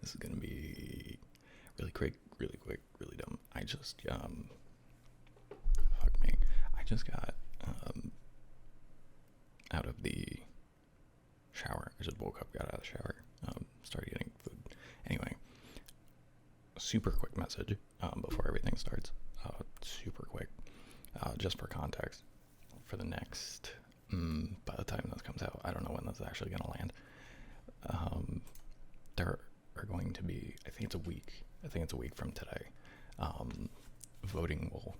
This is gonna be really quick, really dumb. I just fuck me. I just got out of the shower. I just woke up, got out of the shower, started getting food. Anyway, super quick message before everything starts. Super quick, just for context. For the next, by the time this comes out, I don't know when this is actually gonna land. There are going to be, I think it's a week from today. Voting will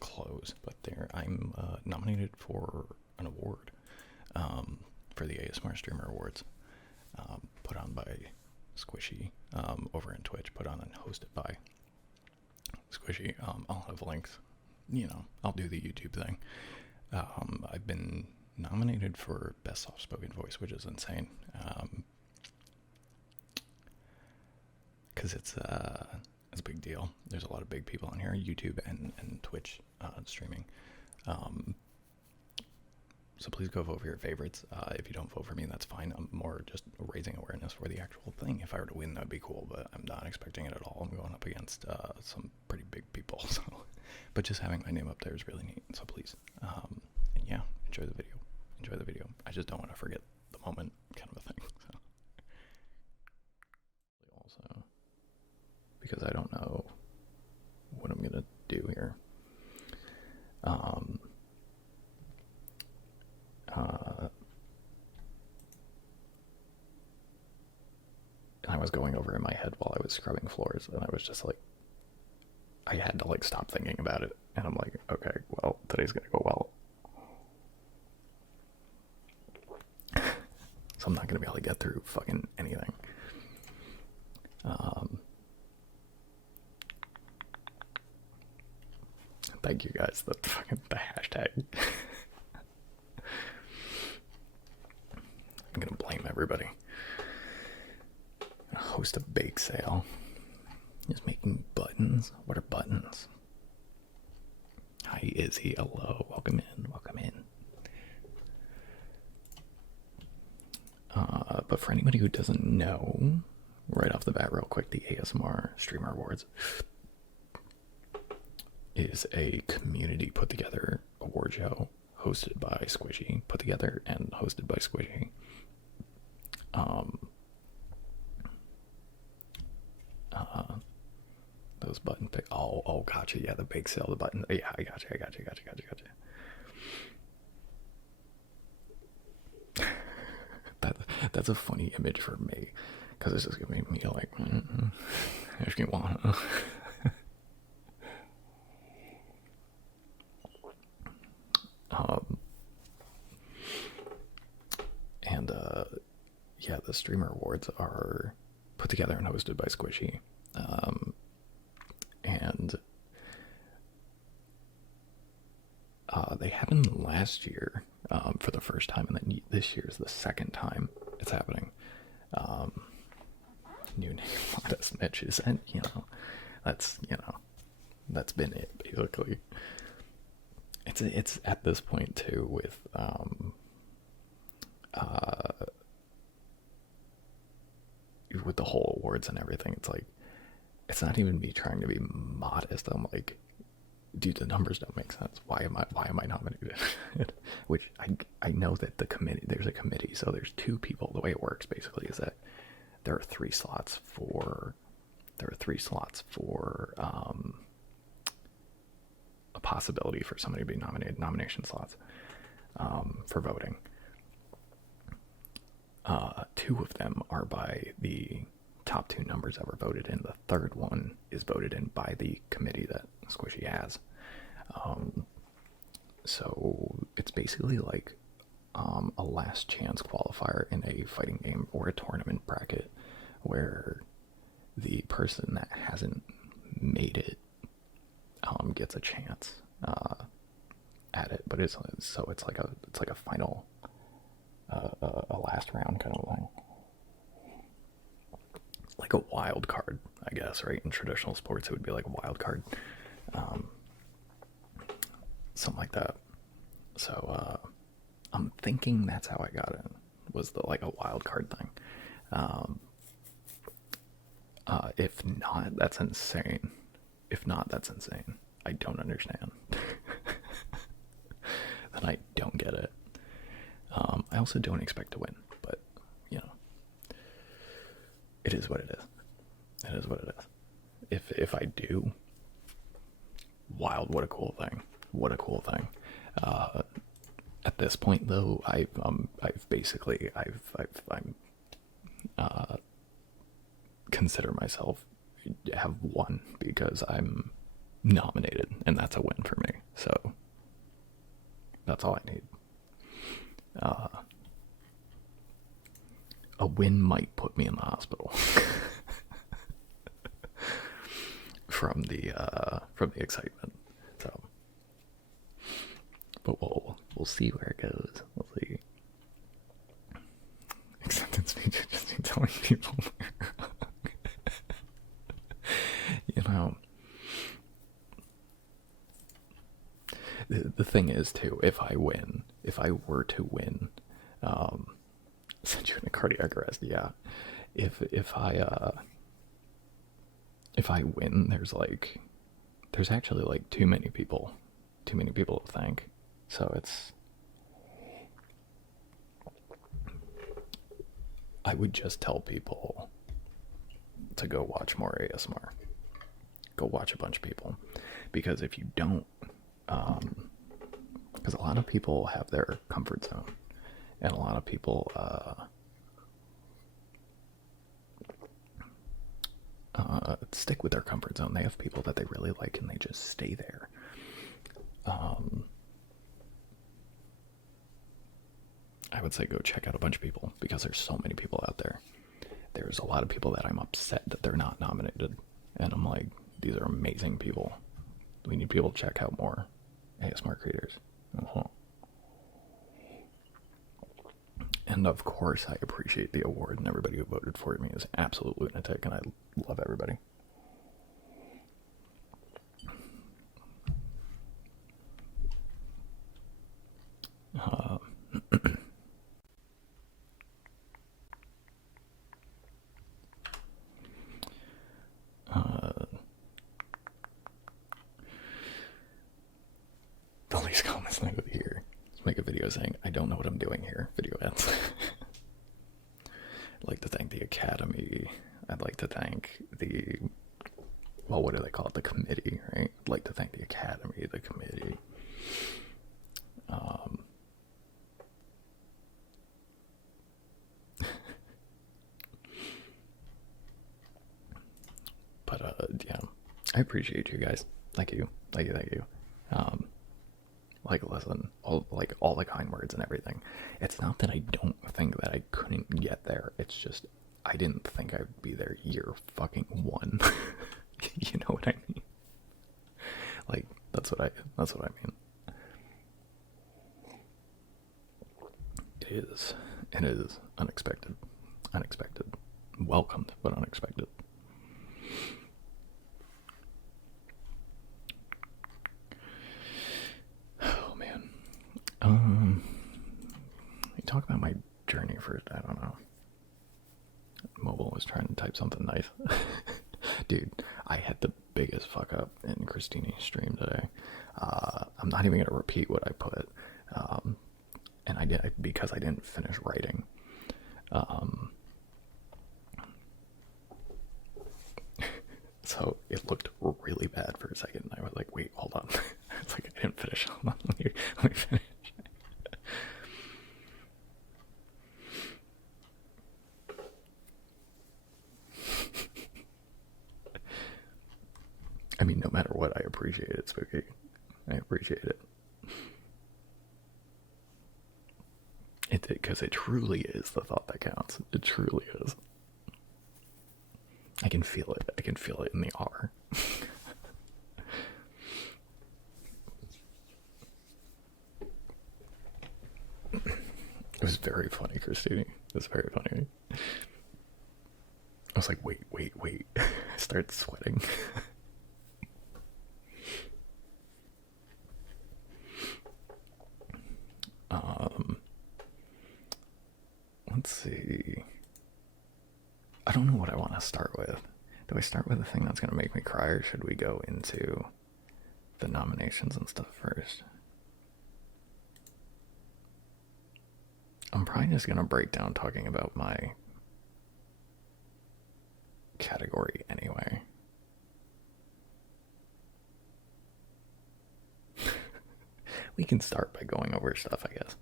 close, but I'm nominated for an award for the ASMR Streamer Awards, put on by Squishy over in Twitch, put on and hosted by Squishy. I'll have links. I'll do the YouTube thing. I've been nominated for Best Soft-Spoken Voice, which is insane. Because it's a big deal. There's a lot of big people on here, YouTube and Twitch streaming. So please go vote for your favorites. If you don't vote for me, that's fine. I'm more just raising awareness for the actual thing. If I were to win, that'd be cool, but I'm not expecting it at all. I'm going up against some pretty big people. So, but just having my name up there is really neat. So please, and yeah, enjoy the video. Enjoy the video. I just don't want to forget the moment, kind of a thing. So. Also, because I don't know what I'm gonna do here. I was going over in my head while I was scrubbing floors, and I was just like, I had to like stop thinking about it, and I'm like, okay, well, today's gonna go well. So I'm not gonna be able to get through fucking anything. Thank you guys. The hashtag. I'm gonna blame everybody. Host a bake sale. Just making buttons. What are buttons? Hi Izzy. Hello. Welcome in. Welcome in. But for anybody who doesn't know, right off the bat, real quick, the ASMR Streamer Awards is a community put together award show hosted by Squishy, put together and hosted by Squishy. Those button pick. Oh, gotcha. Yeah, the bake sale, the button. Yeah, I gotcha. That's a funny image for me, because it's just gonna make me like, if you want. Yeah, the Streamer Awards are put together and hosted by Squishy. And they happened last year for the first time, and then this year is the second time it's happening. New name, Modest Mitches, and that's been it basically. It's at this point too with the whole awards and everything. It's like, it's not even me trying to be modest. I'm like, dude, the numbers don't make sense. Why am I nominated? Which I know that there's a committee, so there's two people. The way it works basically is that there are three slots for a possibility for somebody to be nominated, nomination slots for voting. Two of them are by the top two numbers ever voted in. The third one is voted in by the committee that Squishy has. So it's basically like a last chance qualifier in a fighting game or a tournament bracket, where the person that hasn't made it gets a chance at it. But it's like a final, a last round kind of thing, like a wild card, I guess, right? In traditional sports, it would be like a wild card, something like that. So I'm thinking that's how I got in, was like a wild card thing. If not, that's insane. If not, that's insane. I don't understand. Then I don't get it. I also don't expect to win, but you know, it is what it is. It is what it is. If I do, wild, what a cool thing. What a cool thing. At this point, though, I'm consider myself have won because I'm nominated, and that's a win for me. So that's all I need. A win might put me in the hospital from the excitement. So, but we'll see where it goes. We'll see. Acceptance speech just me telling people. You know, the thing is too, if I were to win, send you in a cardiac arrest. Yeah, if I win, there's actually like too many people to thank. So I would just tell people to go watch more ASMR. Go watch a bunch of people, because if you don't, because a lot of people have their comfort zone, and a lot of people stick with their comfort zone. They have people that they really like, and they just stay there. I would say go check out a bunch of people, because there's so many people out there. There's a lot of people that I'm upset that they're not nominated, and I'm like, these are amazing people. We need people to check out more ASMR creators. And of course, I appreciate the award, and everybody who voted for me is absolute lunatic, and I love everybody. The least comments I would hear. Let's make a video saying, I don't know what I'm doing here. Video ends. I'd like to thank the Academy. I'd like to thank the, well, what do they call it? The committee, right? I'd like to thank the Academy, the committee. But yeah, I appreciate you guys. Thank you. Thank you. Like, listen, all the kind words and everything. It's not that I don't think that I couldn't get there. It's just, I didn't think I would be there year fucking one. You know what I mean? Like, that's what I mean. It is unexpected. Welcomed, but unexpected. Oh man. You talk about my journey first. I don't know. Mobile was trying to type something nice. Dude, I had the biggest fuck up in Christini's stream today. I'm not even gonna repeat what I put. And I did, because I didn't finish writing. So it looked really bad for a second. I was like, wait, hold on. It's like, I didn't finish. Hold on, let me finish. I mean, no matter what, I appreciate it, Spooky. I appreciate it. Because it truly is the thought that counts. It truly is. I can feel it. I can feel it in the R. It was very funny, Christine. It was very funny. I was like, wait. I started sweating. Let's see. I don't know what I want to start with. Do I start with the thing that's gonna make me cry, or should we go into the nominations and stuff first? I'm probably just gonna break down talking about my category anyway. We can start by going over stuff, I guess.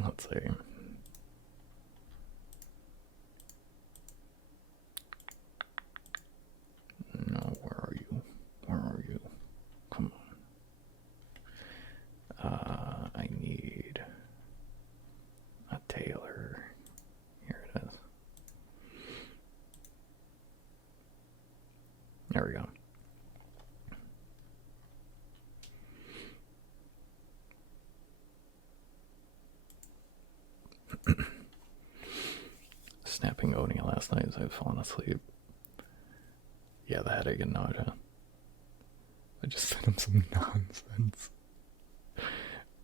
Let's see. No, where are you? Where are you? Come on. I need a Taylor. Here it is. There we go. Snapping Oni last night as I've fallen asleep. Yeah, the headache and nausea. I just sent him some nonsense.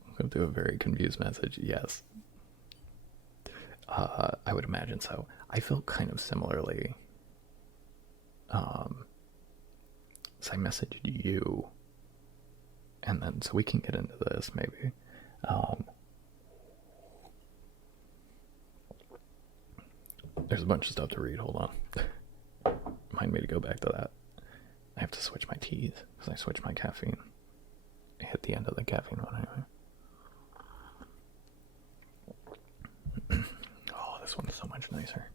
Welcome to a very confused message. Yes. I would imagine so. I felt kind of similarly. So I messaged you, and then so we can get into this maybe. There's a bunch of stuff to read. Hold on. Remind me to go back to that. I have to switch my teas because I switched my caffeine. I hit the end of the caffeine one anyway. Oh, this one's so much nicer.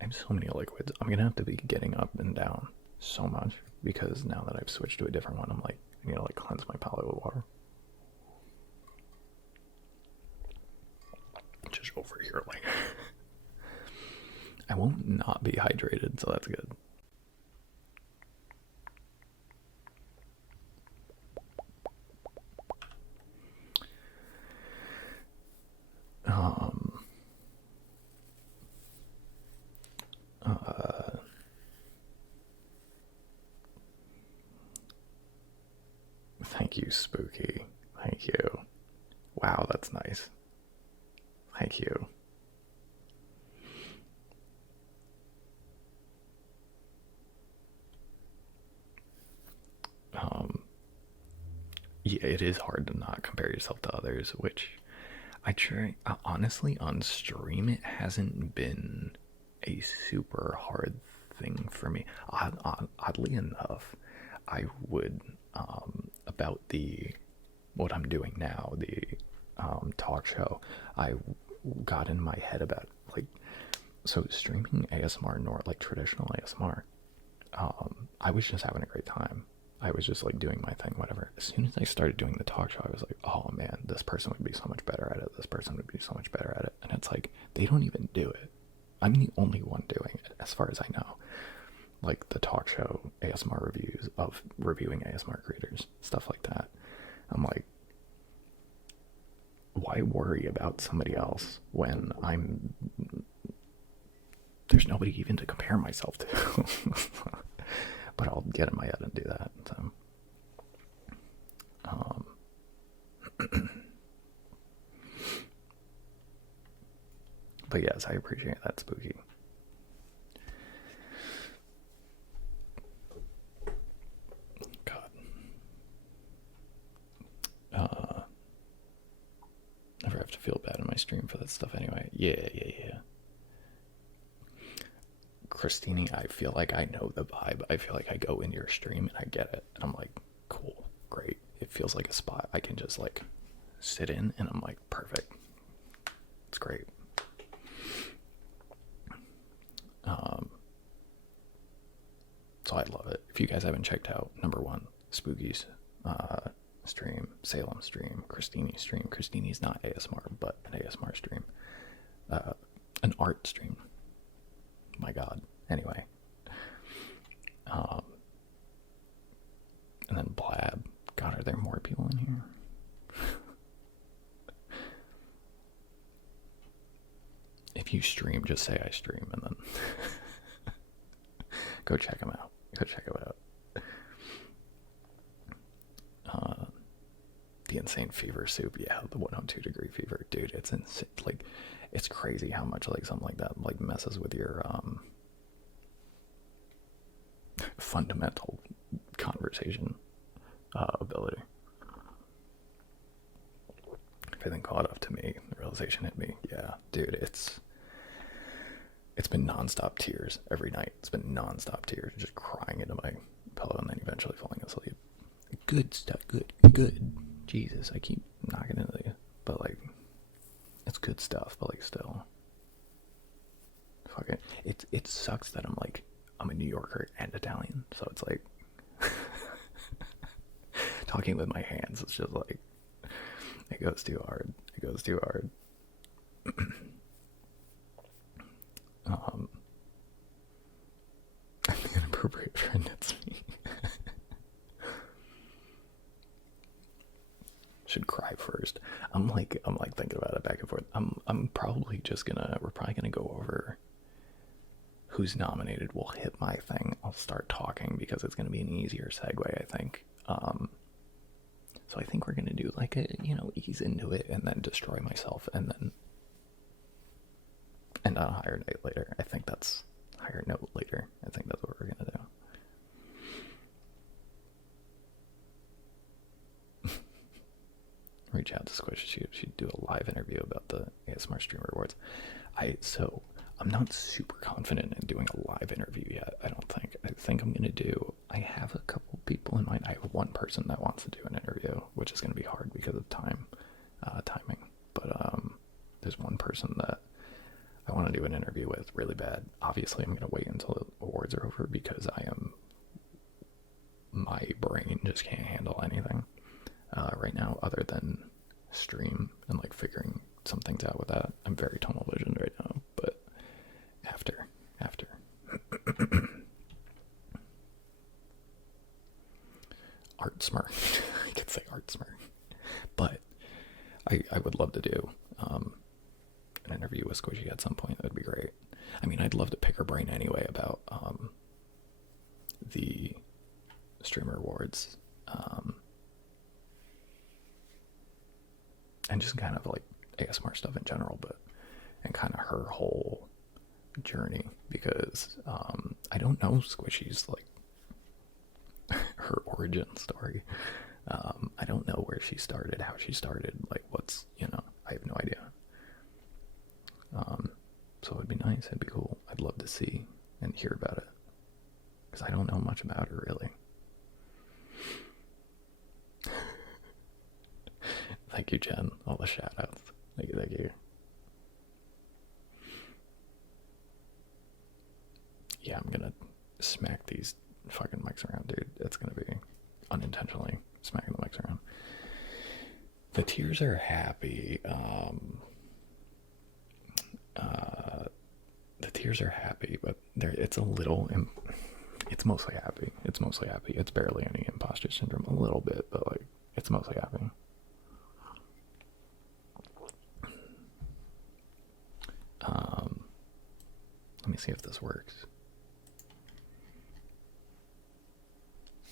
I have so many liquids. I'm gonna have to be getting up and down so much because now that I've switched to a different one, I'm like, I need to like cleanse my palate with water. Just over here, like I won't not be hydrated, so that's good. Thank you, Spooky. Thank you. Wow, that's nice. Thank you. Yeah, it is hard to not compare yourself to others, which I try. Honestly, on stream, it hasn't been a super hard thing for me. Oddly enough, I would about what I'm doing now, the talk show. I got in my head about like so streaming ASMR nor like traditional ASMR. I was just having a great time. I was just like doing my thing, whatever. As soon as I started doing the talk show, I was like, oh man, this person would be so much better at it. This person would be so much better at it. And it's like, they don't even do it. I'm the only one doing it, as far as I know. Like the talk show ASMR reviews of reviewing ASMR creators, stuff like that. I'm like, why worry about somebody else when there's nobody even to compare myself to. But I'll get in my head and do that. So, but yes, I appreciate that, Spooky. God. Never have to feel bad in my stream for that stuff anyway. Yeah. Christine, I feel like I know the vibe. I feel like I go in your stream and I get it. And I'm like, cool, great. It feels like a spot I can just like sit in and I'm like, perfect. It's great. So I love it. If you guys haven't checked out, number one, Spooky's stream, Salem stream, Christini's stream. Christini's not ASMR, but an ASMR stream. An art stream. My God. Anyway. And then Blab. God, are there more people in here? If you stream, just say I stream and then go check them out. The Insane Fever Soup, yeah, the 102 Degree Fever, dude, it's insane. Like, It's crazy how much like something like that like messes with your fundamental conversation ability. Everything caught up to me. The realization hit me. Yeah, dude, it's been nonstop tears every night. It's been nonstop tears, just crying into my pillow and then eventually falling asleep. Good stuff. Good. Jesus, I keep knocking into you, but like, it's good stuff. But like, still, fuck it. It sucks that I'm a New Yorker and Italian, so it's like talking with my hands. It's just like it goes too hard. It goes too hard. I'm the inappropriate friend. It's me. Should cry first. I'm like thinking about it back and forth. We're probably gonna go over who's nominated. We'll hit my thing. I'll start talking because it's gonna be an easier segue, I think. So I think we're gonna do like a, ease into it and then destroy myself and then end on a higher note later. I think that's higher note later. I think that's what we're gonna do. Reach out to Squish. She'd do a live interview about the ASMR Streamer Awards. I'm not super confident in doing a live interview yet. I don't think. I think I'm gonna do. I have a couple people in mind. I have one person that wants to do an interview, which is gonna be hard because of timing. But there's one person that I want to do an interview with really bad. Obviously, I'm gonna wait until the awards are over because my brain just can't handle anything right now other than stream and like figuring some things out with that. I'm very tunnel visioned right now, but after art smart. I could say art smart, but I would love to do an interview with Squishy at some point. That'd be great. I mean, I'd love to pick her brain anyway about the Streamer Awards and just kind of like ASMR stuff in general, and kind of her whole journey, because I don't know Squishy's like her origin story. I don't know where she started, how she started, like what's, I have no idea. So it'd be nice, it'd be cool. I'd love to see and hear about it, because I don't know much about her really. Thank you, Jen. All the shout outs. Thank you. Yeah, I'm gonna smack these fucking mics around, dude. It's gonna be unintentionally smacking the mics around. The tears are happy. The tears are happy, but it's a little. It's mostly happy. It's barely any imposter syndrome. A little bit, but like it's mostly happy. Let me see if this works.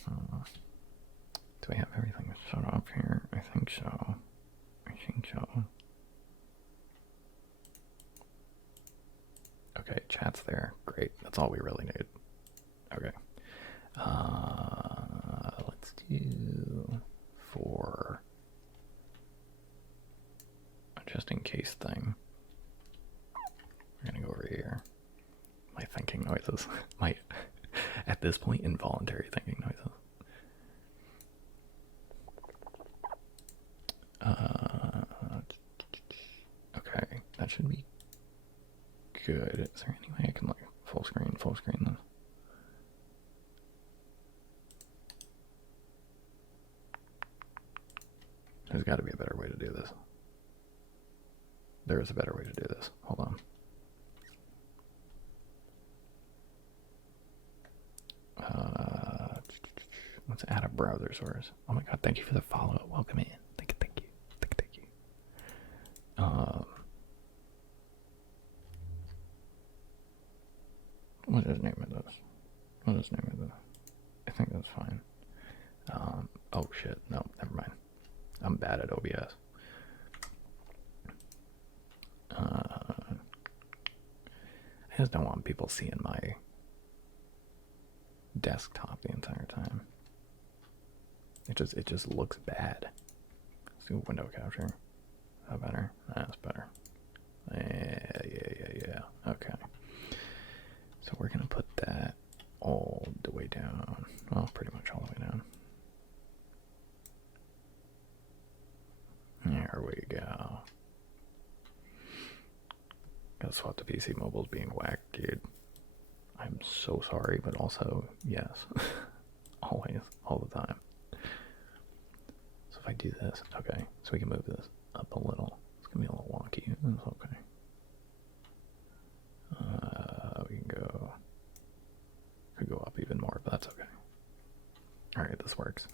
Do I have everything set up here? I think so. Okay, chat's there. Great. That's all we really need. Okay. Let's do for a just in case thing. We're gonna go over here. My thinking noises. My, at this point, involuntary thinking noises. Okay, that should be good. Is there any way I can like full screen this? There's got to be a better way to do this. There is a better way to do this. Hold on. Let's add a browser source. Oh my god, thank you for the follow. Welcome in. Thank you. What is the name of this? I think that's fine. Oh shit, no, never mind. I'm bad at OBS. just don't want people seeing my desktop the entire time. It just looks bad. Let's do window capture. Is that better? That's better. Yeah. Okay. So we're gonna put that all the way down. Well, pretty much all the way down. There we go. Gotta swap to PC. Mobile's being whacked, dude. I'm so sorry, but also, yes. Always, all the time. So if I do this, okay, so we can move this up a little. It's gonna be a little wonky. That's okay. We can go, could go up even more, but that's okay. Alright, this works.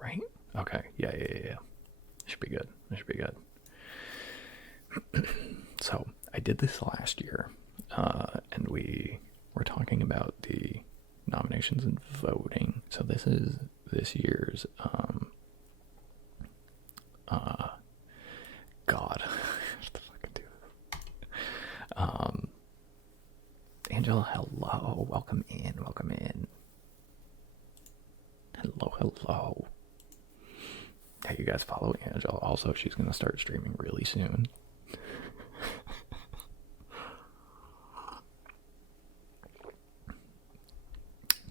Right? Okay, yeah. Should be good. It should be good. So, I did this last year, and we were talking about the nominations and voting. So this is this year's, God, I have to fucking do this. Angela, hello, welcome in. Hello. Hey, you guys follow Angela. Also, she's gonna start streaming really soon.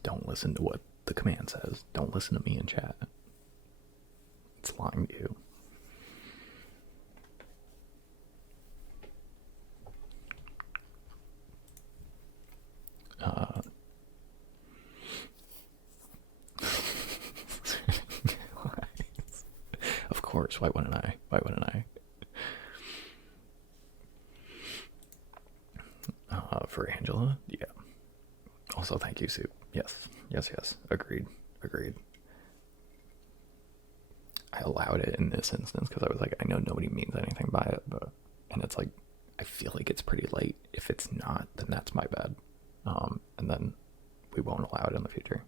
Don't listen to what the command says. Don't listen to me in chat. It's lying to you. Of course, why wouldn't I? For Angela, yeah. Also, thank you, Sue. Yes. Agreed. I allowed it in this instance because I was like, I know nobody means anything by it, and it's like, I feel like it's pretty late. If it's not, then that's my bad. And then we won't allow it in the future.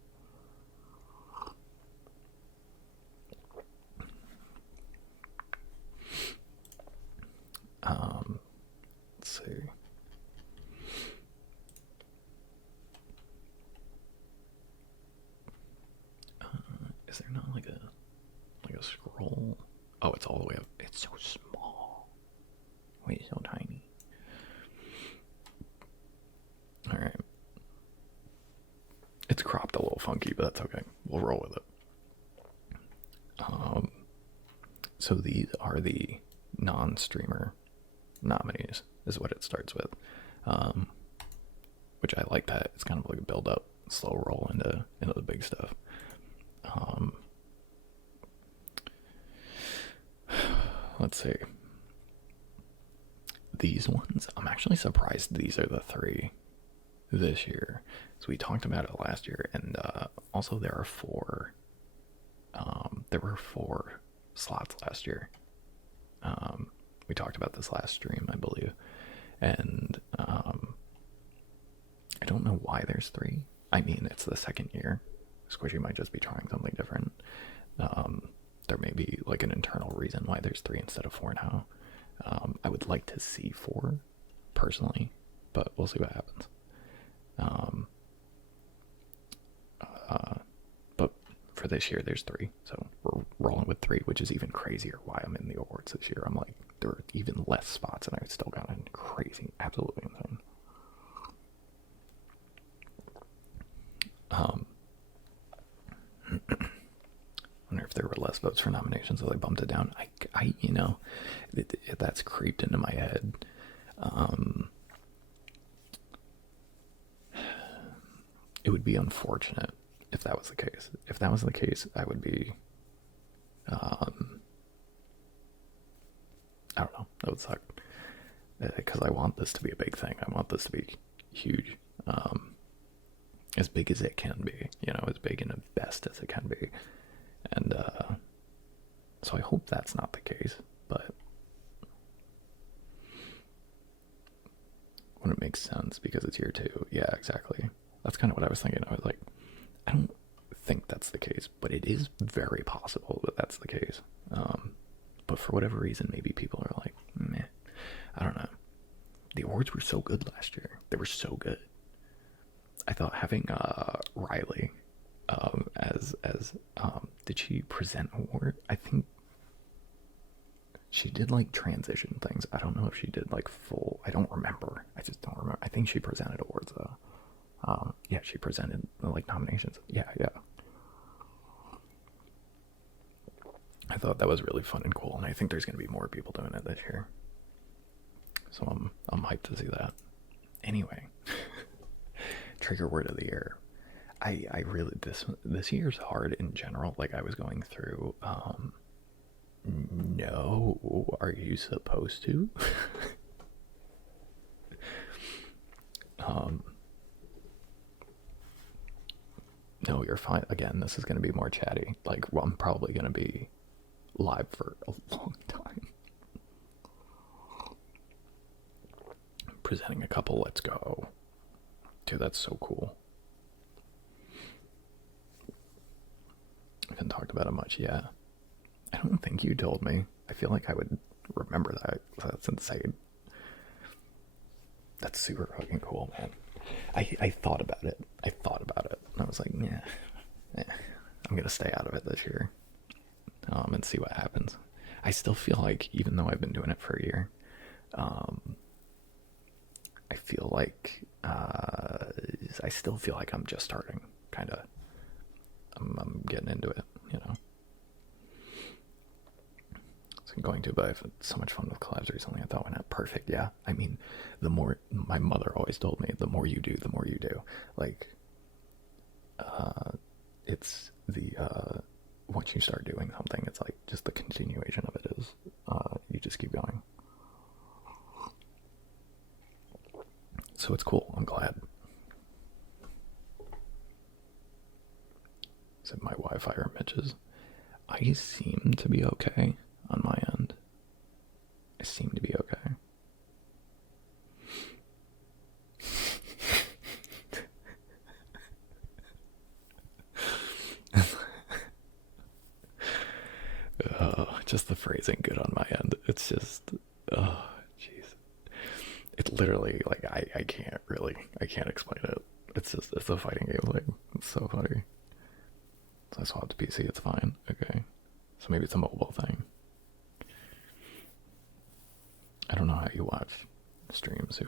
Let's see. Is there not like a scroll? Oh, it's all the way up. It's so small. Wait, so tiny. All right. It's cropped a little funky, but that's okay. We'll roll with it. So these are the non-streamer nominees, is what it starts with. Which I like that. It's kind of like a build-up, slow roll into the big stuff. Let's see. These ones, I'm actually surprised these are the 3 this year. So we talked about it last year, and also there are 4. There were 4 slots last year. We talked about this last stream, I believe, and I don't know why there's 3. I mean, it's the second year. Squishy might just be trying something different. There may be like an internal reason why there's 3 instead of 4 now. I would like to see 4 personally, but we'll see what happens. But for this year, there's 3, so we're rolling with 3, which is even crazier why I'm in the awards this year. I'm like, there are even less spots, and I still got in. Crazy, absolutely insane. I wonder if there were less votes for nominations, so they bumped it down. I you know, that's creeped into my head. It would be unfortunate if that was the case. If that was the case, I would be, I don't know, that would suck. Because I want this to be a big thing. I want this to be huge. As big as it can be, you know, as big and as best as it can be. And so I hope that's not the case, but when it makes sense because it's year 2. Yeah, exactly. That's kind of what I was thinking. I was like, I don't think that's the case, but it is very possible that that's the case. but for whatever reason, maybe people are like, meh. I don't know. The awards were so good last year. They were so good. I thought having Riley as did she present an award? I think she did like transition things. I don't know if she did like full. I don't remember. I just don't remember. I think she presented awards though. Yeah, she presented like nominations. Yeah. I thought that was really fun and cool, and I think there's gonna be more people doing it this year. So I'm hyped to see that. Anyway, trigger word of the year. I really this year's hard in general. Like I was going through. No, are you supposed to? No, you're fine. Again, this is gonna be more chatty. Like I'm probably gonna be live for a long time. Presenting a couple. Let's go. Dude, that's so cool. I haven't talked about it much yet. I don't think you told me. I feel like I would remember that. That's insane. That's super fucking cool, man. I thought about it. And I was like, yeah, I'm gonna stay out of it this year. And see what happens. I still feel like, even though I've been doing it for a year, I feel like I still feel like I'm just starting, kind of. I'm getting into it, you know. So I'm going to, but I've had so much fun with collabs recently. I thought, why not? Perfect, yeah. I mean, the more, my mother always told me, the more you do, the more you do. Like, it's the, once you start doing something, it's like just the continuation of it is, you just keep going. So it's cool. I'm glad. Is it my Wi-Fi or Mitch's? I seem to be okay on my end. I seem to be okay. Just the phrasing good on my end. It's just, oh, jeez. It literally, like, I can't explain it. It's a fighting game thing. It's so funny. So I swapped to PC, it's fine. Okay. So maybe it's a mobile thing. I don't know how you watch streams.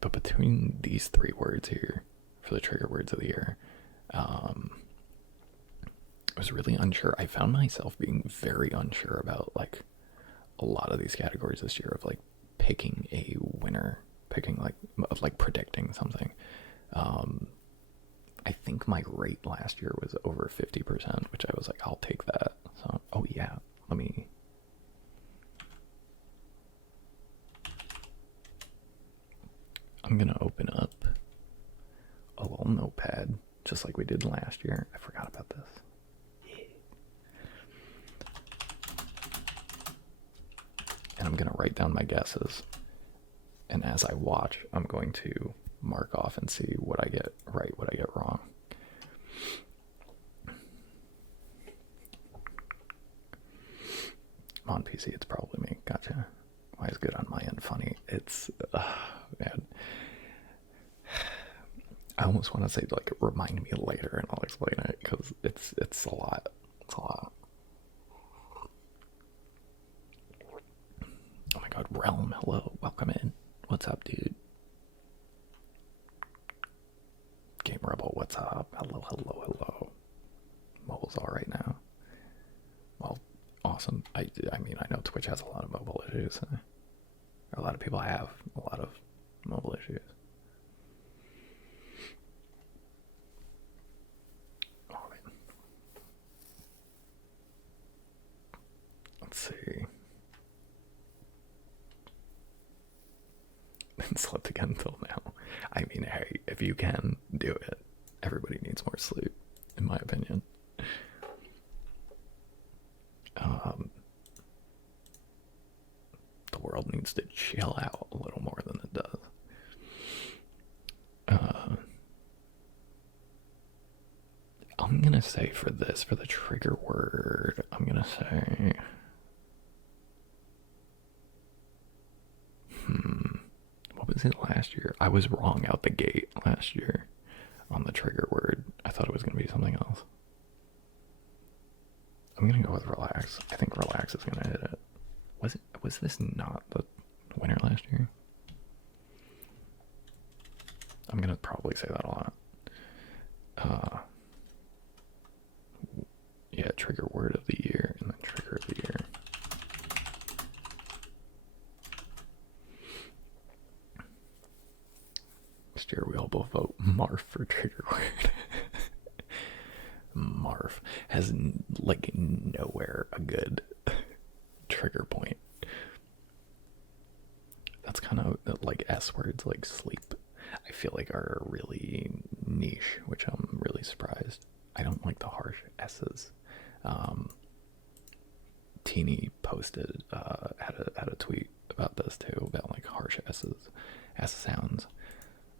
But between these three words here, for the trigger words of the year, I was really unsure. I found myself being very unsure about, like, a lot of these categories this year of, like, picking a winner, like predicting something. I think my rate last year was over 50%, which I was like, I'll take that. So, oh yeah, I'm gonna open up a little notepad, just like we did last year. I forgot about this. And I'm gonna write down my guesses. And as I watch, I'm going to mark off and see what I get right, what I get wrong. On PC, it's probably me. Gotcha. Why is good on my end funny? It's, man. I almost want to say, like, remind me later and I'll explain it, because it's a lot. It's a lot. Oh my god, Realm, hello, welcome in. What's up, dude? Game Rebel, what's up? Hello. Mobile's alright now. Well, awesome. I mean, I know Twitch has a lot of mobile issues. A lot of people have a lot of mobile issues. Oh, man. Let's see. And slept again until now. I mean, hey, if you can do it, everybody needs more sleep, in my opinion. The world needs to chill out a little more than it does. I'm gonna say for this, for the trigger word, I'm gonna say, what was it last year? I was wrong out the gate last year on the trigger word. I thought it was gonna be something else. I'm gonna go with relax. I think relax is gonna hit it. Was this not the winner last year? I'm gonna probably say that a lot. Yeah, trigger word of the year and then trigger of the year. Next year we all both vote Marf for trigger word. Marf has like nowhere a good trigger point. That's kind of like S words like sleep. I feel like are really niche, which I'm really surprised. I don't like the harsh S's. Teeny posted had a tweet about this too, about like harsh S's, S sounds.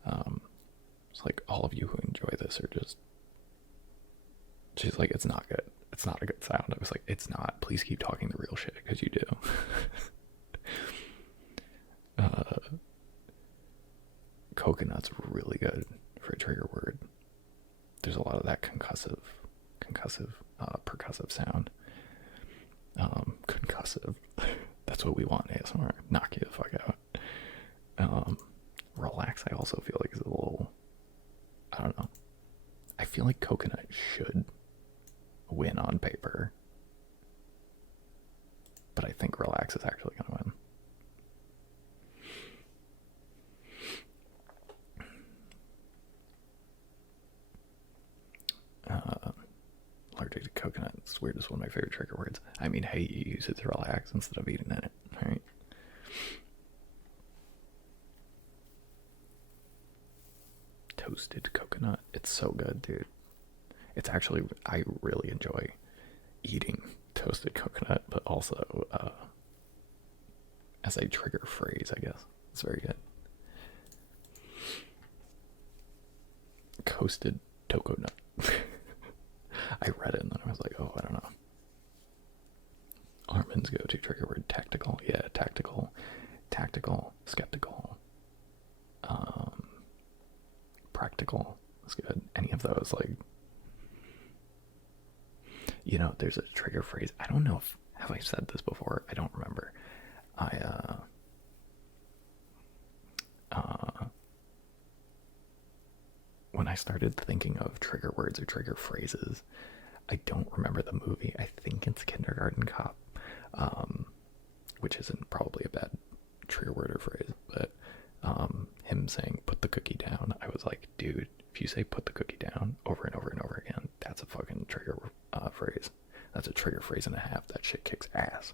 It's like all of you who enjoy this are just. She's like, it's not good. It's not a good sound. I was like, it's not. Please keep talking the real shit because you do. Coconut's really good for a trigger word. There's a lot of that concussive, percussive sound. Concussive. That's what we want ASMR. Knock you the fuck out. Relax, I also feel like is a little, I don't know. I feel like coconut should win on paper. But I think relax is actually going to win. Allergic to coconut. It's weird. It's one of my favorite trigger words. I mean, hey, you use it to relax instead of eating in it, right? Toasted coconut. It's so good, dude. It's actually, I really enjoy eating toasted coconut, but also as a trigger phrase, I guess. It's very good. Coasted coconut. I read it and then I was like, oh, I don't know. Armin's go-to trigger word, tactical. Yeah, tactical, skeptical, practical. That's good. Any of those, like, you know, there's a trigger phrase. I don't know if, have I said this before? I don't remember. When I started thinking of trigger words or trigger phrases, I don't remember the movie. I think it's Kindergarten Cop, which isn't probably a bad trigger word or phrase, but him saying put the cookie down, I was like, dude, if you say put the cookie down over and over and over again, that's a fucking trigger phrase. That's a trigger phrase and a half. That shit kicks ass.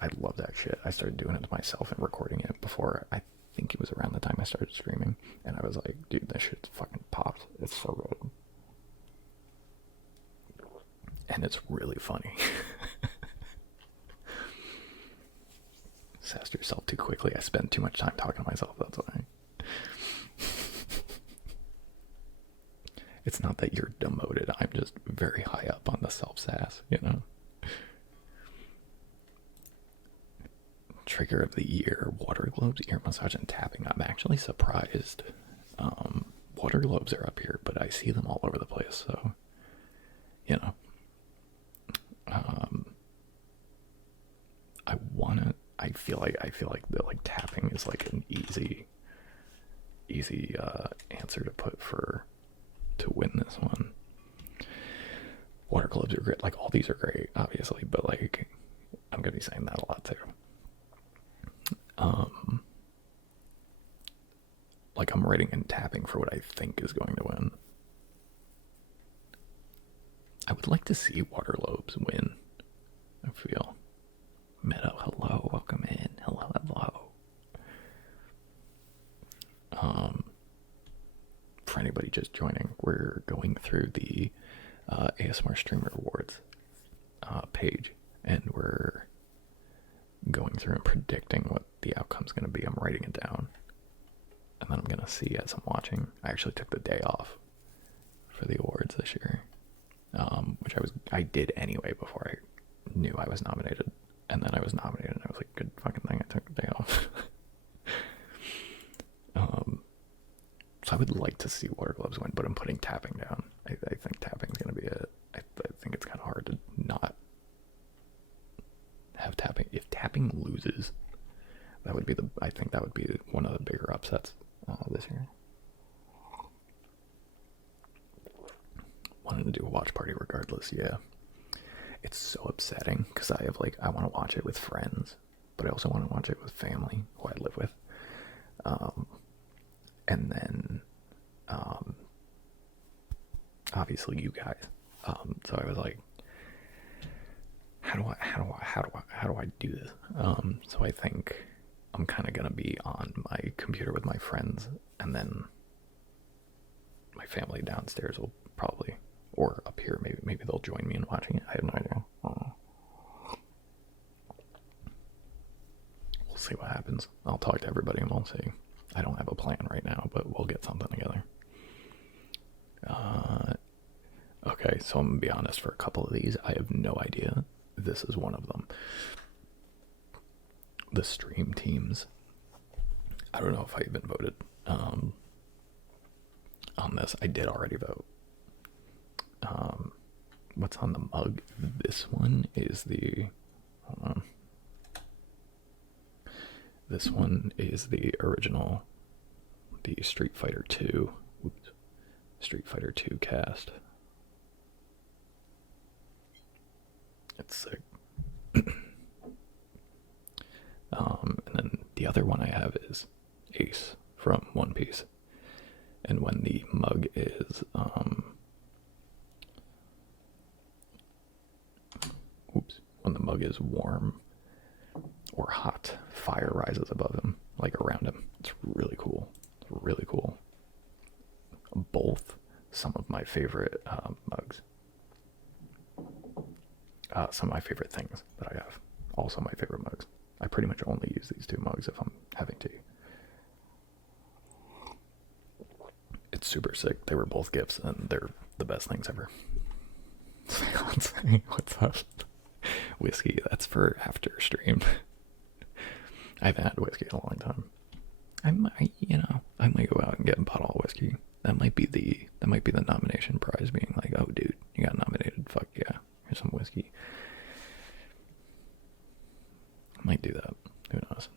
I love that shit. I started doing it to myself and recording it before. I think it was around the time I started streaming, and I was like, dude, this shit fucking pops. It's so good. And it's really funny. Sassed yourself too quickly. I spend too much time talking to myself, that's why. It's not that you're demoted, I'm just very high up on the self-sass, you know? Trigger of the year, water globes, ear massage, and tapping. I'm actually surprised. Water globes are up here, but I see them all over the place, so, you know. I feel like the like tapping is like an easy answer to put to win this one. Water globes are great. Like all these are great, obviously, but like I'm gonna be saying that a lot too. Like I'm writing and tapping for what I think is going to win. I would like to see water globes win. I feel. Meadow, hello, welcome in. Hello. For anybody just joining, we're going through the ASMR Streamer Awards page, and we're going through and predicting what the outcome's going to be. I'm writing it down, and then I'm going to see as I'm watching. I actually took the day off for the awards this year. I did anyway before I knew I was nominated. And then I was nominated, and I was like, good fucking thing I took the day off. So I would like to see Water Gloves win, but I'm putting tapping down. I think tapping's going to be it. I think it's kind of hard to not have tapping. If tapping loses, that would be I think that would be one of the bigger upsets this year. Wanted to do a watch party regardless, yeah. It's so upsetting because I want to watch it with friends, but I also want to watch it with family who I live with. And then, obviously you guys. So I was like, how do I do this? So I think I'm kind of gonna be on my computer with my friends, and then my family downstairs will probably, or up here, maybe they'll join me in watching it. I have no idea. We'll see what happens. I'll talk to everybody and we'll see. I don't have a plan right now, but we'll get something together. Okay, so I'm gonna be honest, for a couple of these, I have no idea. This is one of them. The stream teams. I don't know if I even voted on this. I did already vote. What's on the mug? This one is the... Hold on. This one is the original, the Street Fighter 2. Oops. Street Fighter 2 cast. It's sick. And then the other one I have is Ace from One Piece. And when the mug is, when the mug is warm or hot, fire rises above him, like around him. It's really cool. It's really cool. Both some of my favorite mugs. Some of my favorite things that I have. Also my favorite mugs. I pretty much only use these two mugs if I'm having tea. It's super sick. They were both gifts, and they're the best things ever. What's up? Whiskey, that's for after stream. I haven't had whiskey in a long time. I might go out and get a bottle of whiskey. That might be the nomination prize, being like, oh dude, you got nominated, fuck yeah, here's some whiskey. I might do that. Who knows?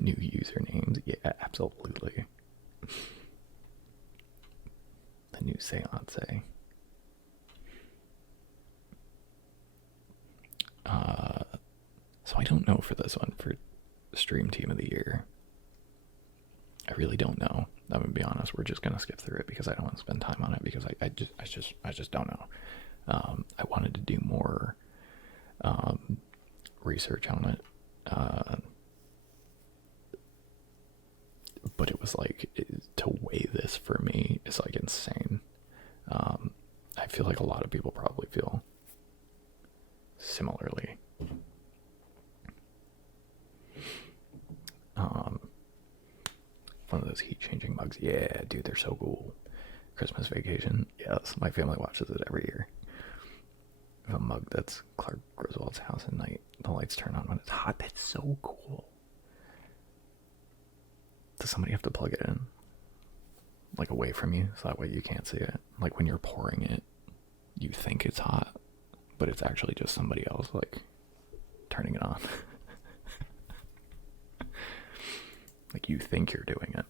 New usernames, yeah, absolutely. The new seance. So I don't know for this one, for stream team of the year. I really don't know. I'm gonna be honest. We're just gonna skip through it because I don't want to spend time on it, because I just don't know. I wanted to do more research on it, but it was like, to weigh this for me is like insane. I feel like a lot of people probably feel similarly. One of those heat-changing mugs. Yeah, dude, they're so cool. Christmas Vacation. Yes, my family watches it every year. I have a mug that's Clark Griswold's house at night. The lights turn on when it's hot. That's so cool. Does somebody have to plug it in? Like away from you, so that way you can't see it? Like when you're pouring it, you think it's hot, but it's actually just somebody else, like, turning it on. Like you think you're doing it.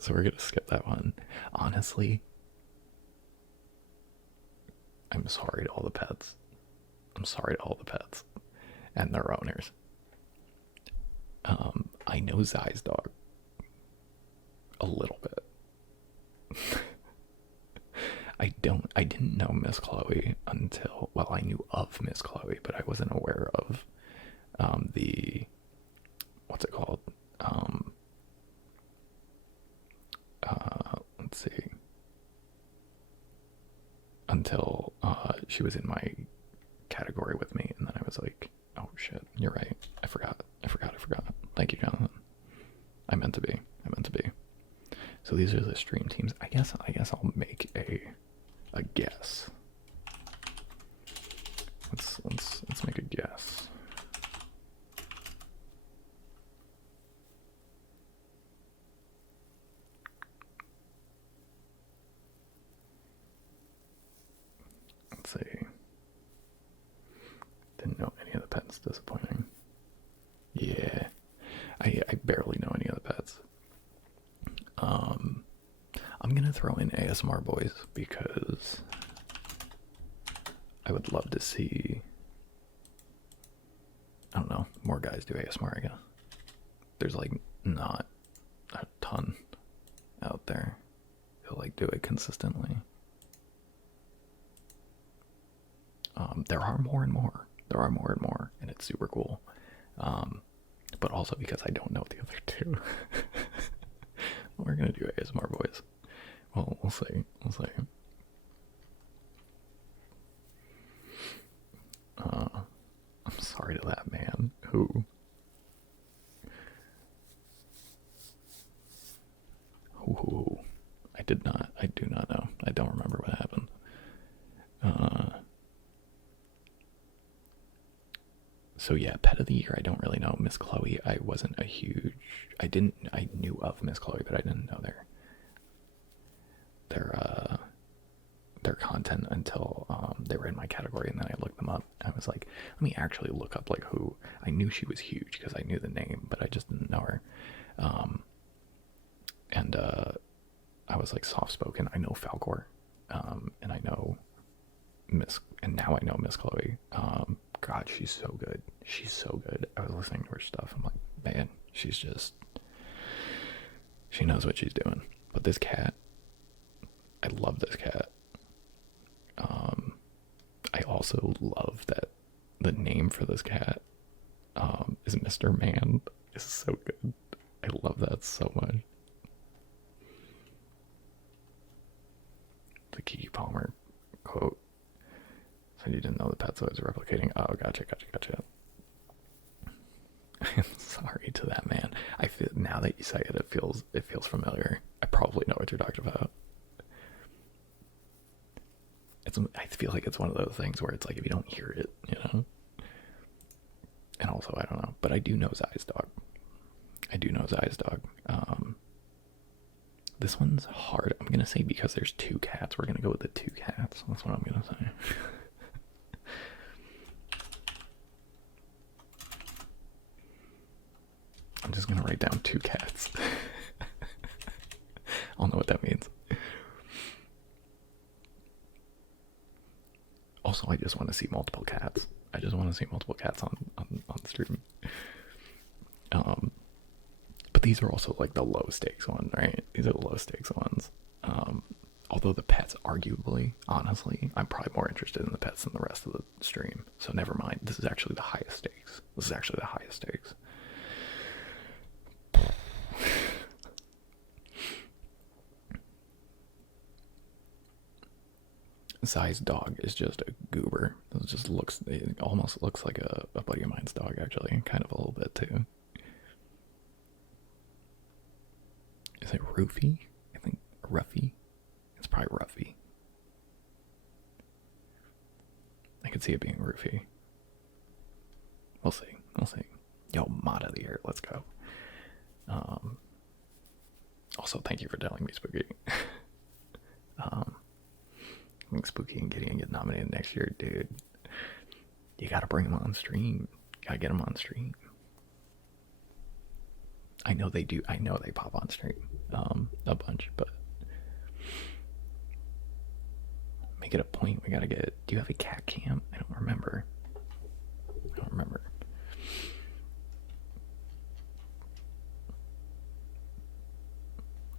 So we're gonna skip that one. Honestly, I'm sorry to all the pets. I'm sorry to all the pets and their owners. I know Zai's dog a little bit. I didn't know Miss Chloe until, well, I knew of Miss Chloe, but I wasn't aware of what's it called? Let's see. Until she was in my category with me, and then I was like, oh shit, you're right. I forgot. Thank you, Jonathan. I meant to be. I meant to be. So these are the stream teams. I guess I'll make a guess. Let's make a guess. Let's see. Didn't know any of the pets. Disappointing. Yeah. I barely know any of the pets. I'm gonna throw in ASMR boys because I would love to see, I don't know, more guys do ASMR, I guess. There's like not a ton out there who like do it consistently. There are more and more. There are more and more, and it's super cool. But also because I don't know the other two. We're gonna do ASMR boys. Well, we'll see. We'll see. I'm sorry to that man who I do not know. I don't remember what happened. So yeah, pet of the year, I don't really know. Miss Chloe, I knew of Miss Chloe, but I didn't know their content until they were in my category, and then I looked them up. I was like, let me actually look up like who. I knew she was huge because I knew the name, but I just didn't know her. And I was like soft spoken. I know Falcor, and I know now I know Miss Chloe. God, she's so good. She's so good. I was listening to her stuff. I'm like, man, she knows what she's doing. But this cat, I love this cat. I also love that the name for this cat is Mr. Man. It's so good. I love that so much. The Kiki Palmer quote. So you didn't know the pet, so it's replicating. Oh, gotcha. I'm sorry to that man. I feel now that you say it, it feels familiar. I probably know what you're talking about. I feel like it's one of those things where it's like if you don't hear it, you know. And also, I don't know, but I do know Zai's dog. This one's hard. I'm gonna say because there's two cats, we're gonna go with the two cats. That's what I'm gonna say. I'm just gonna write down two cats. I don't know what that means. Also, I just want to see multiple cats. I just want to see multiple cats on the stream. But these are also like the low stakes ones, right? These are the low stakes ones. Although the pets, arguably, honestly, I'm probably more interested in the pets than the rest of the stream. So never mind. This is actually the highest stakes. Zai's dog is just a goober. It almost looks like a buddy of mine's dog, actually. Kind of a little bit, too. Is it Roofy? I think Ruffy. It's probably Ruffy. I could see it being Roofy. We'll see. Yo, mod of the year. Let's go. Also, thank you for telling me, Spooky. I think Spooky and Gideon get nominated next year, dude. You gotta bring them on stream. Gotta get them on stream. I know they do. I know they pop on stream a bunch, but make it a point. We gotta get. Do you have a cat cam? I don't remember.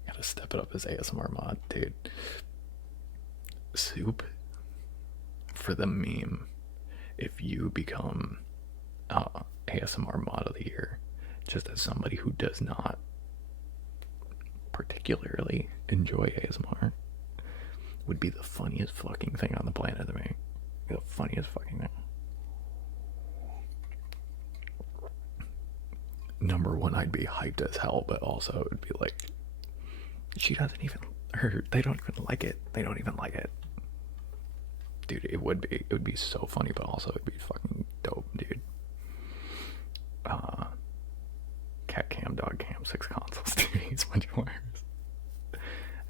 Gotta step it up as ASMR mod, dude. Soup for the meme. If you become ASMR mod of the year, just as somebody who does not particularly enjoy ASMR, would be the funniest fucking thing on the planet to me. The funniest fucking thing. number one, I'd be hyped as hell, but also it would be like, she doesn't even, or they don't even like it. They don't even like it. Dude, it would be so funny, but also it'd be fucking dope, dude. Cat cam, dog cam, 6 consoles, dude, he's a bunch of wires. I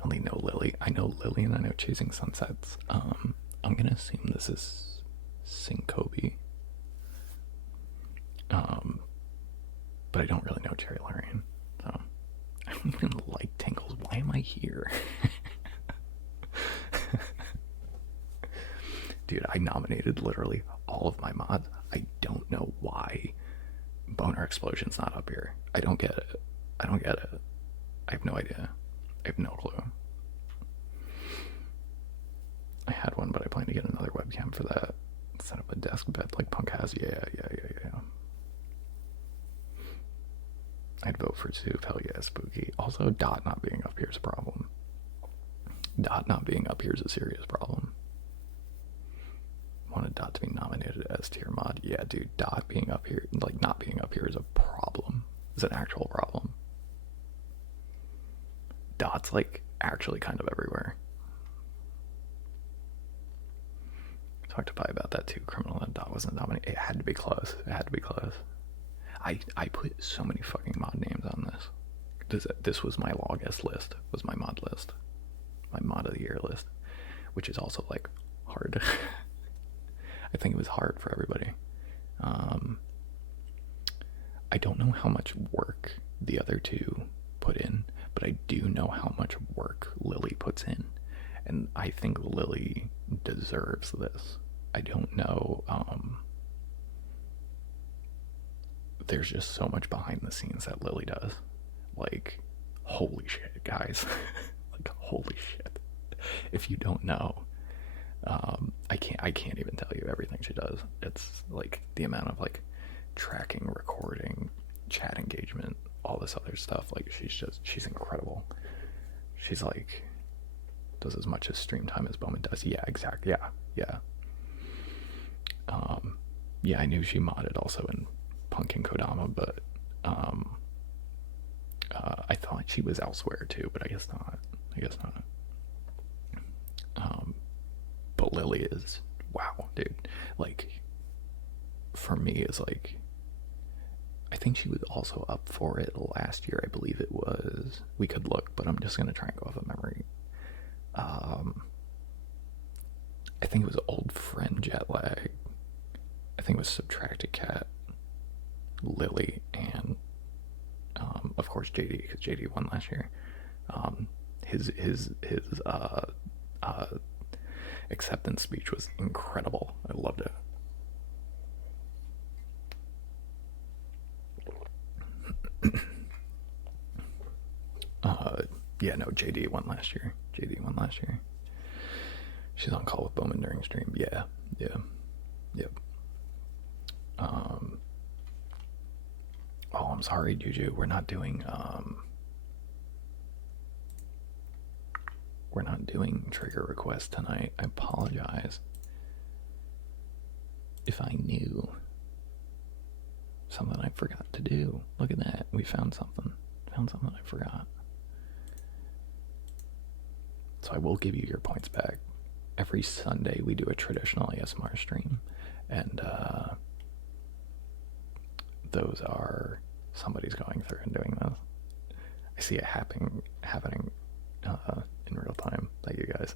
only know Lily. I know Lily and I know Chasing Sunsets. I'm gonna assume this is Syncope. But I don't really know Cherry Larian, so I don't even like Tingles. Why am I here? Dude, I nominated literally all of my mods. I don't know why Boner Explosion's not up here. I don't get it. I don't get it. I have no idea. I have no clue. I had one, but I plan to get another webcam for that. Set up a desk bed like Punk has. Yeah. I'd vote for Soup. Hell yeah, Spooky. Also, Dot not being up here is a problem. Dot not being up here is a serious problem. Wanted Dot to be nominated as tier mod. Yeah, dude, Dot being up here, like not being up here is a problem. It's an actual problem. Dot's like actually kind of everywhere. Talked to Pi about that too. Criminal and Dot wasn't nominated. It had to be close. It had to be close. I put so many fucking mod names on this. This was my longest list. Was my mod list, my mod of the year list, which is also like hard. I think it was hard for everybody. I don't know how much work the other two put in, but I do know how much work Lily puts in, and I think Lily deserves this. I don't know. There's just so much behind the scenes that Lily does. Like, holy shit, guys. Like, holy shit. If you don't know, I can't even tell you everything she does. It's like the amount of like tracking, recording, chat engagement, all this other stuff. Like, she's incredible. She's like, does as much as stream time as Bowman does. Yeah, exactly. Yeah. Yeah, I knew she modded also in Punk and Kodama, but I thought she was elsewhere too, but I guess not. But Lily is, wow, dude. Like, for me, is like, I think she was also up for it last year. I believe it was. We could look, but I'm just gonna try and go off of memory. I think it was Old Friend Jetlag. I think it was Subtracted Cat, Lily, and of course JD, because JD won last year. His acceptance speech was incredible. I loved it. Yeah, no, JD won last year. She's on call with Bowman during stream. Yeah. Yep. Oh, I'm sorry, Juju. We're not doing trigger requests tonight. I apologize. If I knew something I forgot to do. Look at that. We found something. I forgot. So I will give you your points back. Every Sunday we do a traditional ASMR stream, and those are, somebody's going through and doing this. I see it happening in real time. Thank you guys.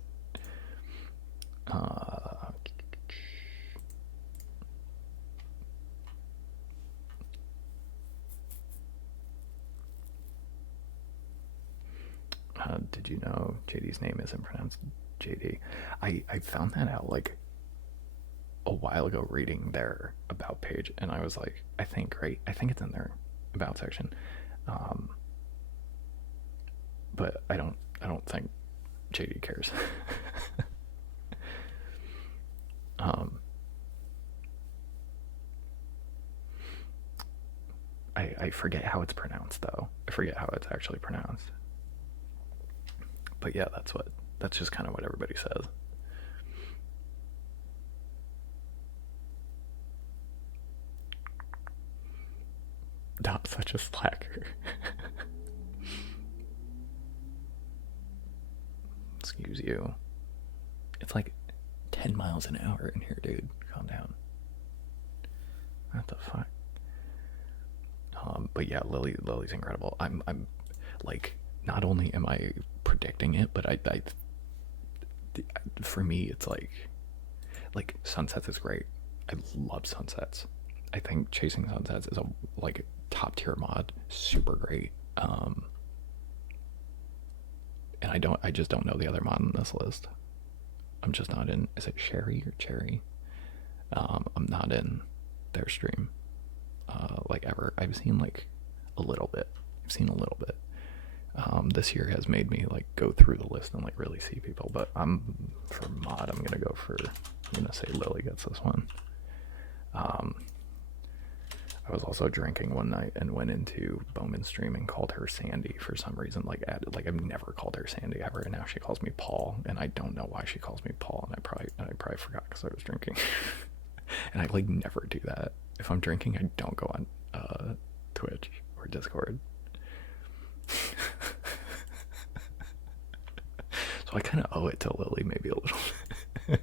Did you know JD's name isn't pronounced JD? I found that out like a while ago reading their about page, and I was like, I think it's in their about section. But I don't think JD cares. I forget how it's pronounced though. I forget how it's actually pronounced. But yeah, that's just kind of what everybody says. Not such a slacker. Excuse you. It's like 10 miles an hour in here, dude. Calm down. What the fuck? But yeah, Lily's incredible. I'm like, not only am I predicting it, but for me, it's like Sunsets is great. I love Sunsets. I think Chasing Sunsets is a like top tier mod, super great. And I just don't know the other mod on this list. I'm just not in. Is it Sherry or Cherry? I'm not in their stream. Like ever. I've seen like a little bit. This year has made me like go through the list and like really see people. But for mod, I'm gonna say Lily gets this one. I was also drinking one night and went into Bowman's stream and called her Sandy for some reason. Like I've never called her Sandy ever, and now she calls me Paul, and I don't know why she calls me Paul, and I probably forgot because I was drinking. And I like never do that. If I'm drinking, I don't go on Twitch or Discord. So I kind of owe it to Lily maybe a little bit.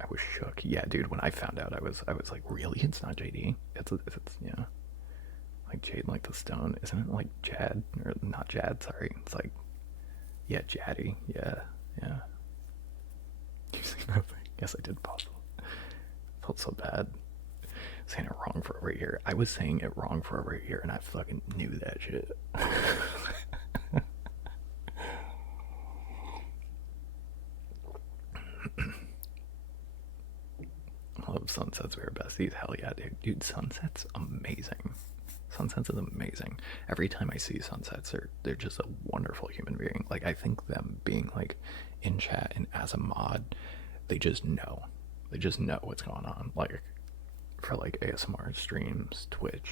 I was shook. Yeah, dude, when I found out, I was like, really? It's not JD? It's yeah. Like Jade, like the stone. Isn't it like Jad? Or not Jad, sorry. It's like, yeah, Jaddy. Yeah. You see nothing? Yes, I did possible. Felt so bad. Saying it wrong for over a year. I was saying it wrong for over a year, and I fucking knew that shit. I love Sunsets. We were besties. Hell yeah, dude. Sunset's amazing. Sunsets is amazing. Every time I see Sunsets, they're just a wonderful human being. Like, I think them being like in chat and as a mod, they just know what's going on. Like for like ASMR streams, Twitch,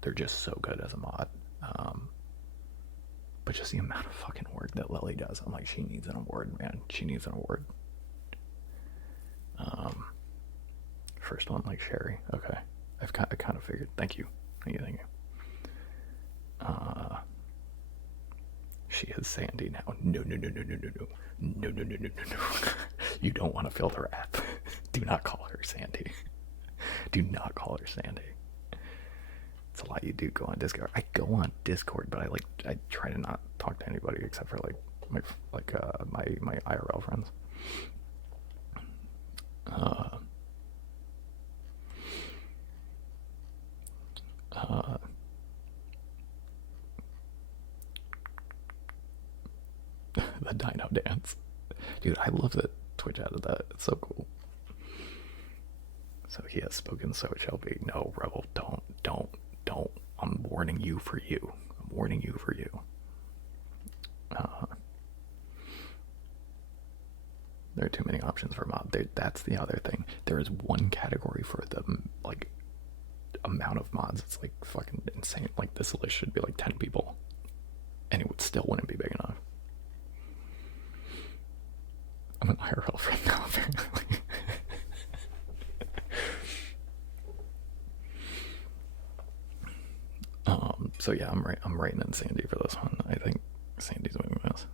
they're just so good as a mod. But just the amount of fucking work that Lily does, I'm like, she needs an award, man. She needs an award. First one, like Sherry. Okay, I kind of figured. Thank you. She is Sandy now. No. You don't want to feel the wrath. Do not call her Sandy. Do not call her Sandy. It's a lot you do go on Discord. I go on Discord, but I try to not talk to anybody except for my IRL friends. The dino dance. Dude, I love that Twitch added that. It's so cool. So he has spoken, so it shall be. No, Rebel, don't. I'm warning you for you. There are too many options for mod. That's the other thing. There is one category for the like amount of mods. It's like fucking insane. Like this list should be like 10 people, and it still wouldn't be big enough. I'm an IRL friend now, apparently. So yeah, I'm writing in Sandy for this one. I think Sandy's winning this.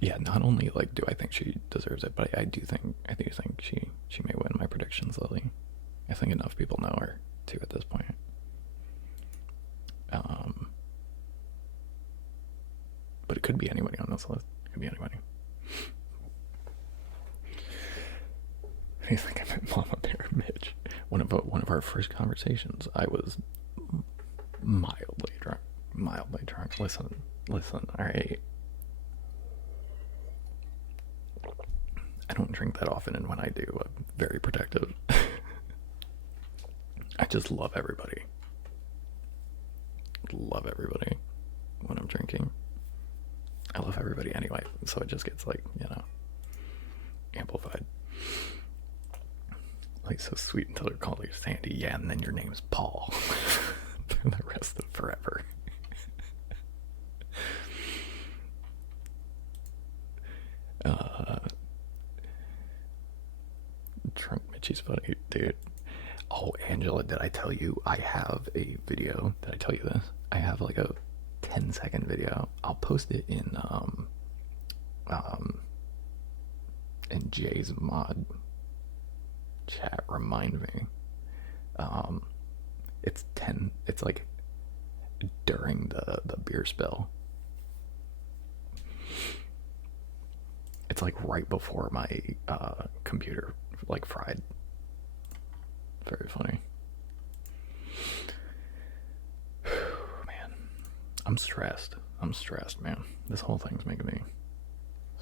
Yeah, not only like do I think she deserves it, but I do think she may win my predictions, Lily. I think enough people know her too at this point. But it could be anybody on this list. It could be anybody. I think I met Mama Bear Mitch. One of our first conversations, I was mildly drunk. Listen, alright. I don't drink that often, and when I do, I'm very protective. I just love everybody. When I'm drinking. I love everybody anyway, so it just gets like, amplified. Like, so sweet until they're calling you Sandy. Yeah, and then your name's Paul for the rest of forever. Drunk Mitchie's funny, dude. Oh, Angela, did I tell you I have a video? Did I tell you this? I have like a 10-second video. I'll post it in Jay's mod chat. Remind me. It's like during the beer spill. It's like right before my computer like fried. Very funny. Man, I'm stressed, man. This whole thing's making me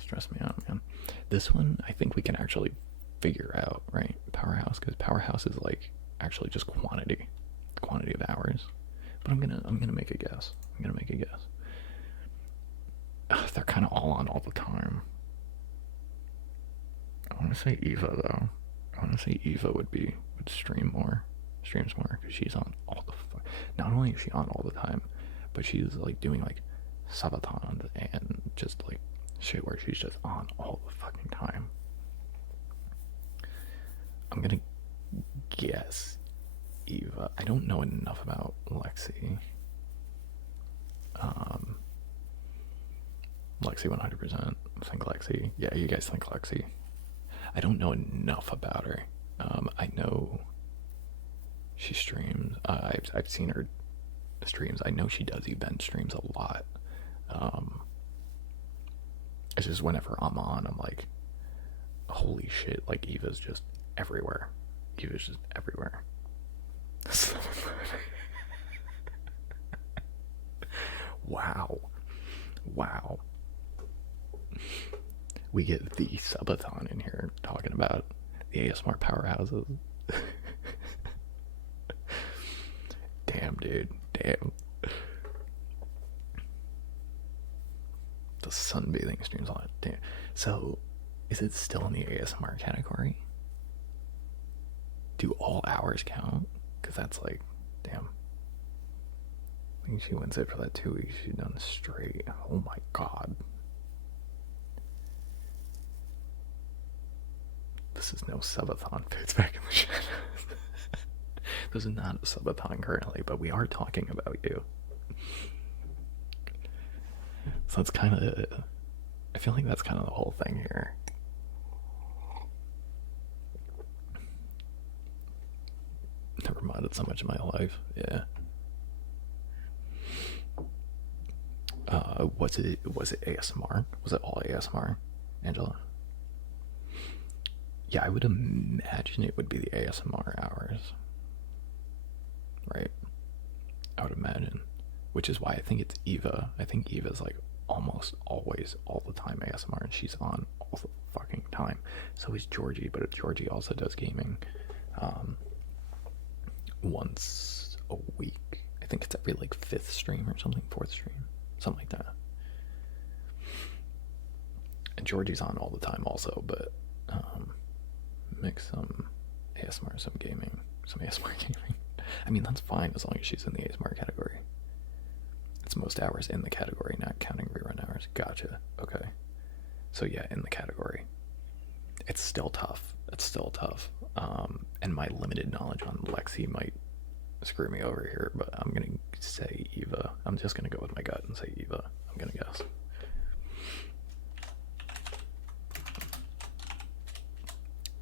stress me out, man. This one I think we can actually figure out, right? Powerhouse, because Powerhouse is like actually just quantity of hours. But I'm gonna make a guess. They're kind of all on all the time. I want to say Eva though. Eva would streams more, because she's on all the. Not only is she on all the time, but she's like doing like subathons and just like shit where she's just on all the fucking time. I'm gonna guess Eva. I don't know enough about Lexi. Lexi 100%. Think Lexi. Yeah, you guys think Lexi. I don't know enough about her. I know she streams. I've seen her streams. I know she does event streams a lot. It's just whenever I'm on, I'm like, holy shit! Like Eva's just everywhere. Wow. We get the subathon in here talking about the ASMR powerhouses. Damn, dude. Damn. The sunbathing streams on it. Damn. So, is it still in the ASMR category? Do all hours count? Because that's like, damn. I think she wins it for that 2 weeks she's done straight. Oh my god. This is no subathon. It's back in the shadows. This is not a subathon currently, but we are talking about you. So it's kind of, I feel like that's kind of the whole thing here. Never modded so much in my life. Yeah. Was it ASMR? Was it all ASMR, Angela? Yeah, I would imagine it would be the ASMR hours. Right? I would imagine. Which is why I think it's Eva. I think Eva's like almost always, all the time ASMR, and she's on all the fucking time. So is Georgie, but Georgie also does gaming once a week. I think it's every like 5th stream or something, 4th stream. Something like that. And Georgie's on all the time also, but mix some ASMR, some ASMR gaming. I mean, that's fine as long as she's in the ASMR category. It's most hours in the category, not counting rerun hours. Gotcha. Okay. So yeah, in the category. It's still tough. And my limited knowledge on Lexi might screw me over here, but I'm gonna say Eva. I'm just gonna go with my gut and say Eva. I'm gonna guess.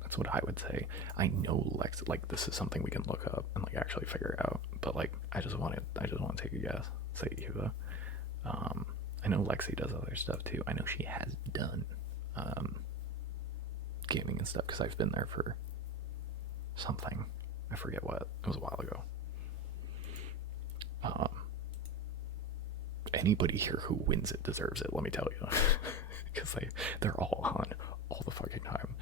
That's what I would say. I know Lex, like, this is something we can look up and like actually figure out, but like I just want to take a guess. Say Eva. I know Lexi does other stuff too. I know she has done gaming and stuff because I've been there for something. I forget what. It was a while ago. Anybody here who wins it deserves it, let me tell you. Because they're all on all the fucking time.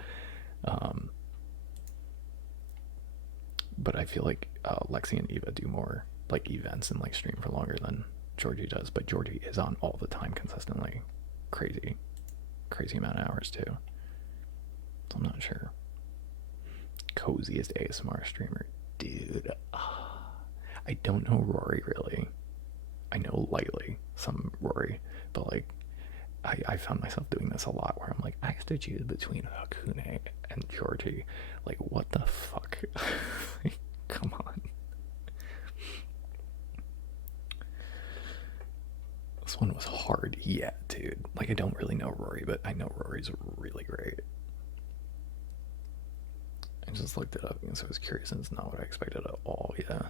But I feel like Lexi and Eva do more like events and like stream for longer than Georgie does. But Georgie is on all the time consistently. Crazy amount of hours too. So I'm not sure. Coziest ASMR streamer. Dude, I don't know Rory really. I know lightly some Rory, but like I found myself doing this a lot where I'm like, I have to choose between Hakune and Georgie. Like, what the fuck? Like, come on. This one was hard. Yeah, dude. Like, I don't really know Rory, but I know Rory's really great. I just looked it up because I was curious, and it's not what I expected at all. Yeah.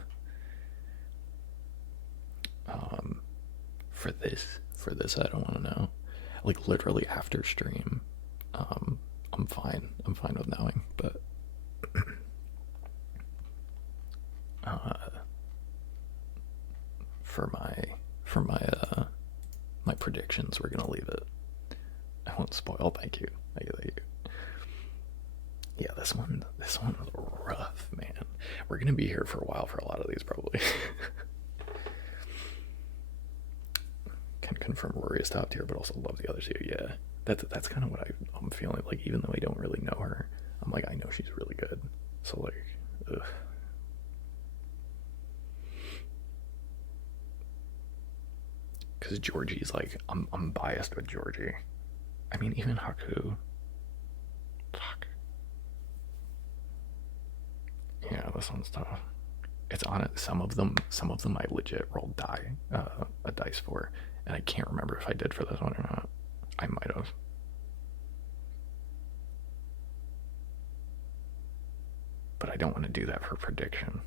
For this, I don't want to know. Like literally after stream, I'm fine. I'm fine with knowing, but for my predictions, we're gonna leave it. I won't spoil. Thank you. Thank you. Yeah, this one was rough, man. We're gonna be here for a while for a lot of these, probably. Can confirm Rory is top tier, but also love the other two. Yeah, that's kind of what I'm feeling. Like, even though I don't really know her, I'm like, I know she's really good. So like, ugh. Because Georgie's like, I'm biased with Georgie. I mean, even Haku. Fuck. Yeah, this one's tough. It's on it. Some of them I legit rolled a dice for, and I can't remember if I did for this one or not. I might have. But I don't want to do that for prediction.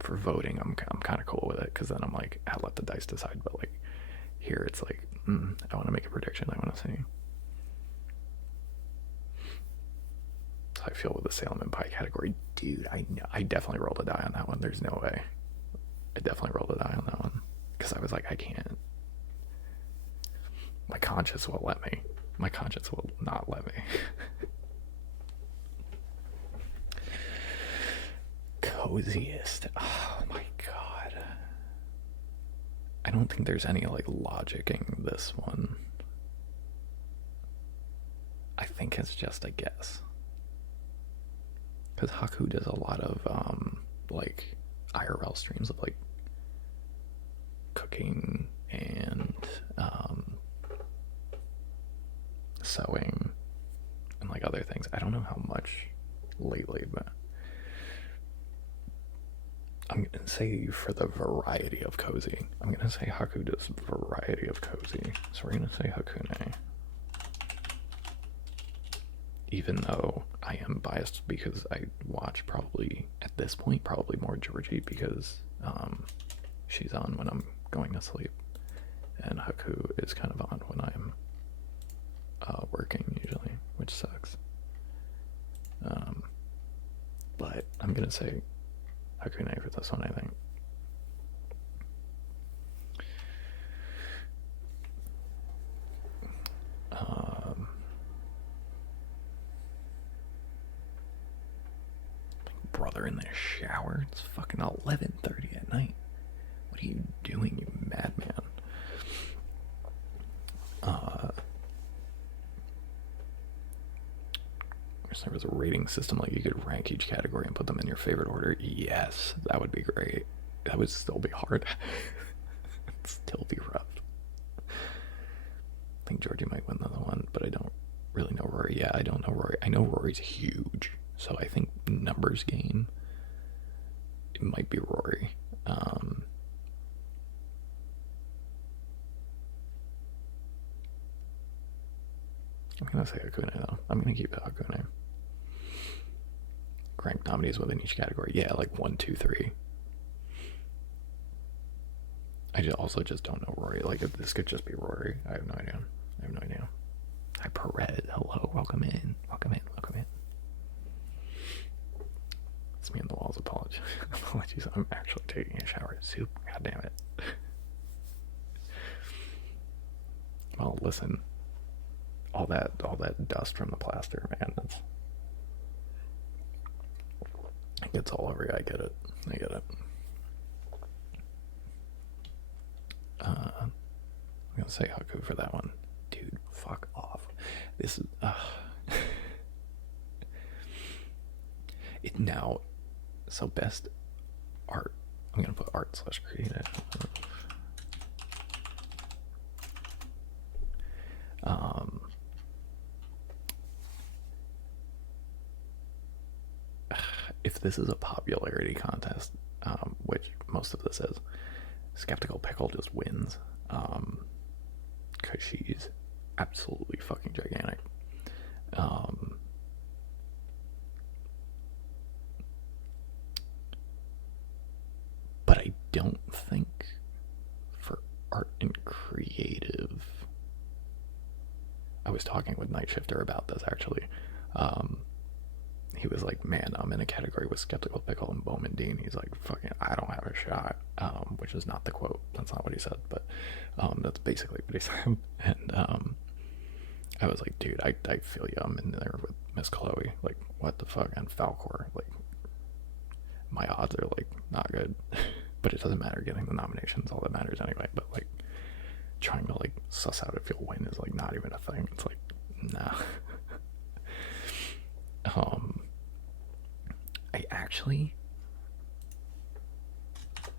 For voting, I'm kind of cool with it, because then I'm like, I'll let the dice decide. But like, here it's like, I want to make a prediction. I want to see. I feel with the Salem and Pie category, dude. I definitely rolled a die on that one. There's no way. I definitely rolled a die on that one because I was like, I can't. My conscience won't let me. My conscience will not let me. Coziest. Oh my god. I don't think there's any like logicking this one. I think it's just a guess. Because Haku does a lot of like IRL streams of like cooking and sewing and like other things. I don't know how much lately, but I'm gonna say for the variety of cozy, I'm gonna say Haku does variety of cozy. So we're gonna say Hakune. Even though I am biased because I watch probably, at this point, probably more Georgie because she's on when I'm going to sleep. And Haku is kind of on when I'm working usually, which sucks. But I'm going to say Hakune for this one, I think. Brother in the shower. It's fucking 11:30 at night. What are you doing, you madman? Wish there was a rating system like you could rank each category and put them in your favorite order. Yes, that would be great. That would still be hard. It'd still be rough. I think Georgie might win that one, but I don't really know Rory. Yeah, I don't know Rory. I know Rory's huge. So I think numbers game, it might be Rory. I'm gonna say Hakune though. I'm gonna keep it Hakune. Rank nominees within each category. Yeah, like 1, 2, 3. I also just don't know Rory. Like, if this could just be Rory. I have no idea. Hi, Perez. Hello. Welcome in. Welcome in. It's me in the walls. Apologies. I'm actually taking a shower. Soup. God damn it. Well, listen. All that dust from the plaster, man. It gets all over you. I get it. I'm gonna say Haku for that one. Dude, fuck off. This is Now, so best art. I'm gonna put art slash creative. If this is a popularity contest, which most of this is, Skeptical Pickle just wins. Because she's absolutely fucking gigantic. But I don't think for art and creative. I was talking with Night Shifter about this actually. He was like, man, I'm in a category with Skeptical Pickle and Bowman Dean. He's like, fucking, I don't have a shot. Which is not the quote. That's not what he said, but that's basically what he said. And I was like, dude, I feel you. I'm in there with Miss Chloe. Like, what the fuck? And Falcor. Like, my odds are like not good. But it doesn't matter getting the nominations. All that matters anyway. But like, trying to like suss out if you'll win is like not even a thing. It's like, nah.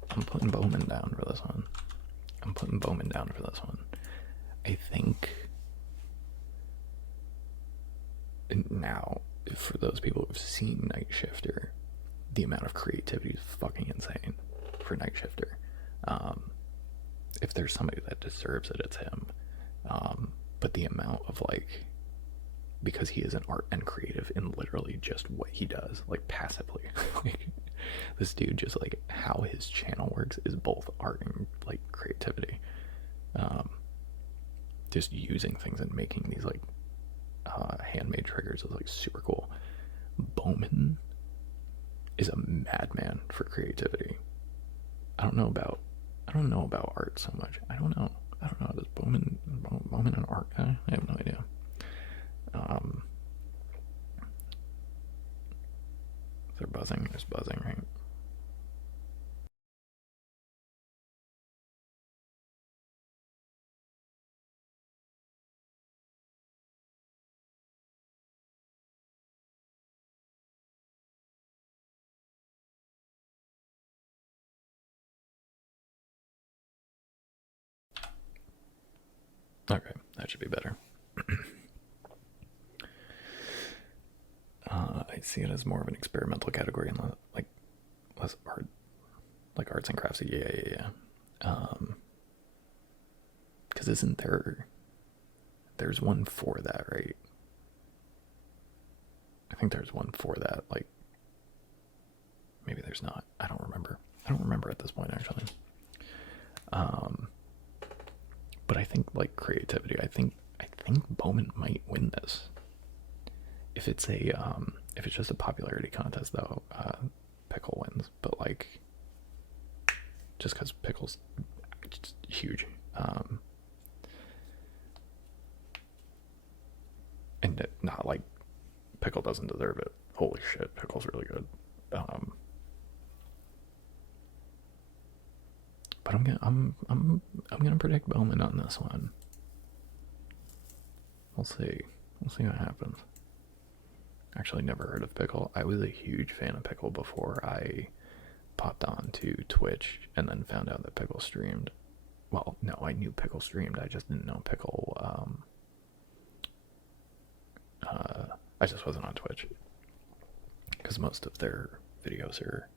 I'm putting Bowman down for this one. I think now, for those people who've seen Night Shifter, the amount of creativity is fucking insane for Night Shifter. If there's somebody that deserves it, it's him. But the amount of like, because he is an art and creative in literally just what he does, like passively. Like, this dude just like how his channel works is both art and like creativity. Just using things and making these like handmade triggers is like super cool. Bowman is a madman for creativity. I don't know about art so much. I don't know. Does Bowman an art guy? I have no idea. They're buzzing. There's buzzing, right? Okay, that should be better. I see it as more of an experimental category and less art, like arts and crafts. Yeah. Because isn't there's one for that, right? I think there's one for that. Like, maybe there's not. I don't remember at this point actually. But I think like creativity. I think Bowman might win this. If it's just a popularity contest though, Pickle wins. But like, just because Pickle's just huge, and not like Pickle doesn't deserve it. Holy shit, Pickle's really good. But I'm gonna predict Bowman on this one. We'll see what happens. Actually, never heard of Pickle. I was a huge fan of Pickle before I popped on to Twitch and then found out that Pickle streamed. Well, no, I knew Pickle streamed. I just didn't know Pickle. I just wasn't on Twitch because most of their videos are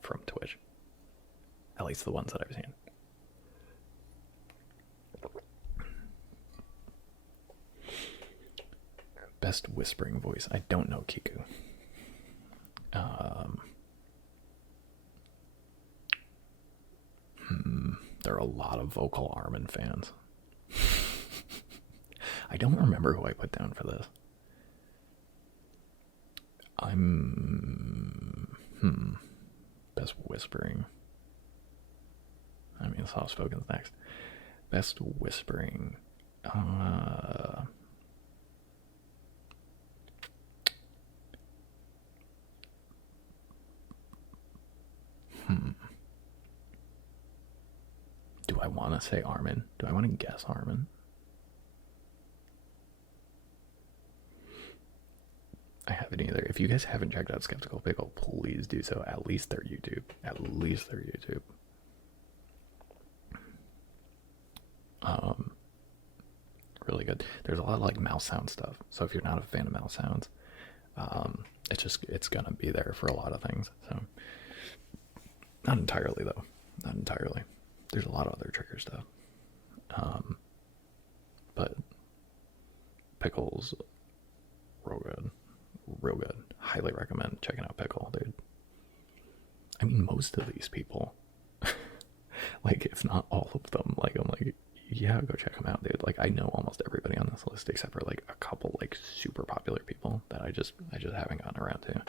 from Twitch. At least the ones that I've seen. Best whispering voice. I don't know Kiku. There are a lot of Vocal Armin fans. I don't remember who I put down for this. Best whispering. I mean, soft spoken's next. Best whispering. Do I want to say Armin? Do I want to guess Armin? I haven't either. If you guys haven't checked out Skeptical Pickle, please do so. At least their YouTube. At least their YouTube. Really good. There's a lot of like mouse sound stuff. So if you're not a fan of mouse sounds, it's gonna be there for a lot of things. So not entirely though. Not entirely. There's a lot of other trigger stuff. But Pickle's real good. Real good. Highly recommend checking out Pickle, dude. I mean, most of these people, like, if not all of them, like, I'm like, yeah, go check them out, dude. Like, I know almost everybody on this list except for like a couple like super popular people that I just haven't gotten around to.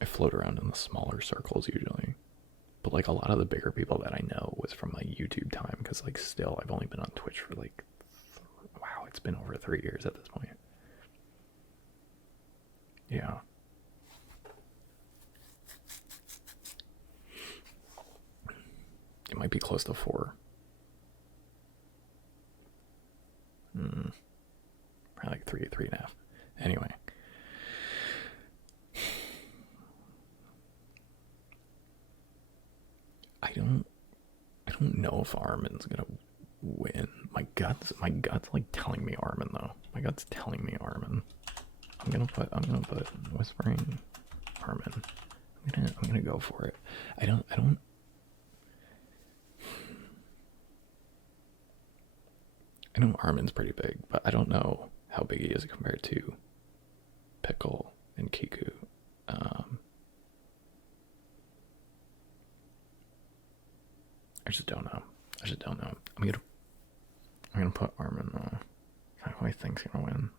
I float around in the smaller circles usually, but like a lot of the bigger people that I know was from my YouTube time, because like still I've only been on Twitch for like wow, it's been over 3 years at this point. Yeah. It might be close to 4. Probably like 3.5. Anyway. I don't know if Armin's gonna win. My gut's like telling me Armin though. My gut's telling me Armin. I'm gonna put Whispering Armin. I'm gonna go for it. I know Armin's pretty big, but I don't know how big he is compared to Pickle and Kiku. I just don't know. I'm gonna put Armin. Who I think's gonna win.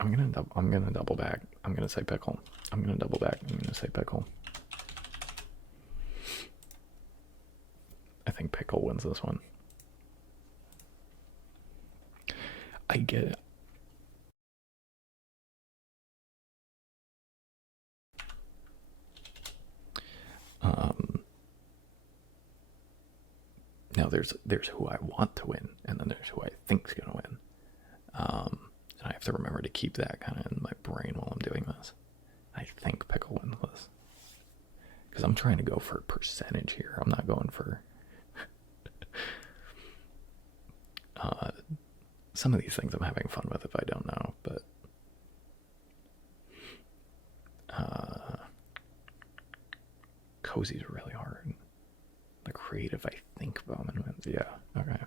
I'm gonna double back. I'm gonna say Pickle. I'm gonna double back. I'm gonna say Pickle. I think Pickle wins this one. I get it. Now there's who I want to win, and then there's who I think's gonna win. And I have to remember to keep that kind of in my brain while I'm doing this. I think Pickle wins this, because I'm trying to go for percentage here. I'm not going for some of these things I'm having fun with if I don't know, but Cozy's really hard. The creative, I think Bowman wins. Yeah, okay.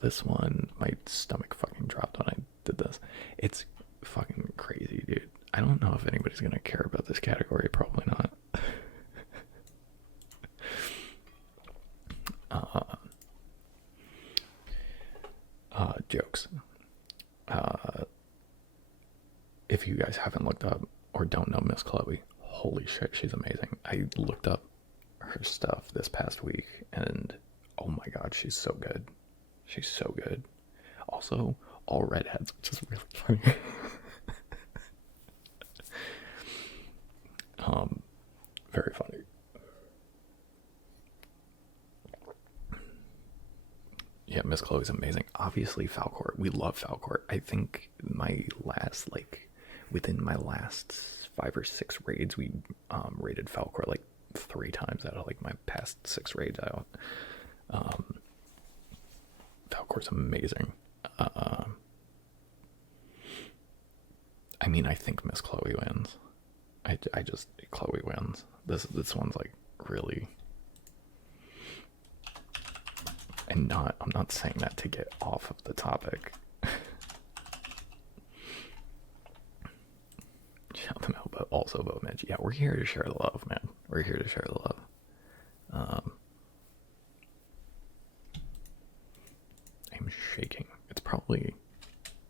This one, my stomach fucking dropped when I did this. It's fucking crazy, dude. I don't know if anybody's gonna care about this category. Probably not. Jokes. If you guys haven't looked up or don't know Miss Chloe, holy shit, she's amazing. I looked up her stuff this past week, and oh my god, she's so good. She's so good. Also, all redheads, which is really funny. Very funny. Yeah, Miss Chloe's amazing. Obviously, Falcor. We love Falcor. I think within my last 5 or 6 raids, we raided Falcor like 3 times out of like my past 6 raids out. Falcor's amazing. I mean, I think Miss Chloe wins. I just Chloe wins. This one's like really. And I'm not saying that to get off of the topic. Shout them out, but also vote Mitch. Yeah, we're here to share the love, man. We're here to share the love. I'm shaking. It's probably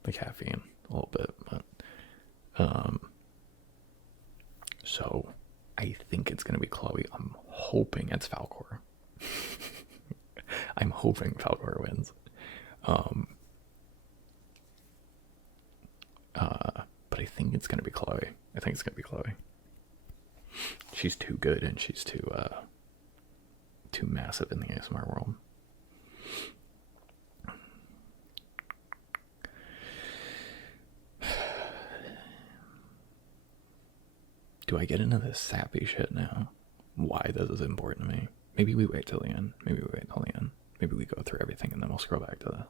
the caffeine a little bit, but so I think it's gonna be Chloe. I'm hoping it's Falcor. I'm hoping Falcor wins. But I think it's gonna be Chloe. I think it's gonna be Chloe. She's too good and she's too massive in the ASMR world. Do I get into this sappy shit now? Why this is important to me? Maybe we wait till the end. Maybe we wait till the end. Maybe we go through everything and then we'll scroll back to this.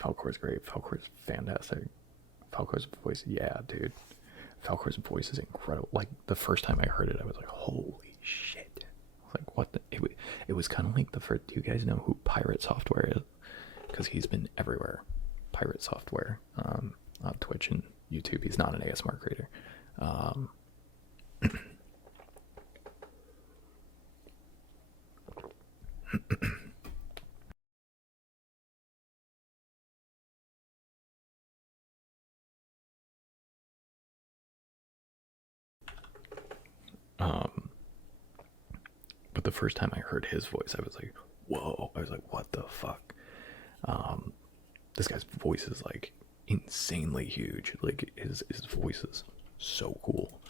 Falcor's great. Falcor's fantastic. Falcor's voice, yeah, dude. Falcor's voice is incredible. Like, the first time I heard it, I was like, holy shit. I was like, what the? It was kind of like the first. Do you guys know who Pirate Software is? Because he's been everywhere. Pirate Software on Twitch and YouTube. He's not an ASMR creator. But the first time I heard his voice, I was like, whoa. I was like, what the fuck? This guy's voice is like insanely huge. Like his voice is so cool.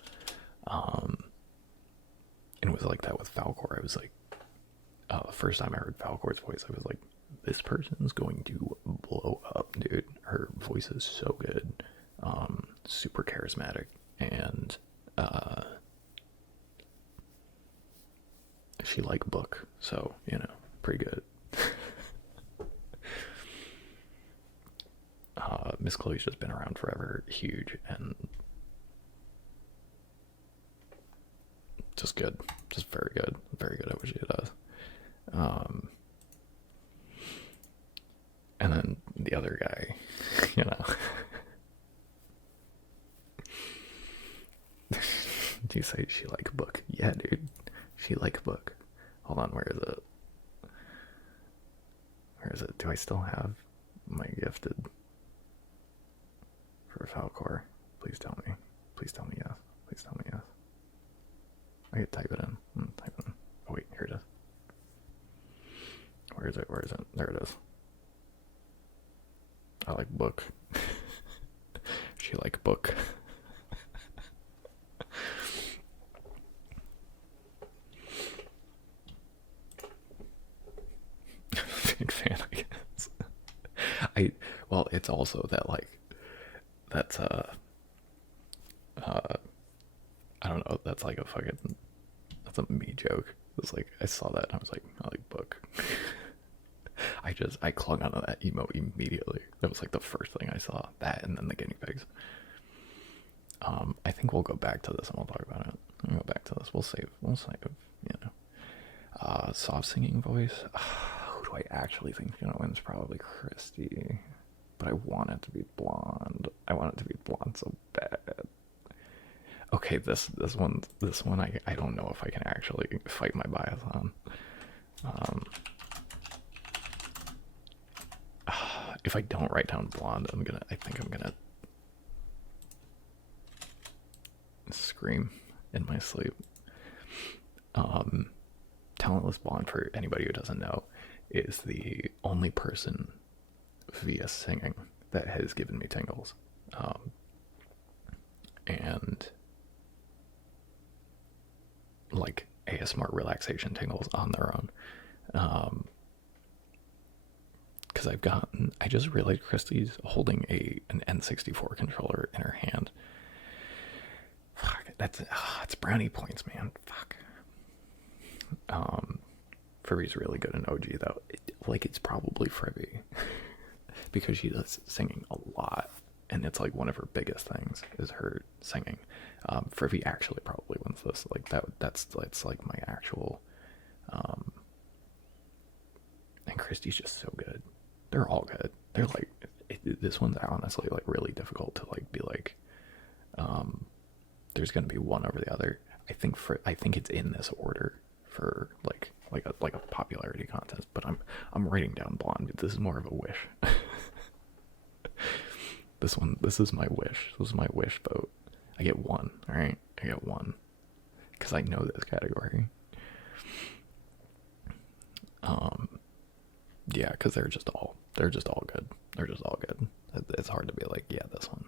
And it was like that with Falcor. I was like, the first time I heard Falcor's voice, I was like, this person's going to blow up, dude. Her voice is so good. Super charismatic, and she like book, so you know, pretty good. Miss Chloe's just been around forever, huge, and just good, just very good at what she does. And then the other guy, you know. Do you say she like a book? Yeah, dude, she like a book. Hold on, where is it? Where is it? Do I still have my gifted for Falcor? Please tell me. Please tell me yes. Please tell me yes. I could type it in. Type it in. Oh wait, here it is. Where is it? Where is it? There it is. I like book. She like book. Big fan, I guess. Well, it's also that like that's I don't know, that's like a fucking, that's a me joke. It's like I saw that and I was like, I like book. I clung onto that emote immediately. That was like the first thing I saw. That and then the guinea pigs. I think we'll go back to this and we'll talk about it. We'll go back to this. We'll save, you know. Soft singing voice. Who do I actually think is gonna win? It's probably Christy. But I want it to be blonde. I want it to be blonde so bad. Okay, this one I don't know if I can actually fight my bias on. If I don't write down blonde, I think I'm gonna scream in my sleep. Talentless Blonde, for anybody who doesn't know, is the only person via singing that has given me tingles. And like ASMR relaxation tingles on their own. Because I just realized Christy's holding an N64 controller in her hand. Fuck, it's brownie points, man. Fuck. Frivy's really good in OG though. It's probably Frivy because she does singing a lot, and it's like one of her biggest things is her singing. Frivy actually probably wins this. Like that's like my actual. And Christy's just so good. They're all good. They're like this one's honestly like really difficult to like be like. There's gonna be one over the other. I think it's in this order for like a popularity contest. But I'm writing down blonde. This is more of a wish. This is my wish. This is my wish vote. I get one. All right, I get one because I know this category. Yeah, because they're just all good. They're just all good. it's hard to be like, yeah, this one.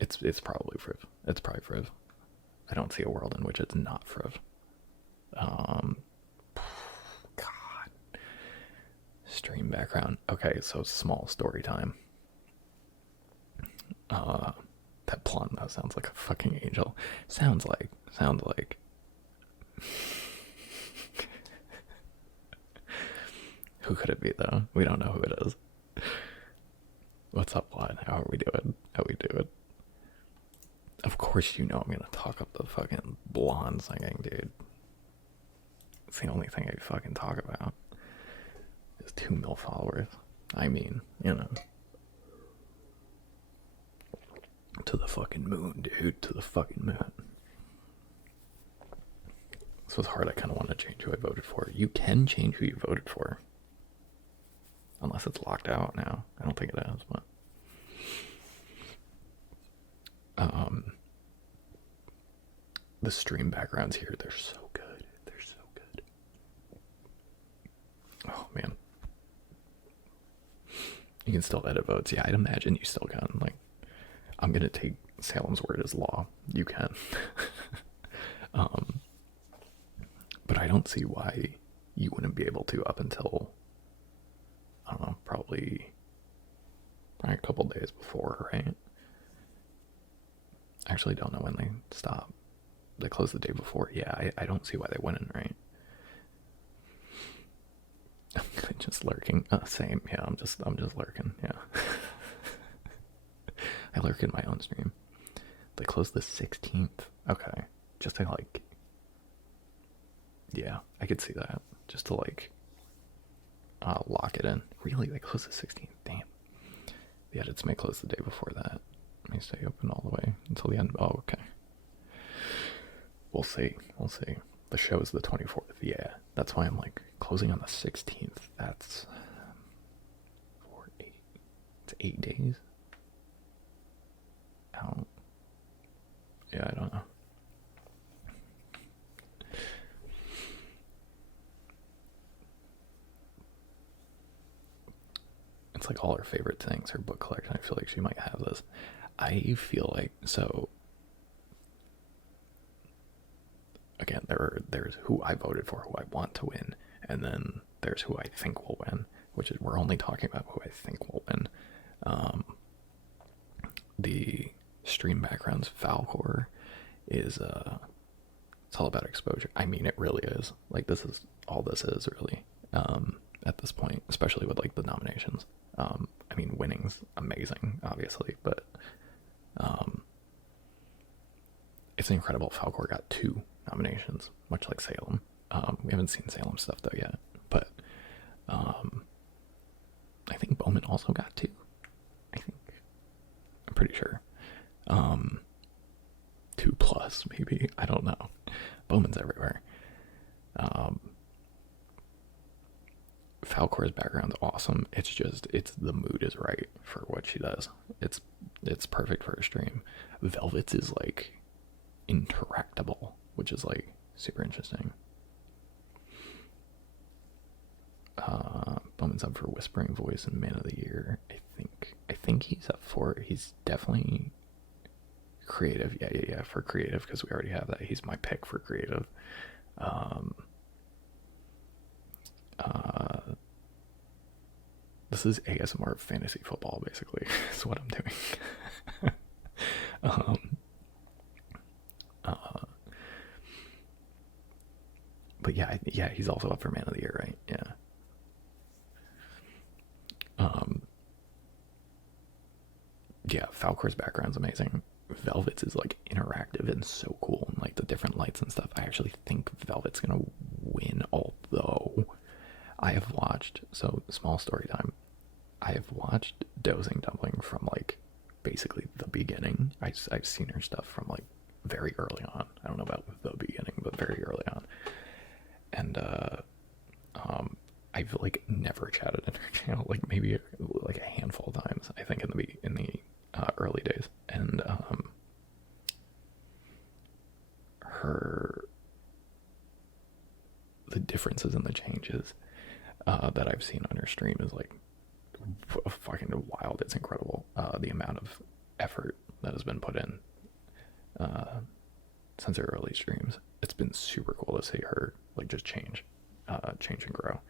It's probably Friv. It's probably Friv. I don't see a world in which it's not Friv. God. Stream background. Okay, so small story time. That blonde though sounds like a fucking angel. Sounds like. Who could it be though? We don't know who it is. What's up, Blonde? How are we doing? Of course you know I'm gonna talk up the fucking blonde singing, dude. It's the only thing I fucking talk about. Is 2 mil followers. I mean, you know. To the fucking moon, dude. To the fucking moon. This was hard. I kind of want to change who I voted for. You can change who you voted for. Unless it's locked out now. I don't think it is, but... the stream backgrounds here, they're so good. Oh, man. You can still edit votes. Yeah, I'd imagine you still can. Like, I'm going to take Salem's word as law. You can. But I don't see why you wouldn't be able to up until, I don't know, probably a couple days before, right? I actually don't know when they stop. They close the day before. Yeah, I don't see why they wouldn't, right? I'm just lurking. Same. Yeah, I'm just lurking. Yeah. I lurk in my own stream. They close the 16th. Okay. Just to like... Yeah, I could see that. Just to like... lock it in. Really? They close the 16th? Damn. The edits may close the day before that. It may stay open all the way until the end. Oh, okay. We'll see. The show is the 24th. Yeah, that's why I'm like closing on the 16th. That's 8. It's 8 days. Out. Yeah, I don't know. It's like all her favorite things. Her book collection. I feel like she might have this. I feel like so. Again, there's who I voted for, who I want to win, and then there's who I think will win, which is we're only talking about who I think will win. The stream backgrounds Falcor is it's all about exposure. I mean, it really is. Like, this is all this is really at this point, especially with like the nominations. I mean, winning's amazing, obviously, but it's incredible. Falcor got 2 nominations, much like Salem. We haven't seen Salem stuff though yet, but I think Bowman also got 2. I'm pretty sure. 2 plus maybe. I don't know. Bowman's everywhere. Falcor's background's awesome. It's the mood is right for what she does. It's perfect for a stream. Velvet's is like interactable, which is like super interesting. Bowman's up for Whispering Voice and Man of the Year. I think he's up for it. He's definitely creative. Yeah, for creative, because we already have that. He's my pick for creative. This is ASMR fantasy football, basically. Is what I'm doing. But yeah, he's also up for Man of the Year, right? Yeah. Yeah, Falcor's background's amazing. Velvet's is like interactive and so cool, and like the different lights and stuff. I actually think Velvet's gonna win, although I have watched, so small story time, I have watched Dozing Dumpling from like basically the beginning. I've seen her stuff from like very early on. I don't know about the beginning, but very early on. And I've like never chatted in her channel, like maybe like a handful of times, I think, in the early days. And the differences and the changes that I've seen on her stream is like fucking wild. It's incredible, the amount of effort that has been put in since her early streams. It's been super cool to see her like just change and grow.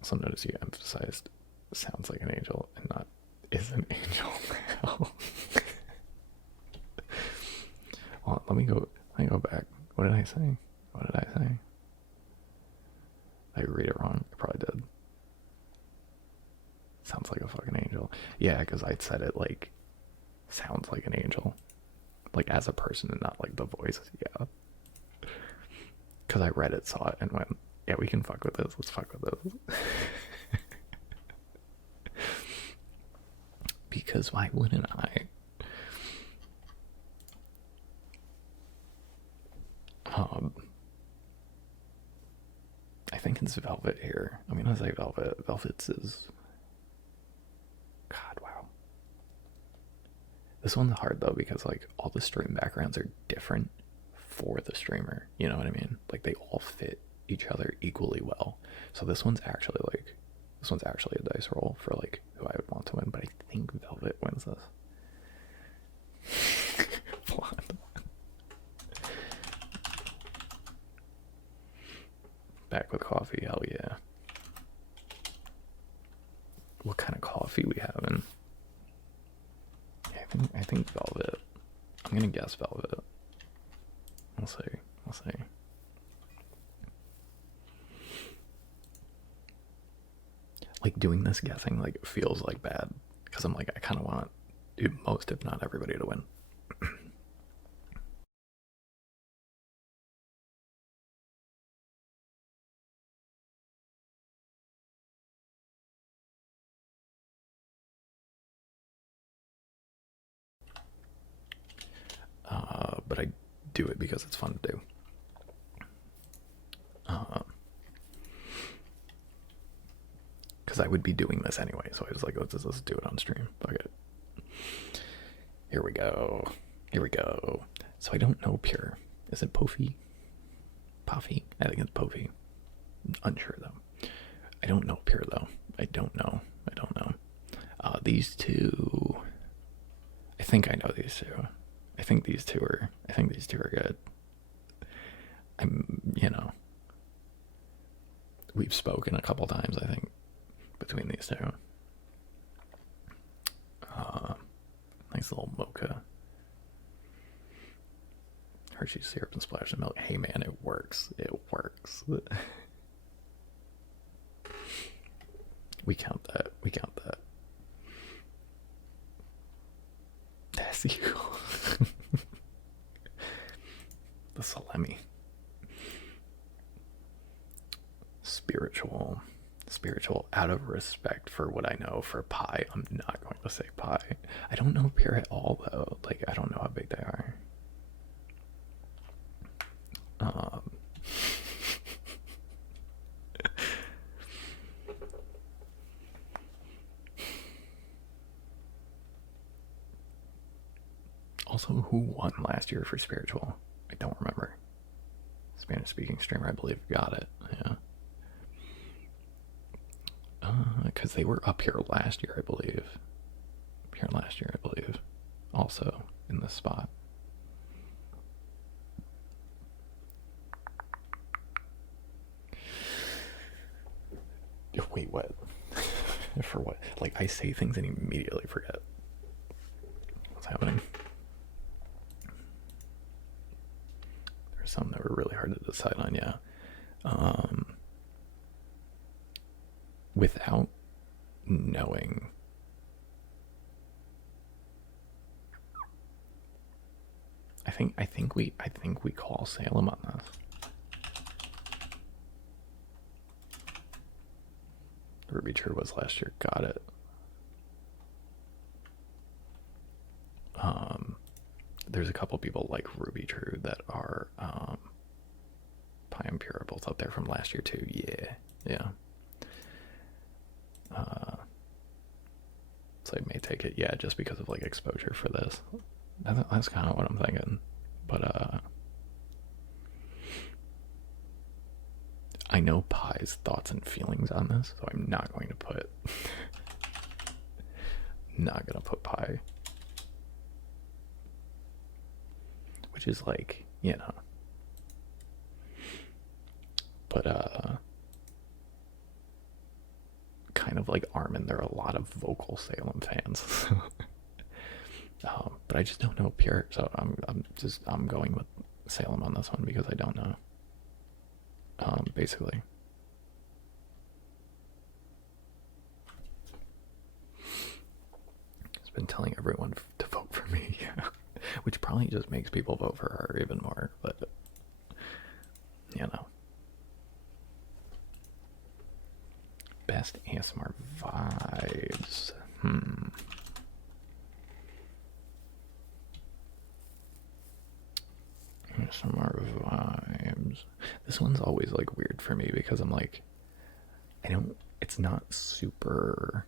Also notice you emphasized sounds like an angel and not is an angel now. Well, let me go back. What did I say? I read it wrong. I probably did. Sounds like a fucking angel. Yeah, because I said it like sounds like an angel. Like as a person and not like the voice. Yeah. Because I read it, saw it, and went, yeah, we can fuck with this. Let's fuck with this. Because why wouldn't I? I think it's Velvet here. I'm gonna say Velvet. Velvet's is... God, wow. This one's hard though because like all the stream backgrounds are different for the streamer. You know what I mean? Like they all fit each other equally well. So this one's actually a dice roll for like who I would want to win, but I think Velvet wins this. Blonde. Back with coffee, hell yeah. What kind of coffee we having? I think Velvet. I'm gonna guess Velvet. We'll see. Like doing this guessing like feels like bad because I'm like I kind of want most if not everybody to win. But I do it because it's fun to do. Because I would be doing this anyway, so I was like, let's do it on stream. Fuck it. Here we go. So I don't know pure. Is it Poffy? Puffy? I think it's Poffy. Unsure though. I don't know pure though. I don't know. These two. I think I know these two. I think these two are good. We've spoken a couple times, I think, between these two. Nice little mocha. Hershey's syrup and splash of milk. Hey man, it works. We count that. That's you. The salami. Spiritual. Out of respect for what I know for pie, I'm not going to say pie. I don't know pure at all though. Like I don't know how big they are. Also, who won last year for spiritual? I don't remember. Spanish speaking streamer, I believe, got it. Yeah. Because they were up here last year, I believe. Also in this spot. Wait, what? For what? Like, I say things and immediately forget. What's happening? There's some that were really hard to decide on, yeah. Without knowing, I think we call Salem on this. Ruby True was last year. Got it. There's a couple people like Ruby True that are Pie and Pure are both up there from last year too. Yeah. So I may take it, yeah, just because of like exposure for this. That's kind of what I'm thinking. But I know Pie's thoughts and feelings on this, so I'm not going to put not gonna put Pie, which is like, you know, but kind of like Armin, there are a lot of vocal Salem fans. But I just don't know Pure, so I'm going with Salem on this one because I don't know. Basically. It's been telling everyone to vote for me, which probably just makes people vote for her even more, but you know. Best ASMR vibes. ASMR vibes. This one's always like weird for me because I'm like, it's not super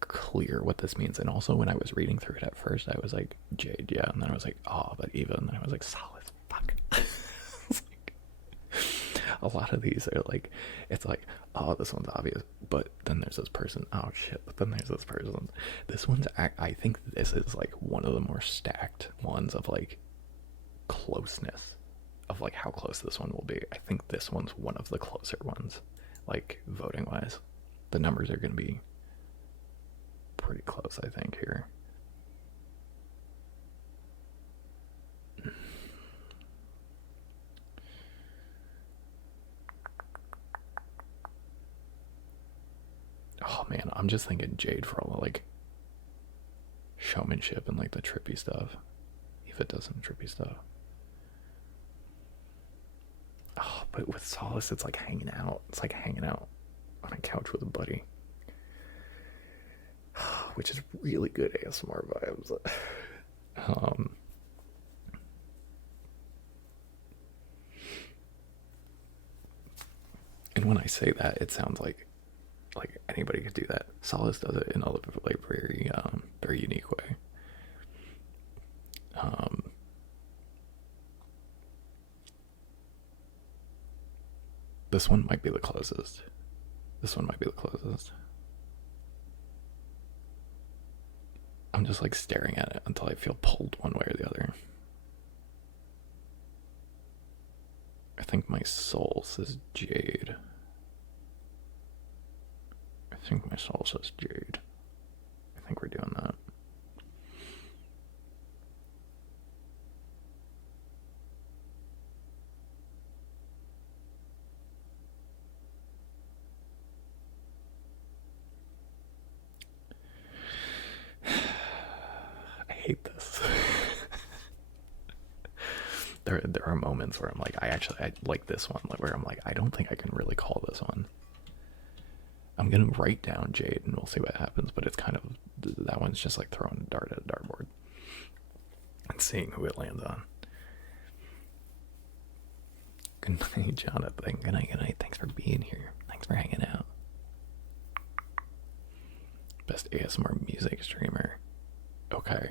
clear what this means. And also when I was reading through it at first, I was like, Jade, yeah. And then I was like, oh, but Eva. And then I was like, Solace, fuck. A lot of these are like, it's like, oh, this one's obvious, but then there's this person, oh shit, but then there's this person. This one's, I think this is like one of the more stacked ones of like closeness, of like how close this one will be. I think this one's one of the closer ones, like voting wise. The numbers are going to be pretty close, I think, here. Oh man, I'm just thinking Jade for all the like showmanship and like the trippy stuff. If it does some trippy stuff. Oh, but with Solace, it's like hanging out. It's like hanging out on a couch with a buddy. Which is really good ASMR vibes. And when I say that, it sounds like anybody could do that. Solace does it in a like very very unique way. This one might be the closest. This one might be the closest. I'm just like staring at it until I feel pulled one way or the other. I think my soul says Jade. I think my soul says Jade. I think we're doing that. I hate this. There are moments where I'm like, I like this one, where I'm like, I don't think I can really call this one. I'm gonna write down Jade and we'll see what happens, but it's kind of, that one's just like throwing a dart at a dartboard and seeing who it lands on. Good night, Jonathan. Good night. Thanks for being here. Thanks for hanging out. Best ASMR music streamer. Okay,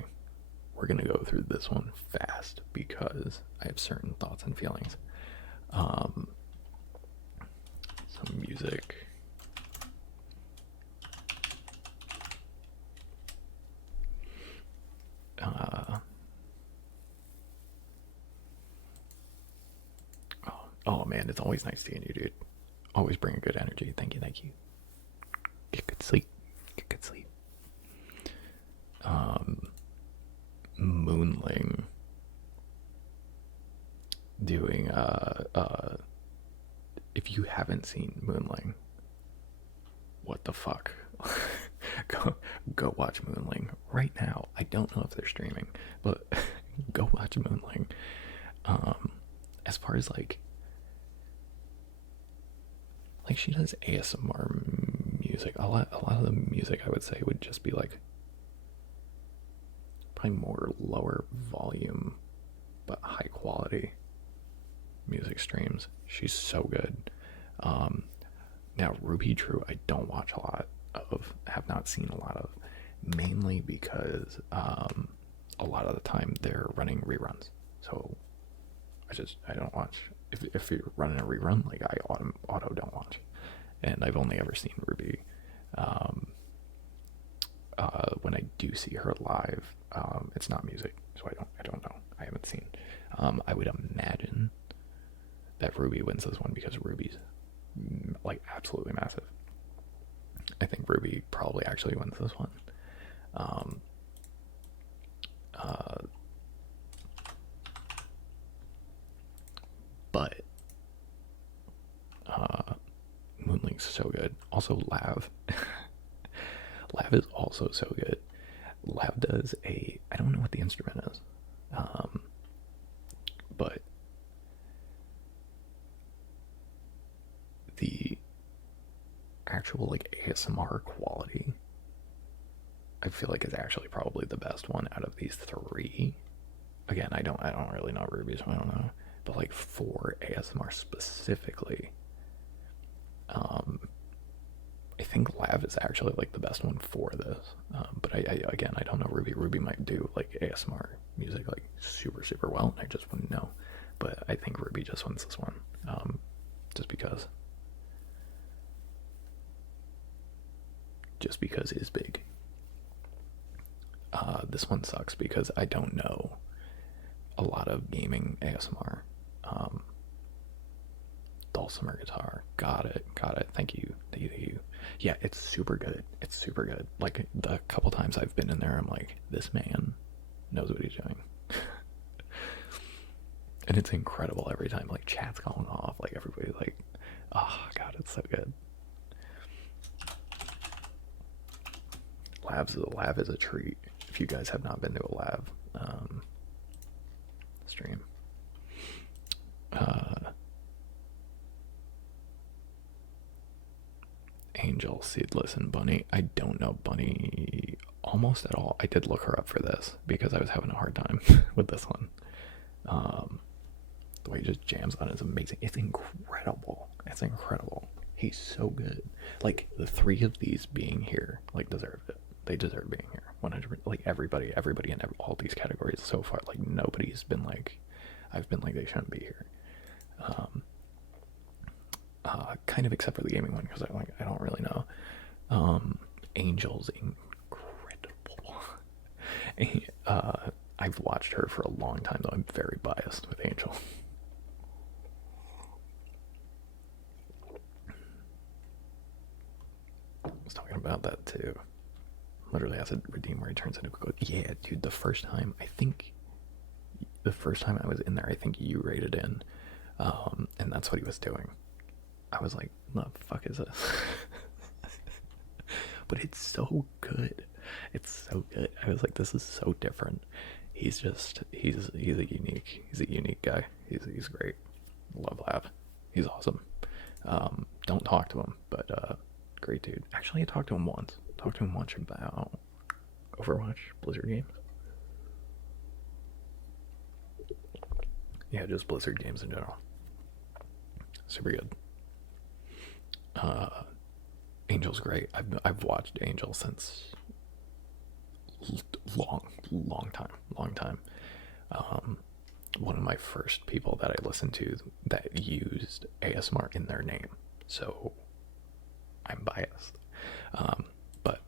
we're gonna go through this one fast because I have certain thoughts and feelings. Some music. Oh man, it's always nice seeing you, dude. Always bring a good energy. Thank you. Get good sleep. Moonling doing if you haven't seen Moonling, what the fuck? go watch Moonling right now. I don't know if they're streaming, but go watch Moonling. As far as like she does ASMR music, a lot of the music I would say would just be like probably more lower volume but high quality music streams. She's so good. Now Ruby True I don't watch a lot of, have not seen a lot of, mainly because a lot of the time they're running reruns, so I don't watch if you're running a rerun, like I auto don't watch, and I've only ever seen Ruby. When I do see her live, it's not music, so I don't know. I haven't seen. I would imagine that Ruby wins this one because Ruby's like absolutely massive. I think Ruby probably actually wins this one. But Moonlink's so good. Also, Lav. Lav is also so good. Lav does I don't know what the instrument is, but the actual like ASMR quality, I feel like is actually probably the best one out of these three. Again, I don't really know Ruby, so I don't know. But like for ASMR specifically, I think Lav is actually like the best one for this. But I don't know Ruby. Ruby might do like ASMR music like super well, and I just wouldn't know. But I think Ruby just wins this one, just because it is big. This one sucks because I don't know a lot of gaming ASMR. Dulcimer guitar, got it. Thank you. Yeah, it's super good. Like the couple times I've been in there, I'm like, this man knows what he's doing. And it's incredible every time. Like chat's going off, like everybody's like, oh god, it's so good. Lav is a treat. If you guys have not been to a Lav stream, Angel, Seedless, and Bunny. I don't know Bunny almost at all. I did look her up for this because I was having a hard time with this one. The way he just jams on it is amazing. It's incredible. He's so good. Like the three of these being here, like deserve it. They deserve being here. 100%. Like everybody in all these categories so far. Like nobody's been like, I've been like they shouldn't be here. Kind of except for the gaming one because I don't really know. Angel's incredible. I've watched her for a long time though. I'm very biased with Angel. I was talking about that too. Literally has a redeem where he turns into a yeah, dude. The first time I was in there, I think you rated in, and that's what he was doing. I was like, what the fuck is this? But it's so good. I was like, this is so different. He's a unique guy. He's great. Love Lav. He's awesome. Don't talk to him, but great dude. Actually, I talked to him once. About Overwatch, Blizzard games. Yeah, just Blizzard games in general. Super good. Angel's great. I've watched Angel since long time. One of my first people that I listened to that used ASMR in their name, so I'm biased. But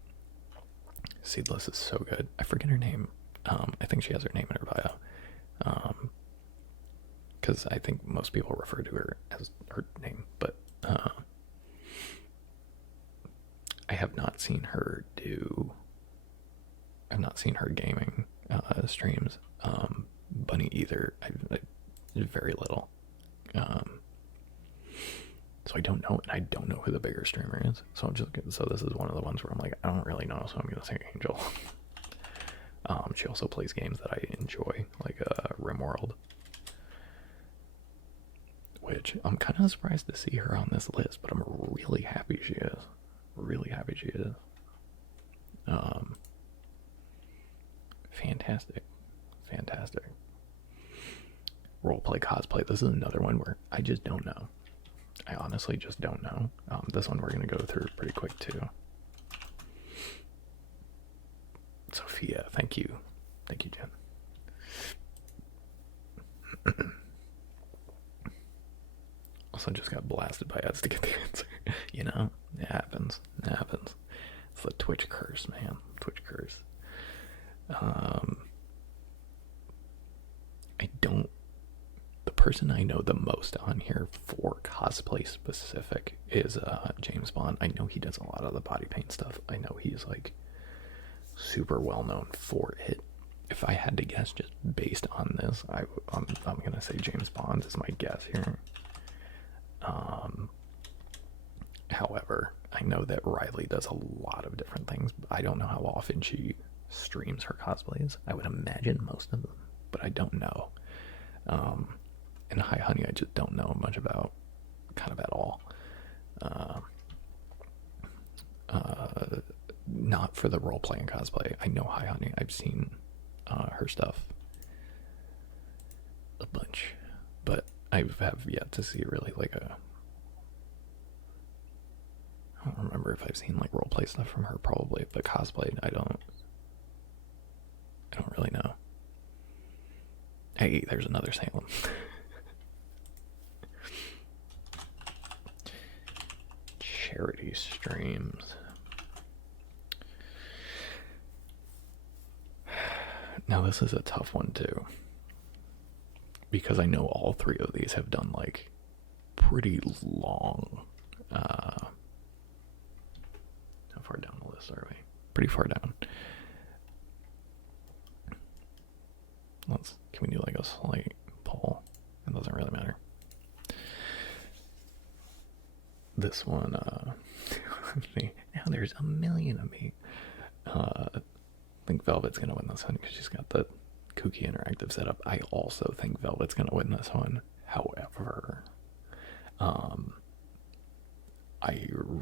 Seedless is so good. I forget her name. I think she has her name in her bio. Because I think most people refer to her as her name, but I have not seen her gaming streams. Bunny either. I very little. So I don't know, and I don't know who the bigger streamer is. So this is one of the ones where I'm like, I don't really know, so I'm gonna say Angel. She also plays games that I enjoy, like RimWorld, which I'm kind of surprised to see her on this list, but I'm really happy she is. Fantastic. Roleplay, cosplay. This is another one where I just don't know. I honestly just don't know. This one we're gonna go through pretty quick too. Sophia, thank you, Jen. Also just got blasted by ads to get the answer. You know? It happens. It happens. It's the Twitch curse, man. Twitch curse. I don't. The person I know the most on here for cosplay specific is James Bond. I know he does a lot of the body paint stuff. I know he's like super well known for it. If I had to guess just based on this, I'm gonna say James Bond is my guess here. However, I know that Riley does a lot of different things. I don't know how often she streams her cosplays. I would imagine most of them, but I don't know. And Hi Honey, I just don't know much about, kind of at all. Not for the role-playing cosplay. I know Hi Honey. I've seen her stuff a bunch, but I have yet to see really like a. I don't remember if I've seen like role-play stuff from her. Probably, but cosplay, I don't really know. Hey, there's another Salem. Charity streams. Now this is a tough one too, because I know all three of these have done like pretty long. How far down the list are we? Pretty far down. Can we do like a slight poll? It doesn't really matter. This one, now there's a million of me. I think Velvet's gonna win this one because she's got the kooky interactive setup. I also think Velvet's gonna win this one. However, I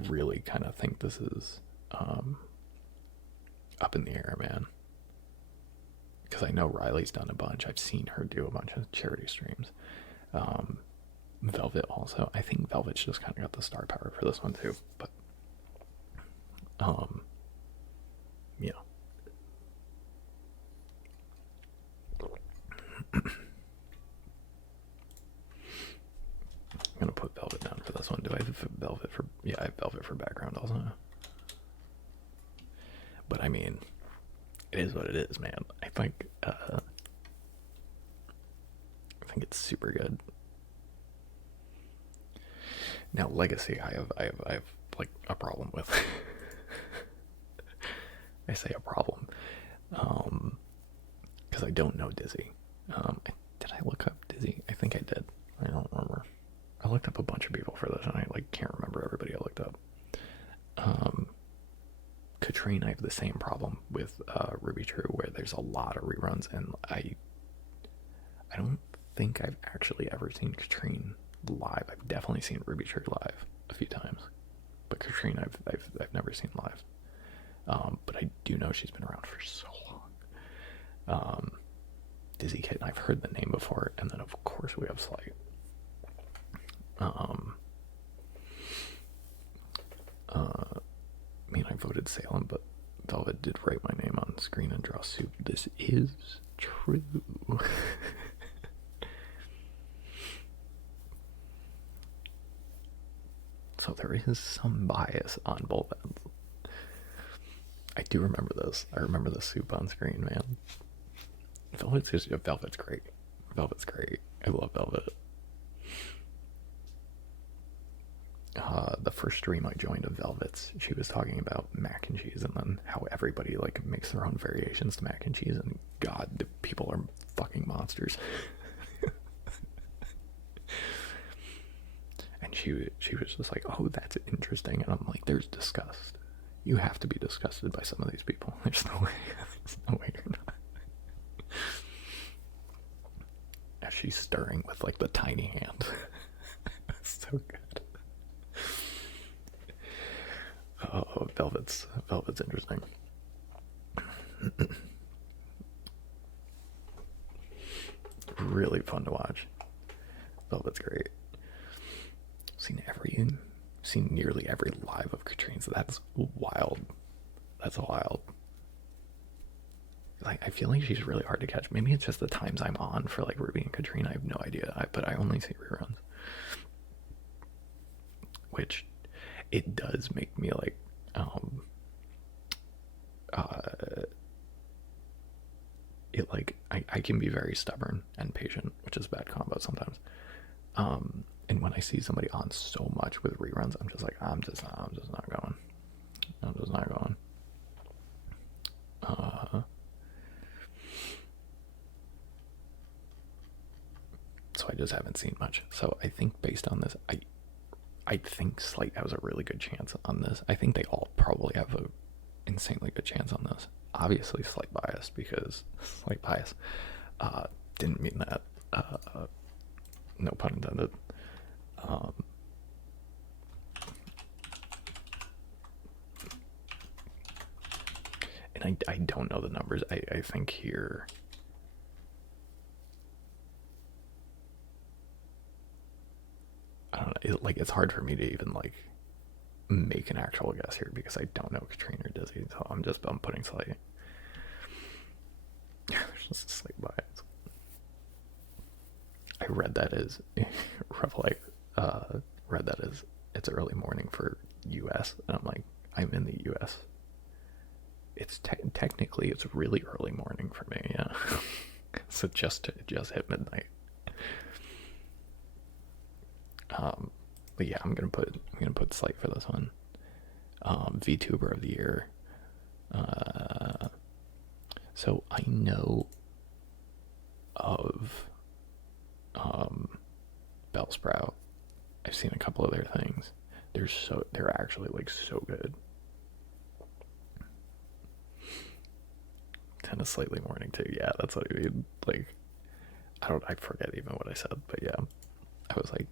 really kind of think this is up in the air, man. Because I know Riley's done a bunch. I've seen her do a bunch of charity streams. Velvet also. I think Velvet's just kind of got the star power for this one too. But, yeah. I'm gonna put Velvet down for this one. Do I have Velvet for? Yeah, I have Velvet for background also. But I mean, it is what it is, man. I think it's super good. Now, Legacy, I have like a problem with. I say a problem, because I don't know Dizzy. Did I look up Dizzy? I think I did. I don't remember. I looked up a bunch of people for this, and I like can't remember everybody I looked up. Katrine, I have the same problem with Ruby True, where there's a lot of reruns, and I don't think I've actually ever seen Katrine live. I've definitely seen Ruby True live a few times, but Katrine I've never seen live. But I do know she's been around for so long. Dizzy Kitten, I've heard the name before, and then of course we have Slight. I mean, I voted Salem, but Velvet did write my name on the screen and draw soup. This is true. So there is some bias on both ends. I do remember this. I remember the soup on screen, man. Velvet's great. Velvet's great. I love Velvet. The first stream I joined of Velvet's, she was talking about mac and cheese, and then how everybody like makes their own variations to mac and cheese, and God, the people are fucking monsters. And she was just like, oh, that's interesting, and I'm like, there's disgust. You have to be disgusted by some of these people. There's no way you're not. As she's stirring with like the tiny hand. So good. Oh, Velvet's interesting. Really fun to watch. Velvet's great. Seen nearly every live of Katrine's. That's wild. That's wild. Like, I feel like she's really hard to catch. Maybe it's just the times I'm on for like Ruby and Katrina. I have no idea. But I only see reruns. which it does make me like it like I can be very stubborn and patient, which is a bad combo sometimes. And when I see somebody on so much with reruns, I'm just like, I'm just not going. I'm just not going. So I just haven't seen much. So I think based on this, I think Slight has a really good chance on this. I think they all probably have a insanely good chance on this. Obviously, slight bias because slight bias. Didn't mean that. No pun intended. And I don't know the numbers. I think here. I don't know. It's hard for me to even like make an actual guess here because I don't know Katrina or Dizzy. So I'm putting slight. There's just a slight bias. I read that as read that as it's early morning for US, and I'm like, I'm in the US. It's technically it's really early morning for me, yeah. So just hit midnight. But yeah, I'm gonna put Slight for this one. VTuber of the year. So I know of Bellsprout. I've seen a couple of their things. They're actually like so good. Kind of slightly morning too. Yeah, that's what I mean. Like, I forget even what I said, but yeah, I was like,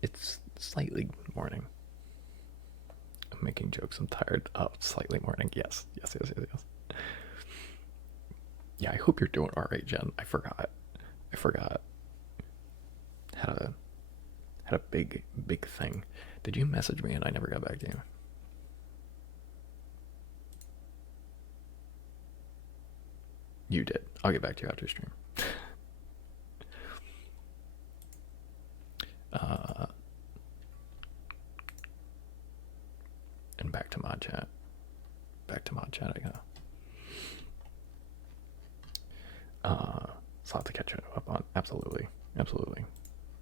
it's slightly morning. I'm making jokes. I'm tired. Oh, slightly morning. Yes. Yeah, I hope you're doing all right, Jen. I forgot. Had a big thing. Did you message me and I never got back to you? You did. I'll get back to you after stream. And back to mod chat. I go. It's a lot to catch up on. Absolutely.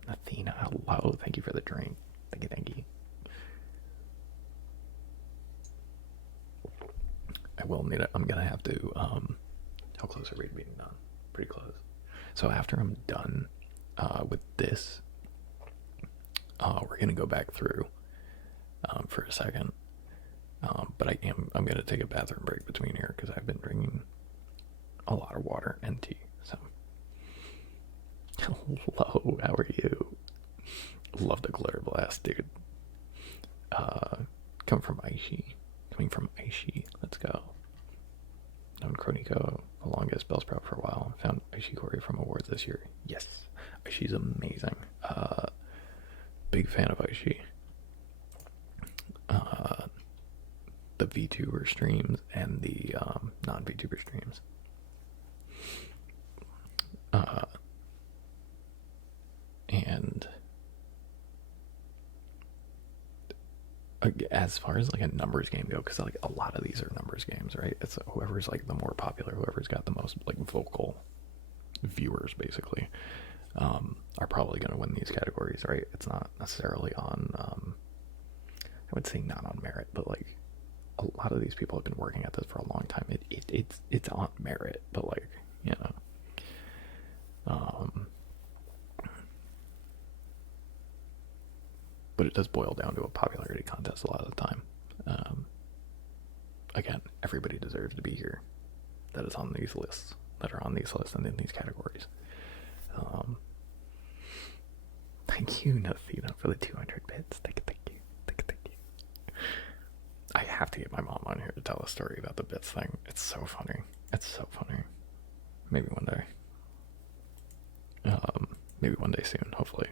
Athena, hello. Thank you for the drink. Thank you. I will need it. I'm gonna have to. How close are we to being done? Pretty close. So after I'm done with this, we're gonna go back through for a second. But I'm gonna take a bathroom break between here because I've been drinking a lot of water and tea. So, hello, how are you? Love the glitter blast, dude. Coming from Aishi. Let's go. Known Kroniko, the longest Bellsprout for a while. Found Aishi Corey from awards this year. Yes, Aishi's amazing. Big fan of Aishi. The VTuber streams and the non-VTuber streams. And as far as like a numbers game go, because like a lot of these are numbers games, right? It's whoever's like the more popular, whoever's got the most like vocal viewers basically are probably going to win these categories, right? It's not necessarily on I would say not on merit, but like a lot of these people have been working at this for a long time. It's on merit, but like, you know, but it does boil down to a popularity contest a lot of the time. Again, everybody deserves to be here that is on these lists, that are on these lists and in these categories. Thank you, Nathina, for the 200 bits. Thank you. I have to get my mom on here to tell a story about the bits thing. It's so funny. Maybe one day. Maybe one day soon, hopefully.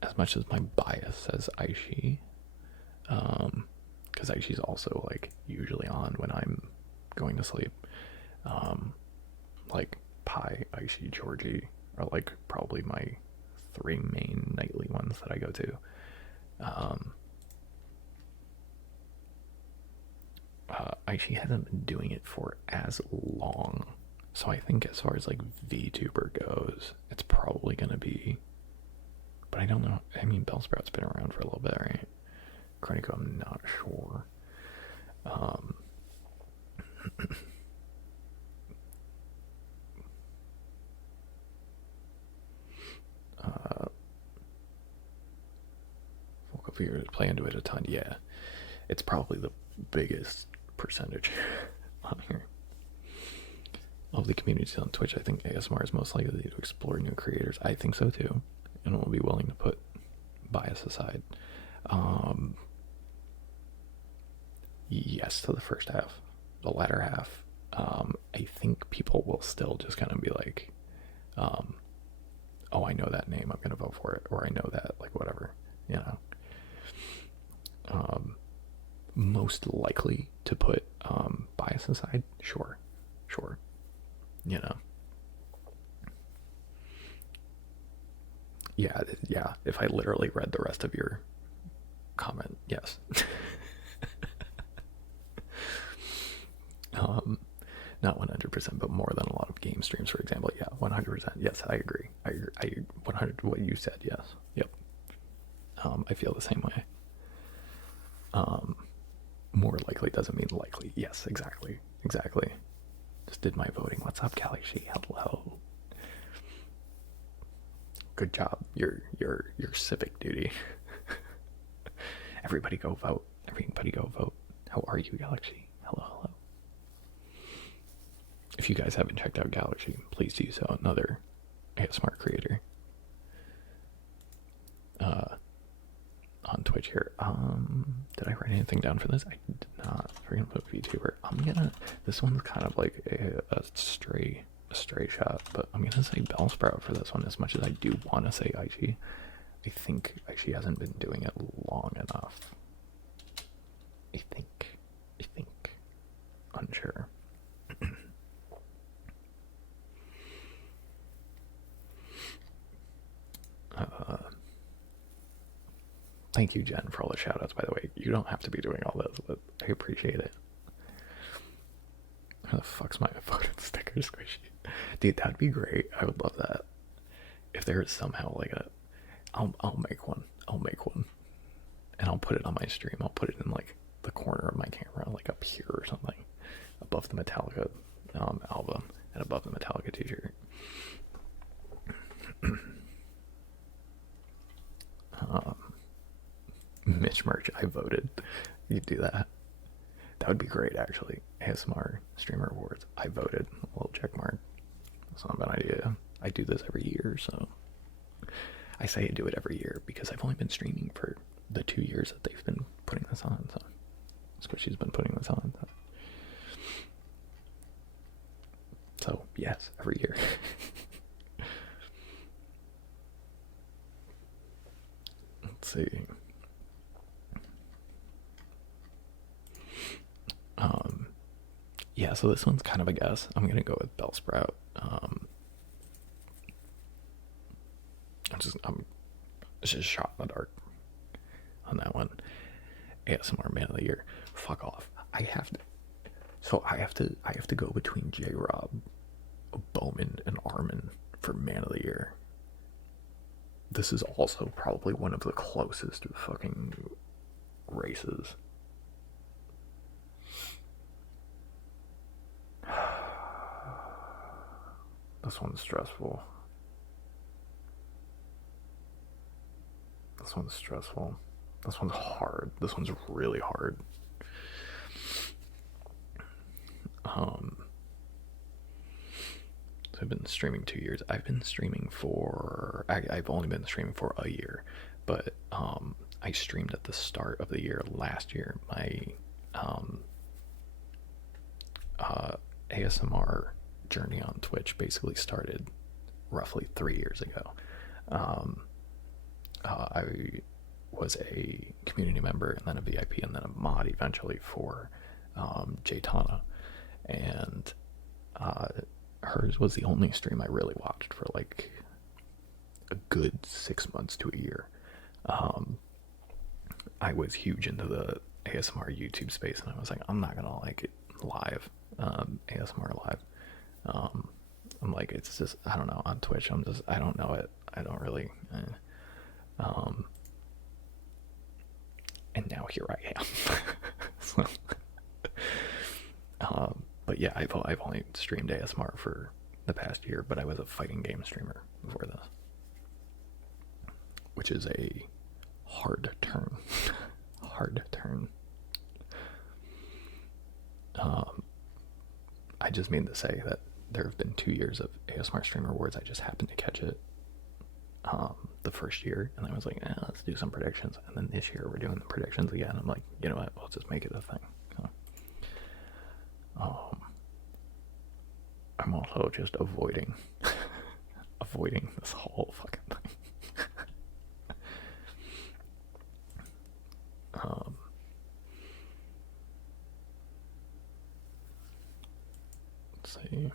As much as my bias says Aishi, because Aishi's also like usually on when I'm going to sleep. like Pi, Icy, Georgie are like probably my 3 main nightly ones that I go to. Icy hasn't been doing it for as long, so I think as far as like VTuber goes, it's probably gonna be. But I don't know. I mean, Bellsprout's been around for a little bit, right? Chronico, I'm not sure. If you're playing into it a ton, yeah, it's probably the biggest percentage on here. Of the communities on Twitch, I think ASMR is most likely to explore new creators. I think so too, and will be willing to put bias aside. Yes to the first half. The latter half, I think people will still just kind of be like, oh, I know that name, I'm gonna vote for it, or I know that, like, whatever, you know. Most likely to put bias aside, sure, you know. Yeah, if I literally read the rest of your comment, yes. Not 100%, but more than a lot of game streams, for example. Yeah, 100%. Yes, I agree. I 100 what you said. Yes. Yep. I feel the same way. More likely doesn't mean likely. Yes, exactly. Just did my voting. What's up, Galaxy? Hello. Good job. Your civic duty. Everybody go vote. How are you, Galaxy? Hello. If you guys haven't checked out Galaxy, please do so. Another ASMR creator on Twitch here. Did I write anything down for this? I did not. We're gonna put VTuber. This one's kind of like a stray shot, but I'm gonna say Bellsprout for this one, as much as I do want to say Icy. I think Icy hasn't been doing it long enough. I think. Unsure. Thank you, Jen, for all the shoutouts, by the way. You don't have to be doing all this, but I appreciate it. How the fuck's my voted sticker squishy? Dude, that'd be great. I would love that. If there is somehow like I'll make one. And I'll put it on my stream. I'll put it in like the corner of my camera, like up here or something. Above the Metallica album and above the Metallica t-shirt. Mitch Merch, I voted. You do that. That would be great, actually. ASMR Streamer Awards. I voted. A little check mark. That's not a bad idea. I do this every year, so. I say I do it every year because I've only been streaming for the 2 years that they've been putting this on, so. Squishy's been putting this on, so. So, yes, every year. Let's see. Yeah, so this one's kind of a guess. I'm gonna go with Bellsprout. It's just shot in the dark on that one. ASMR Man of the Year. Fuck off. I have to go between J-Rob, Bowman, and Armin for Man of the Year. This is also probably one of the closest fucking races. This one's stressful. This one's hard. This one's really hard. So I've been streaming 2 years. I've only been streaming for a year, but I streamed at the start of the year last year. My ASMR journey on Twitch basically started roughly 3 years ago. I was a community member and then a VIP and then a mod eventually for Jaytana, and hers was the only stream I really watched for like a good 6 months to a year. I was huge into the ASMR YouTube space, and I was like, I'm not gonna like it live, ASMR live. I'm like, it's just, I don't know, on Twitch, I don't know it. I don't really, and now here I am. So, but yeah, I've only streamed ASMR for the past year, but I was a fighting game streamer before this, which is a hard turn. Hard turn. I just mean to say that there have been 2 years of ASMR Streamer Awards. I just happened to catch it the first year, and I was like, let's do some predictions. And then this year we're doing the predictions again. I'm like, you know what? We'll just make it a thing. So, I'm also just avoiding this whole fucking thing. Let's see.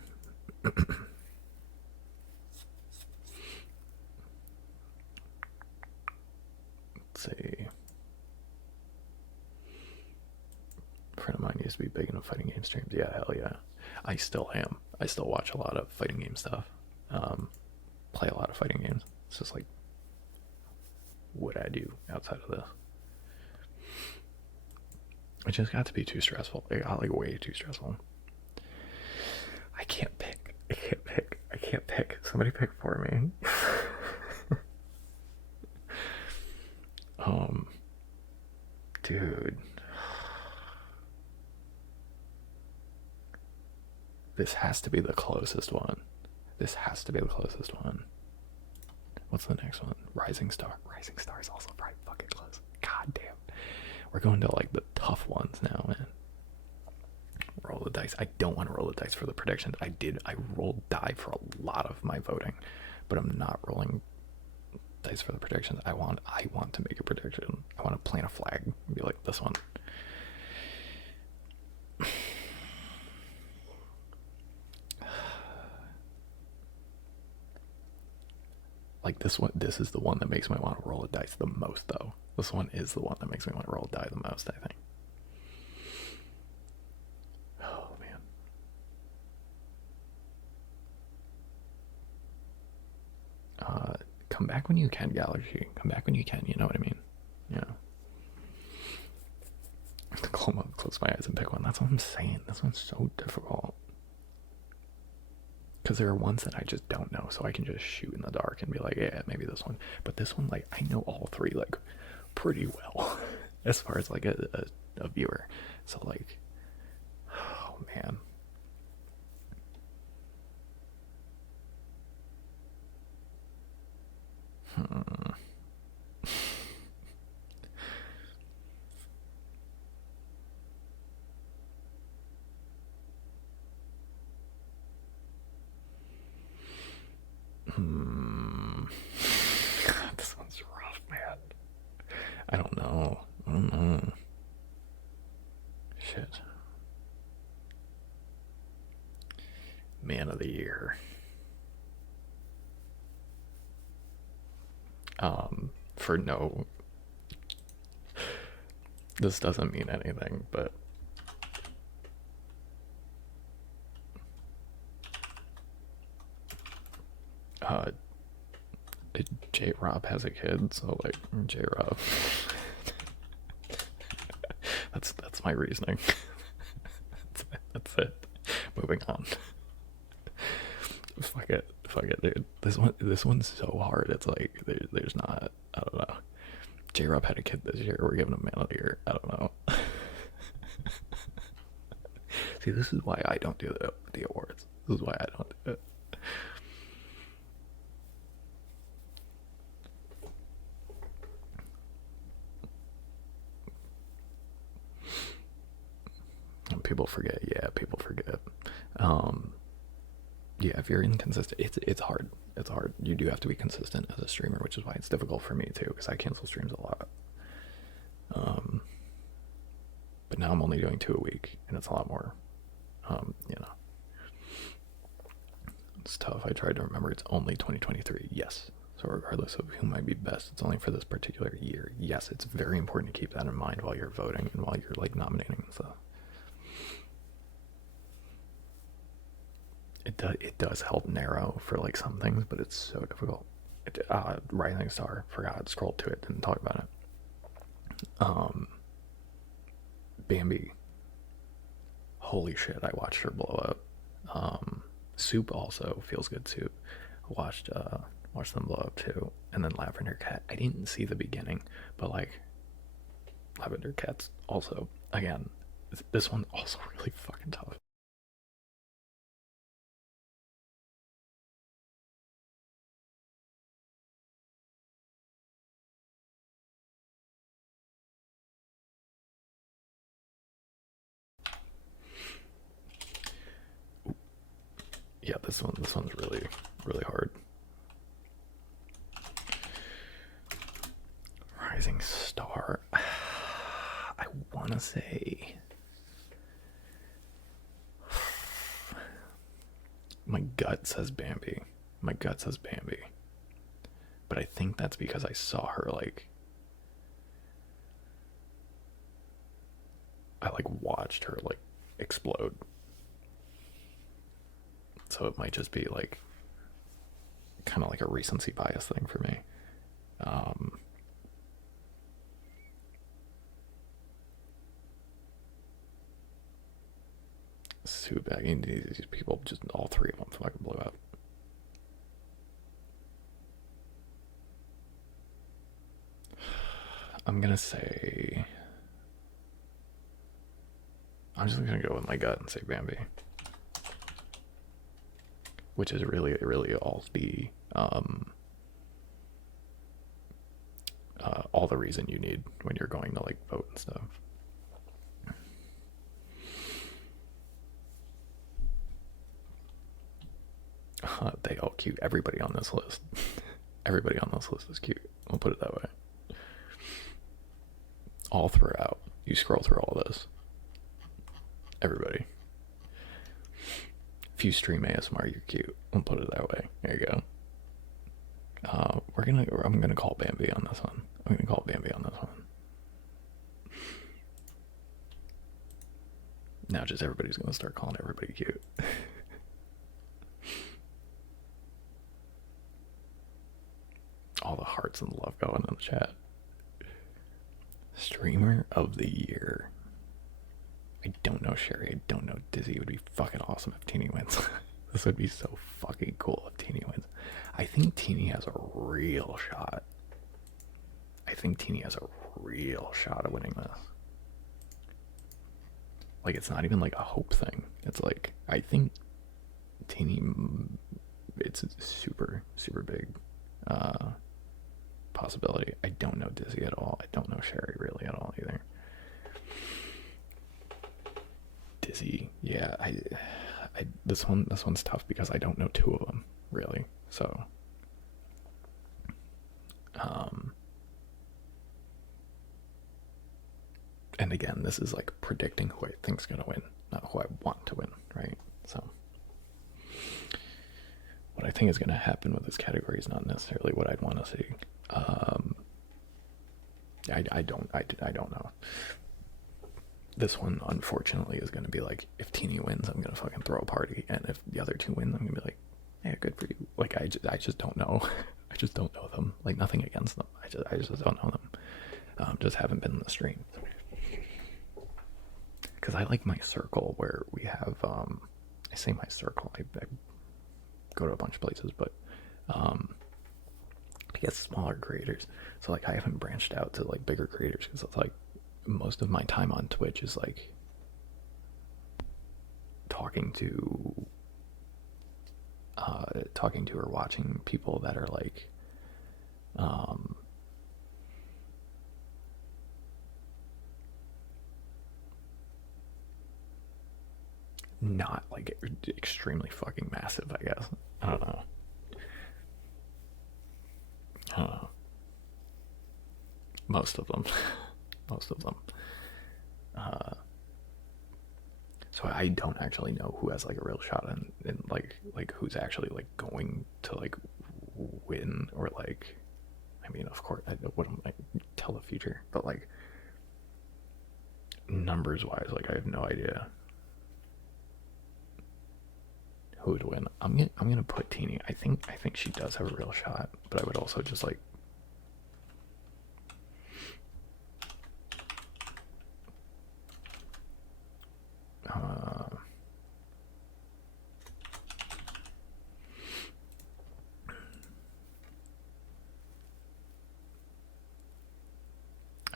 Let's see. A friend of mine used to be big into fighting game streams. Yeah, hell yeah. I still am. I still watch a lot of fighting game stuff. Play a lot of fighting games. It's just like what I do outside of this. It just got to be too stressful. It got like way too stressful. I can't pick. I can't pick. Somebody pick for me. Dude. This has to be the closest one. What's the next one? Rising Star. Rising Star is also probably fucking close. God damn. We're going to like the tough ones now, man. Roll the dice. I don't want to roll the dice for the predictions. I rolled die for a lot of my voting, but I'm not rolling dice for the predictions. I want to make a prediction. I want to plant a flag and be like, this one. Like this one, this is the one that makes me want to roll a dice the most, though. This one is the one that makes me want to roll a die the most, I think. Oh, man. Come back when you can, Galaxy. Come back when you can, you know what I mean? Yeah. Close my eyes and pick one. That's what I'm saying. This one's so difficult. Because there are ones that I just don't know, so I can just shoot in the dark and be like, yeah, maybe this one. But this one, like, I know all three, like, pretty well, as far as, like, a viewer. So, like, oh, man. This one's rough, man. I don't know. Shit. Man of the year. For no, this doesn't mean anything, but J-Rob has a kid, so like J-Rob. that's my reasoning. That's it. Moving on. Fuck it, dude. This one's so hard. It's like there's not. I don't know. J-Rob had a kid this year. We're giving him Man of the Year. I don't know. See, this is why I don't do the awards. This is why I don't do it. People forget. Yeah, people forget. Yeah, if you're inconsistent, it's hard. It's hard. You do have to be consistent as a streamer, which is why it's difficult for me too, because I cancel streams a lot. But now I'm only doing 2 a week, and it's a lot more. You know. It's tough. I tried to remember. It's only 2023. Yes. So regardless of who might be best, it's only for this particular year. Yes, it's very important to keep that in mind while you're voting and while you're like nominating and stuff. It does help narrow for like some things, but it's so difficult. Rising Star, forgot, scrolled to it, didn't talk about it. Bambi, holy shit, I watched her blow up. Soup also, feels good soup. Watched them blow up too. And then Lavender Cat, I didn't see the beginning, but like Lavender Cat's also, again, this one's also really fucking tough. Yeah, this one's really, really hard. Rising Star. I wanna say my gut says Bambi. My gut says Bambi. But I think that's because I saw her like I like watched her like explode. So it might just be like kind of like a recency bias thing for me. Soup bagging, these people, just all three of them fucking blew up. I'm gonna say, I'm just gonna go with my gut and say Bambi, which is really all the reason you need when you're going to like vote and stuff. They all cute. Everybody on this list. Everybody on this list is cute. We'll put it that way. All throughout. You scroll through all this. Everybody. If you stream ASMR, you're cute. We'll put it that way. There you go. I'm gonna call Bambi on this one. I'm gonna call Bambi on this one. Now just everybody's gonna start calling everybody cute. All the hearts and love going in the chat. Streamer of the year. I don't know Sherry. I don't know Dizzy. It would be fucking awesome if Teeny wins. This would be so fucking cool if Teeny wins. I think Teeny has a real shot. I think Teeny has a real shot of winning this. Like, it's not even like a hope thing. It's like, I think Teeny, it's a super, super big possibility. I don't know Dizzy at all. I don't know Sherry really at all either. Dizzy, yeah, this one's tough because I don't know two of them really. So, and again, this is like predicting who I think's gonna win, not who I want to win, right? So, what I think is gonna happen with this category is not necessarily what I'd want to see. I don't know. This one, unfortunately, is going to be like, if Teeny wins, I'm going to fucking throw a party. And if the other two win, I'm going to be like, yeah, good for you. Like, I just don't know. I just don't know them. Like, nothing against them. I just don't know them. Just haven't been in the stream. Because I like my circle where we have, I say my circle, I go to a bunch of places, but I guess smaller creators. So, like, I haven't branched out to, like, bigger creators because it's like, most of my time on Twitch is like talking to or watching people that are like not like extremely fucking massive, I guess. I don't know. Most of them. Most of them. So I don't actually know who has like a real shot and like who's actually like going to like win or like. I mean, of course, I wouldn't like tell the future, but like numbers wise, like I have no idea who would win. I'm gonna put Teeny. I think she does have a real shot, but I would also just like.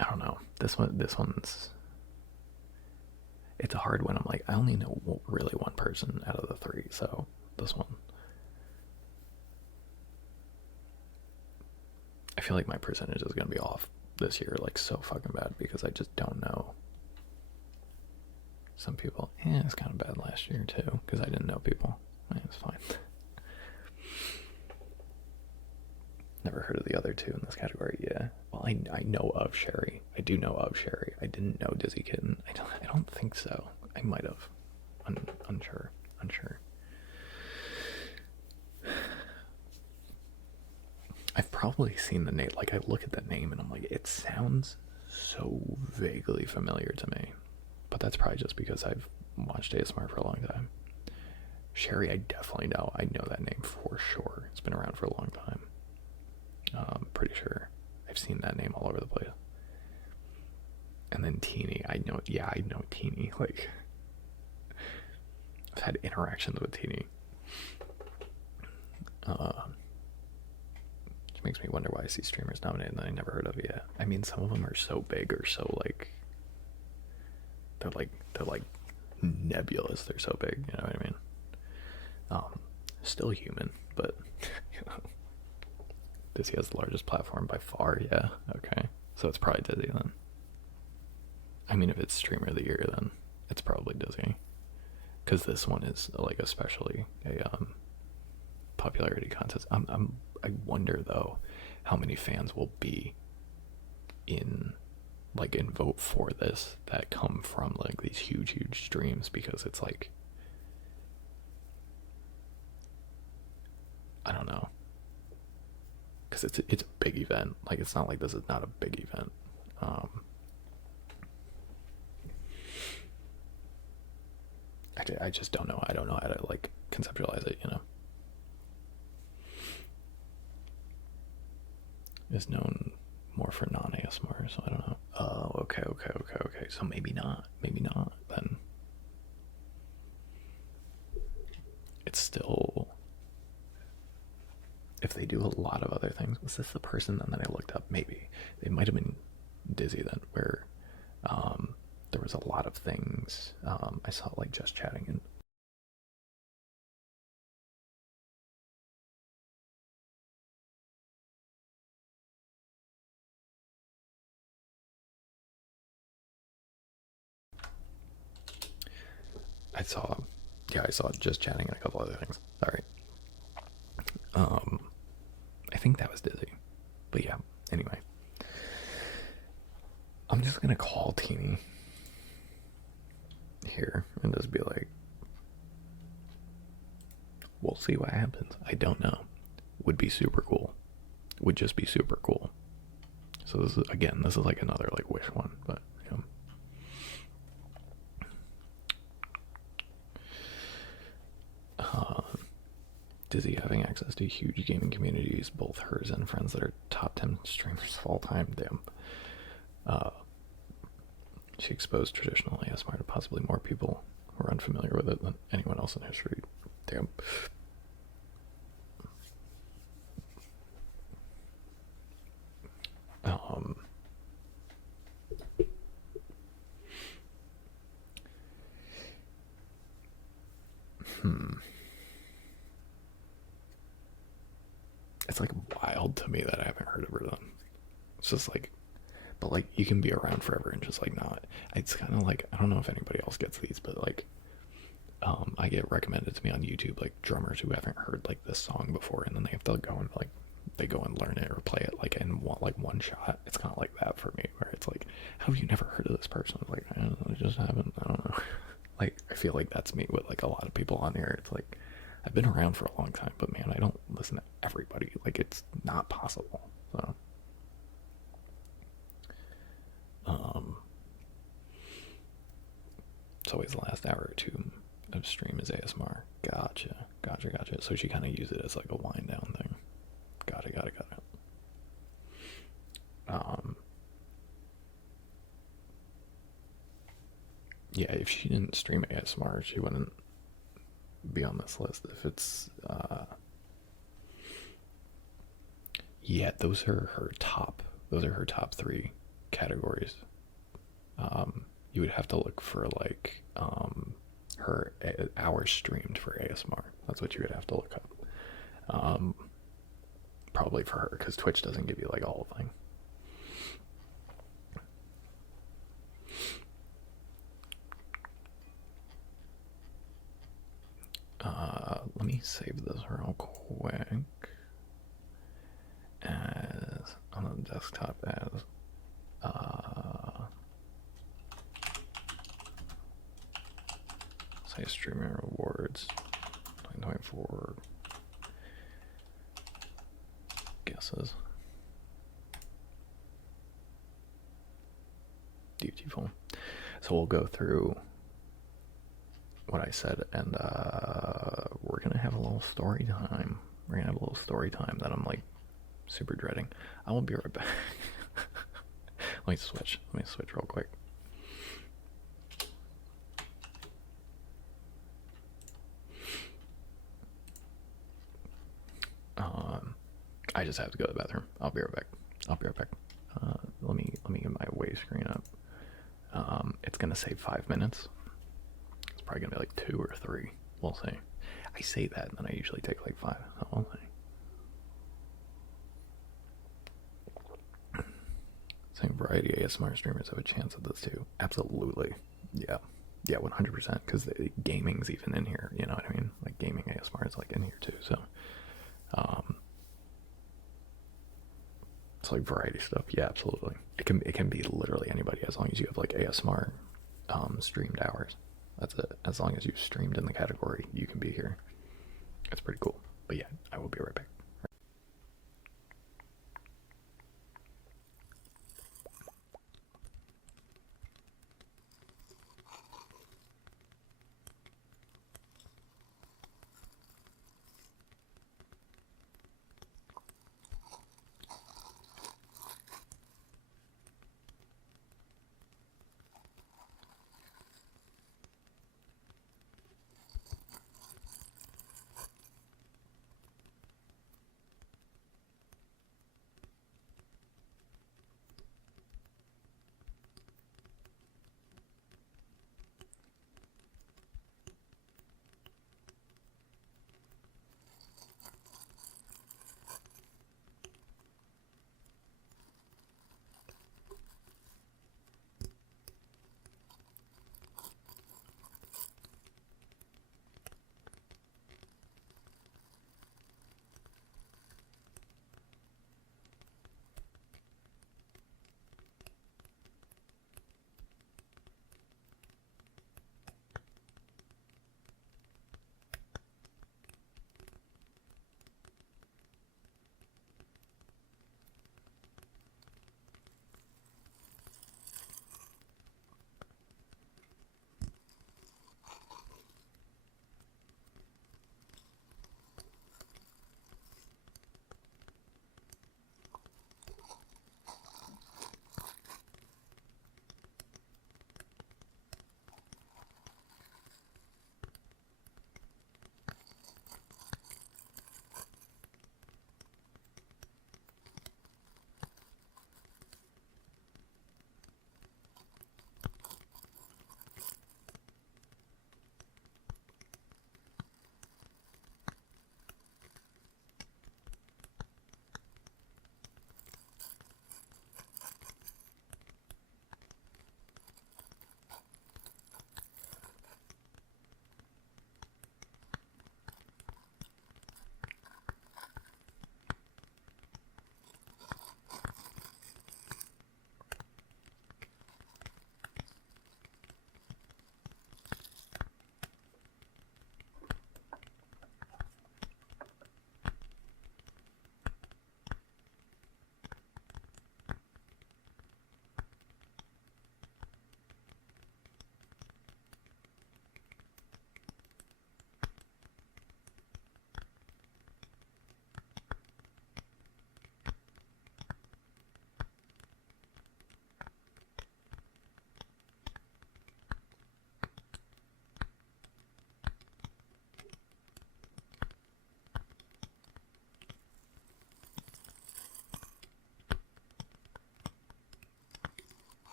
I don't know. This one's it's a hard one. I'm like I only know really one person out of the three, so this one. I feel like my percentage is gonna be off this year, like so fucking bad because I just don't know. Some people, it's kind of bad last year too because I didn't know people. It's fine. Never heard of the other two in this category. Yeah. Well, I know of Sherry. I do know of Sherry. I didn't know Dizzy Kitten. I don't think so. I might have. Unsure. I've probably seen the name. Like I look at the name and I'm like, it sounds so vaguely familiar to me. But that's probably just because I've watched ASMR for a long time. Sherry, I definitely know. I know that name for sure. It's been around for a long time. Pretty sure I've seen that name all over the place. And then Teeny, I know Teeny. Like, I've had interactions with Teeny. Which makes me wonder why I see streamers nominated that I never heard of yet. I mean, some of them are so big or so like they're like nebulous. They're so big. You know what I mean? Still human, but you know. Dizzy has the largest platform by far, yeah. Okay. So it's probably Dizzy then. I mean, if it's streamer of the year, then it's probably Dizzy. Because this one is like especially a popularity contest. I wonder though how many fans will be in vote for this that come from like these huge streams because it's like I don't know. Because it's a big event. Like it's not like this is not a big event. I just don't know. I don't know how to like conceptualize it. You know, is known more for non-ASMR, so I don't know. Oh, okay. So maybe not. Then it's still. If they do a lot of other things, was this the person then that I looked up? Maybe they might have been Dizzy then, where there was a lot of things. I saw like just chatting and. I saw just chatting and a couple other things. Sorry. I think that was Dizzy. But yeah, anyway. I'm just gonna call Teeny here and just be like, we'll see what happens. I don't know. Would be super cool. Would just be super cool. So this is like another like wish one, but yeah. Dizzy having access to huge gaming communities, both hers and friends that are top 10 streamers of all time. Damn. She exposed traditional ASMR to possibly more people who are unfamiliar with it than anyone else in history. Damn. It's like wild to me that I haven't heard of her then. It's just like, but like you can be around forever and just like not. It's kind of like I don't know if anybody else gets these, but like, I get recommended to me on YouTube like drummers who haven't heard like this song before, and then they have to go and like they go and learn it or play it like in one shot. It's kind of like that for me, where it's like, how have you never heard of this person? Like I just haven't. I don't know. Like, I feel like that's me with like a lot of people on here. It's like, I've been around for a long time, but man, I don't listen to everybody. Like, it's not possible. So, um, it's always the last hour or two of stream is ASMR. Gotcha. So she kind of used it as like a wind down thing. Got it. Yeah, if she didn't stream ASMR, she wouldn't be on this list. If it's, yeah, those are her top. Those are her top three categories. You would have to look for like her hours streamed for ASMR. That's what you would have to look up. Probably for her, because Twitch doesn't give you like a whole thing. Let me save this real quick as on the desktop as say streamer awards 2024 guesses. Beautiful. So we'll go through what I said, and we're gonna have a little story time. We're gonna have a little story time that I'm like super dreading. I will be right back. Let me switch real quick. I just have to go to the bathroom. I'll be right back. Let me get my wave screen up. It's gonna say 5 minutes. It's probably gonna be like 2 or 3. We'll see. I say that, and then I usually take like 5. So we'll see. Saying variety ASMR streamers have a chance at this too. Absolutely. Yeah, 100%. Because gaming's even in here. You know what I mean? Like gaming ASMR is like in here too. So, it's like variety stuff. Yeah, absolutely. It can be literally anybody as long as you have like ASMR streamed hours. That's it. As long as you've streamed in the category, you can be here. It's pretty cool. But yeah, I will be right back.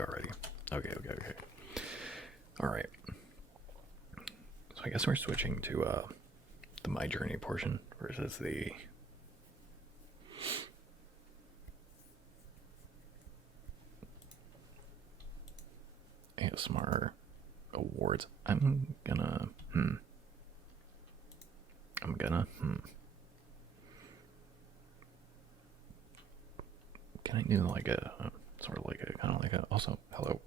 already. Okay. Alright. So I guess we're switching to the My Journey portion versus the ASMR awards. I'm gonna can I do like a sort of like a kind of like a also hello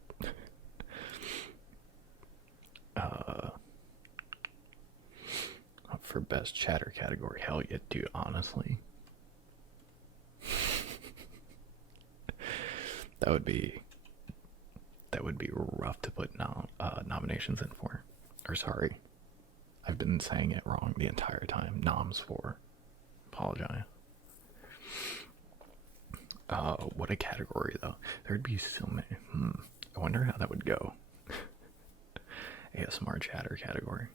for best chatter category? Hell yeah, dude, honestly. that would be rough to put nominations in for. Or sorry, I've been saying it wrong the entire time. Noms for. Apologize. What a category though. There'd be so many. I wonder how that would go. ASMR chatter category.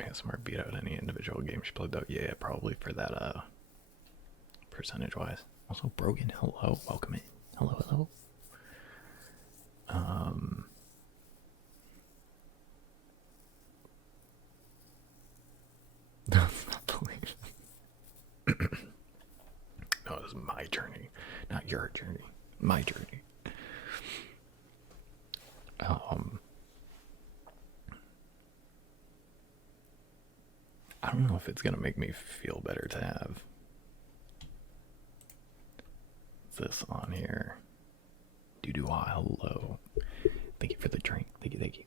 ASMR beat out any individual game she played though. Yeah, probably for that percentage wise. Also Brogan, hello, welcome in. Hello. That's not believe. No, it was my journey, not your journey. My journey. I don't know if it's gonna make me feel better to have this on here. Doo-doo-ah, hello. Thank you for the drink. Thank you.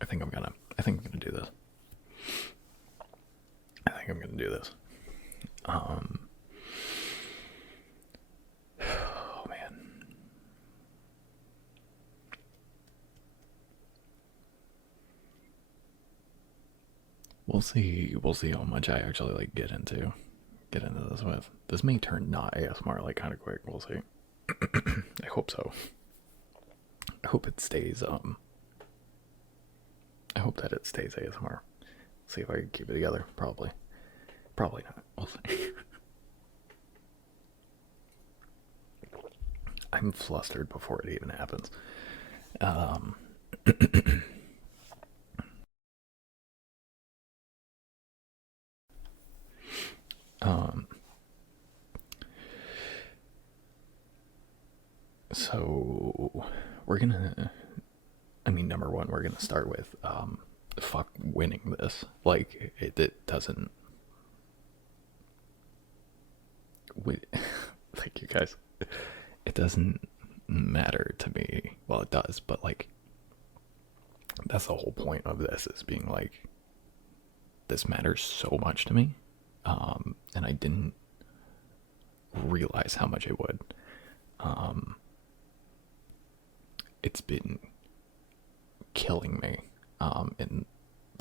I think I'm gonna do this. Oh man. We'll see how much I actually like get into this with. This may turn not ASMR like kind of quick. We'll see. I hope so. I hope it stays I hope that it stays ASMR. See if I can keep it together. Probably not. We'll see. I'm flustered before it even happens. So we're gonna, number one, we're gonna start with fuck winning this. Like it doesn't. Thank you guys. It doesn't matter to me. Well, it does, but like that's the whole point of this, is being like, this matters so much to me, and I didn't realize how much it would. It's been killing me in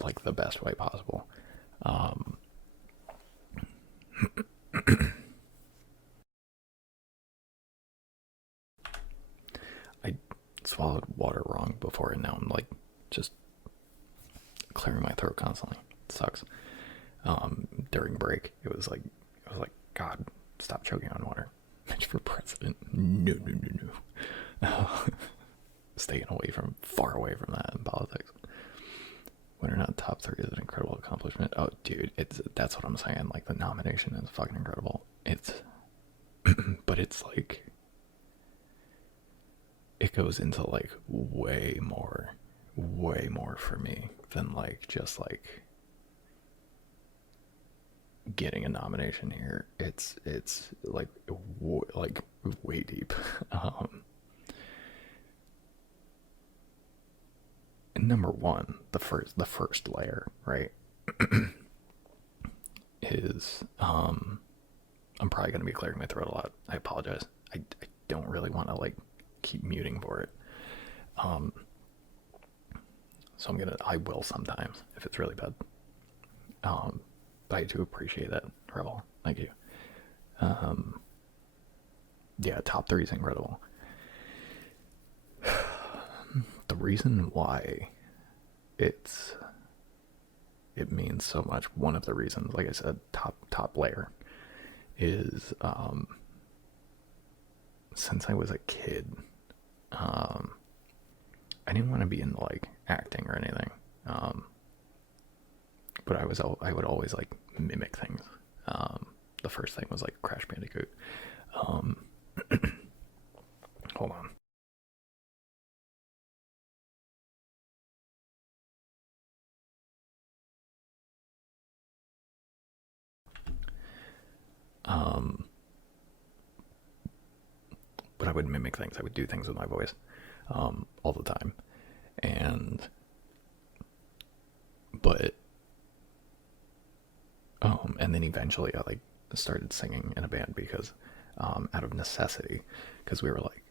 like the best way possible. I swallowed water wrong before, and now I'm like just clearing my throat constantly. It sucks. During break, it was like, God, stop choking on water. Match for president? No. Staying far away from that in politics. Whether or not top 3 is an incredible accomplishment. Oh, dude, that's what I'm saying. Like, the nomination is fucking incredible. But it's like, it goes into like way more for me than like just like getting a nomination here. It's like way deep. Number one, the first layer, right, is I'm probably gonna be clearing my throat a lot. I apologize. I don't really want to like keep muting for it. So I will sometimes if it's really bad. But I do appreciate that, Rebel. Thank you. Yeah, top three is incredible. The reason why it's it means so much, one of the reasons, like I said, top layer, is since I was a kid, um, I didn't want to be in like acting or anything, um, but I would always like mimic things. The first thing was like Crash Bandicoot. Um, hold on. Um, but I would mimic things. I would do things with my voice, all the time, and but and then eventually I like started singing in a band because out of necessity, because we were like,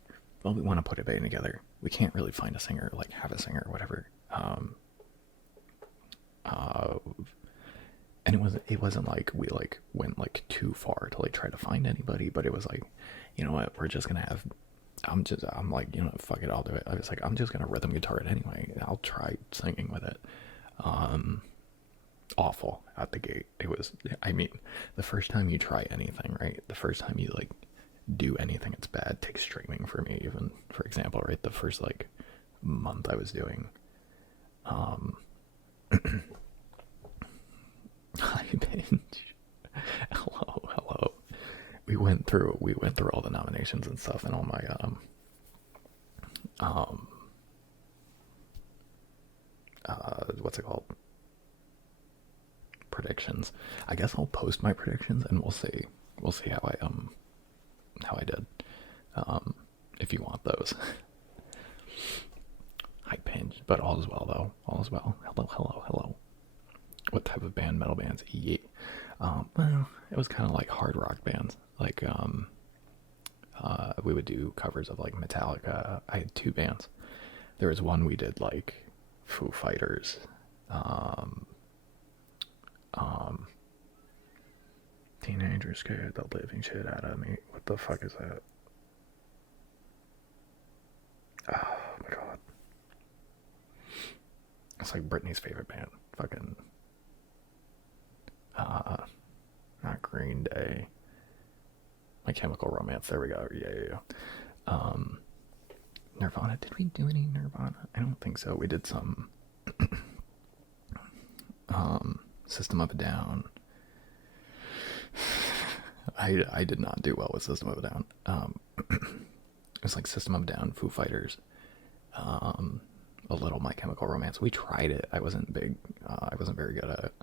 well, we want to put a band together. We can't really find a singer, like have a singer or whatever. Uh, and it wasn't like we like went like too far to like try to find anybody, but it was like, you know what, we're just gonna have. I'm like, you know, fuck it, I'll do it. I was like, I'm just gonna rhythm guitar it anyway. I'll try singing with it. Um, Awful at the gate. It was, I mean, the first time you try anything, right? The first time you like do anything, it's bad. Take streaming for me, even for example, right? The first like month I was doing, um, high binge. Hello. We went through all the nominations and stuff, and all my um, what's it called? Predictions. I guess I'll post my predictions and we'll see how I did. Um, if you want those. High pinch, but all is well though. All is well. Hello. What type of band? Metal bands? Yeah. Well, it was kind of like hard rock bands. Like we would do covers of like Metallica. I had two bands. There was one we did like Foo Fighters. Um, um, Teenagers scared the living shit out of me. What the fuck is that? Oh my god. It's like Britney's favorite band. Fucking uh not Green Day. My Chemical Romance. There we go. Yeah. Um Nirvana. Did we do any Nirvana? I don't think so. We did some System of a Down. I did not do well with System of a Down. It was like System of a Down, Foo Fighters, a little My Chemical Romance. We tried it. I wasn't big. I wasn't very good at it.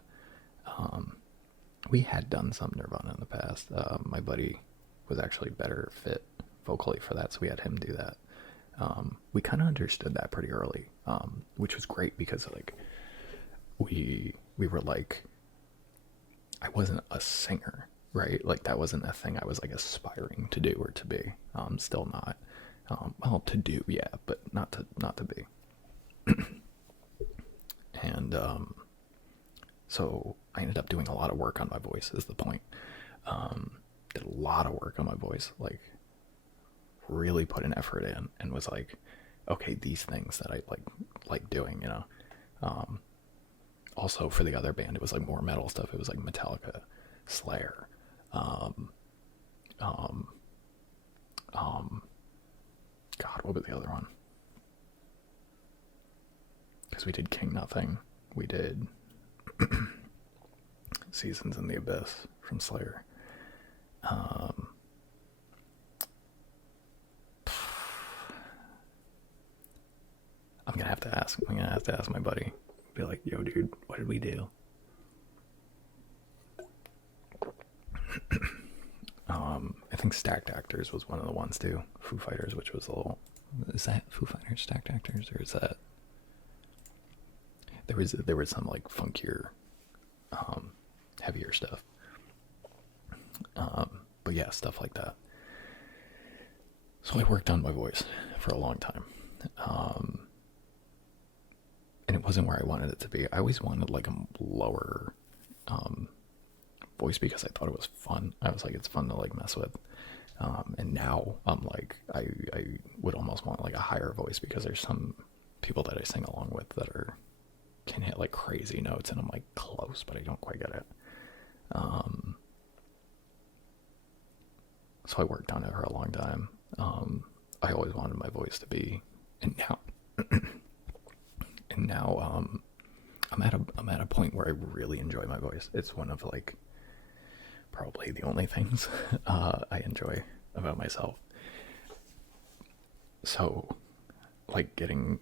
We had done some Nirvana in the past. My buddy was actually better fit vocally for that, so we had him do that. We kind of understood that pretty early, which was great because like we were like, I wasn't a singer, right? Like that wasn't a thing I was like aspiring to do or to be. Still not. Well, to do, yeah, but not to be. And so I ended up doing a lot of work on my voice. Is the point? Did a lot of work on my voice, like really put an effort in, and was like, okay, these things that I like doing, you know. Also for the other band, it was like more metal stuff. It was like Metallica, Slayer, um, um, God, what was the other one? Because we did King Nothing, we did Seasons in the Abyss from Slayer. Um, I'm gonna have to ask. I'm gonna have to ask my buddy. Be like, yo, dude, what did we do? I think Stacked Actors was one of the ones too. Foo Fighters, which was a little. Is that Foo Fighters Stacked Actors, or is that there was some like funkier, heavier stuff. But yeah, stuff like that. So I worked on my voice for a long time. And it wasn't where I wanted it to be. I always wanted like a lower voice because I thought it was fun. I was like, it's fun to like mess with. And now I'm like, I would almost want like a higher voice because there's some people that I sing along with that can hit like crazy notes, and I'm like close, but I don't quite get it. So I worked on it for a long time. I always wanted my voice to be, and now, and now, I'm at a point where I really enjoy my voice. It's one of like probably the only things I enjoy about myself. So, like getting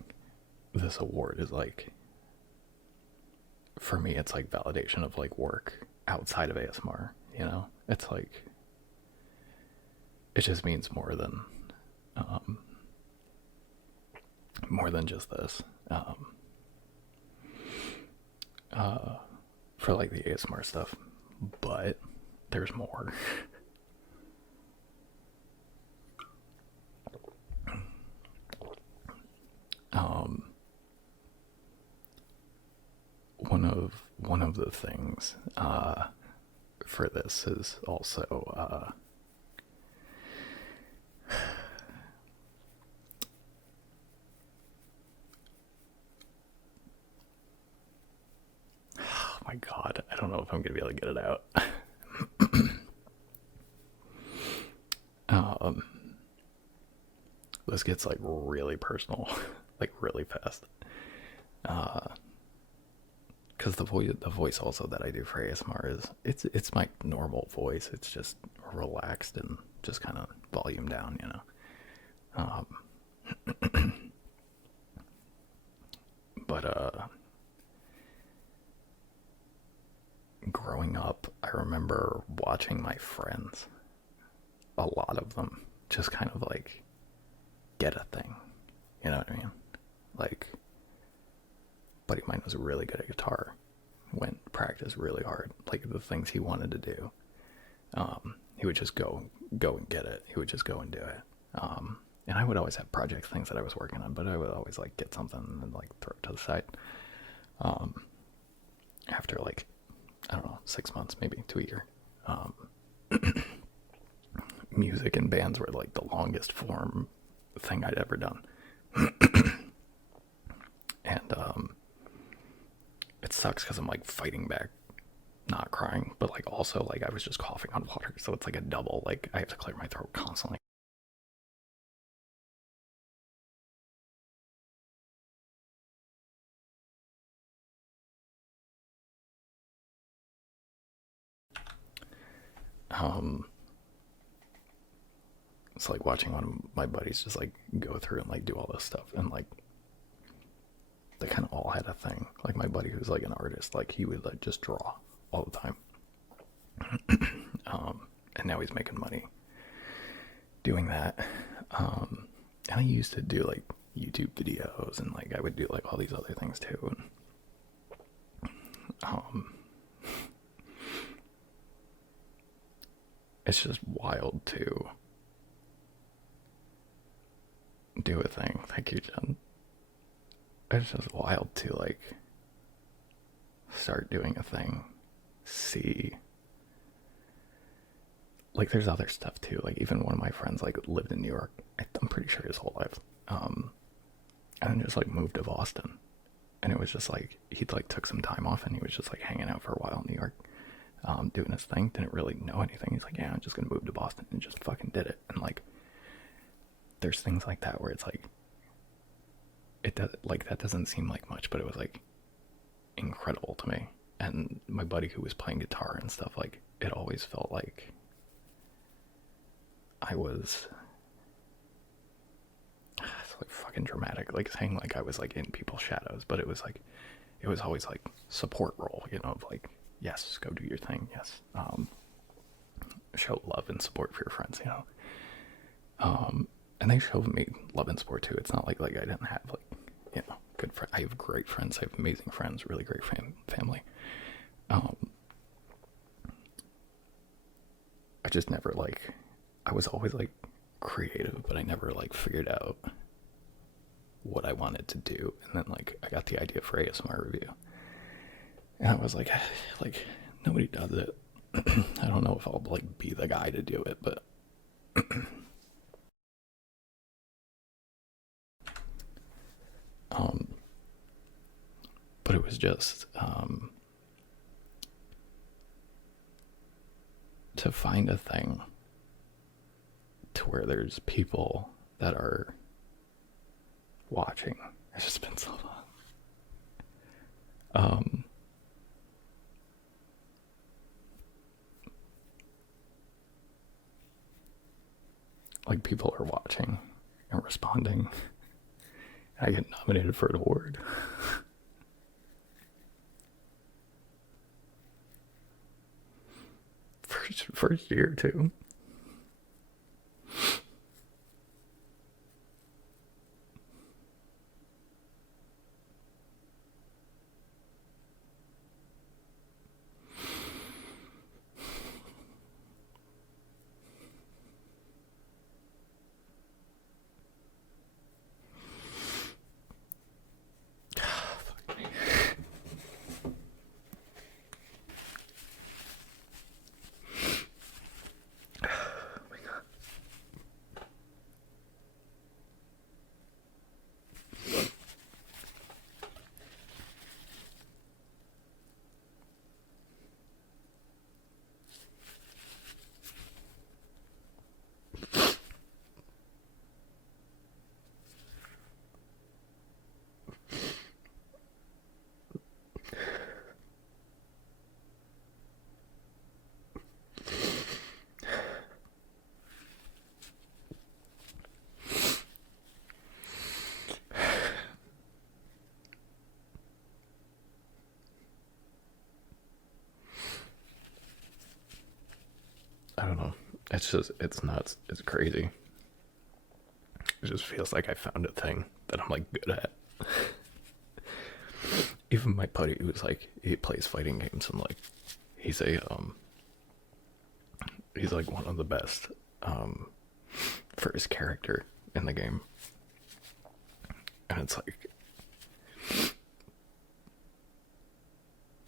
this award is like, for me, it's like validation of like work outside of ASMR. You know, it's like it just means um, more than just this. For like the ASMR stuff, but there's more. um, one of the things for this is also oh my god, I don't know if I'm gonna be able to get it out. um, this gets like really personal, like really fast. Because the voice also that I do for ASMR is it's my normal voice. It's just relaxed and just kind of volume down, you know. But growing up, I remember watching my friends, a lot of them, just kind of like get a thing. You know what I mean? Like, buddy of mine was really good at guitar, went practice really hard, like the things he wanted to do. He would just go and get it. He would just go and do it. And I would always have project things that I was working on, but I would always like get something and like throw it to the side. After like, I don't know, 6 months, maybe to a year. Music and bands were like the longest form thing I'd ever done. And it sucks because I'm like fighting back, not crying, but like also like I was just coughing on water, so it's like a double, like I have to clear my throat constantly. um it's like watching one of my buddies just like go through and like do all this stuff, and like they kind of all had a thing. Like my buddy who's like an artist, like he would like just draw all the time. And now he's making money doing that. And I used to do like YouTube videos, and like I would do like all these other things too. And it's just wild to do a thing. Thank you, Jen. It's just wild to like start doing a thing, see, like there's other stuff too. Like even one of my friends like lived in New York, I'm pretty sure his whole life, and then just like moved to Boston, and it was just like he'd like took some time off and he was just like hanging out for a while in New York, doing his thing. Didn't really know anything. He's like, yeah, I'm just gonna move to Boston, and just fucking did it. And like there's things like that where it's like it does, like that doesn't seem like much, but it was like incredible to me. And my buddy who was playing guitar and stuff, like it always felt like I was, it's like fucking dramatic, like saying like I was like in people's shadows, but it was like, it was always like support role, you know, of like, yes, go do your thing, yes, show love and support for your friends, you know. And they showed me love and support too. It's not like I didn't have like, you know, good friends. I have great friends. I have amazing friends, really great family. I just never like, I was always like creative, but I never like figured out what I wanted to do. And then like I got the idea for ASMR review, and I was like nobody does it. I don't know if I'll like be the guy to do it, but um, but it was just to find a thing to where there's people that are watching. It's just been so long. Like people are watching and responding. I get nominated for an award. First year too. I don't know. It's nuts. It's crazy. It just feels like I found a thing that I'm like good at. Even my buddy who's like, he plays fighting games and like, he's he's like one of the best, for his character in the game. And it's like,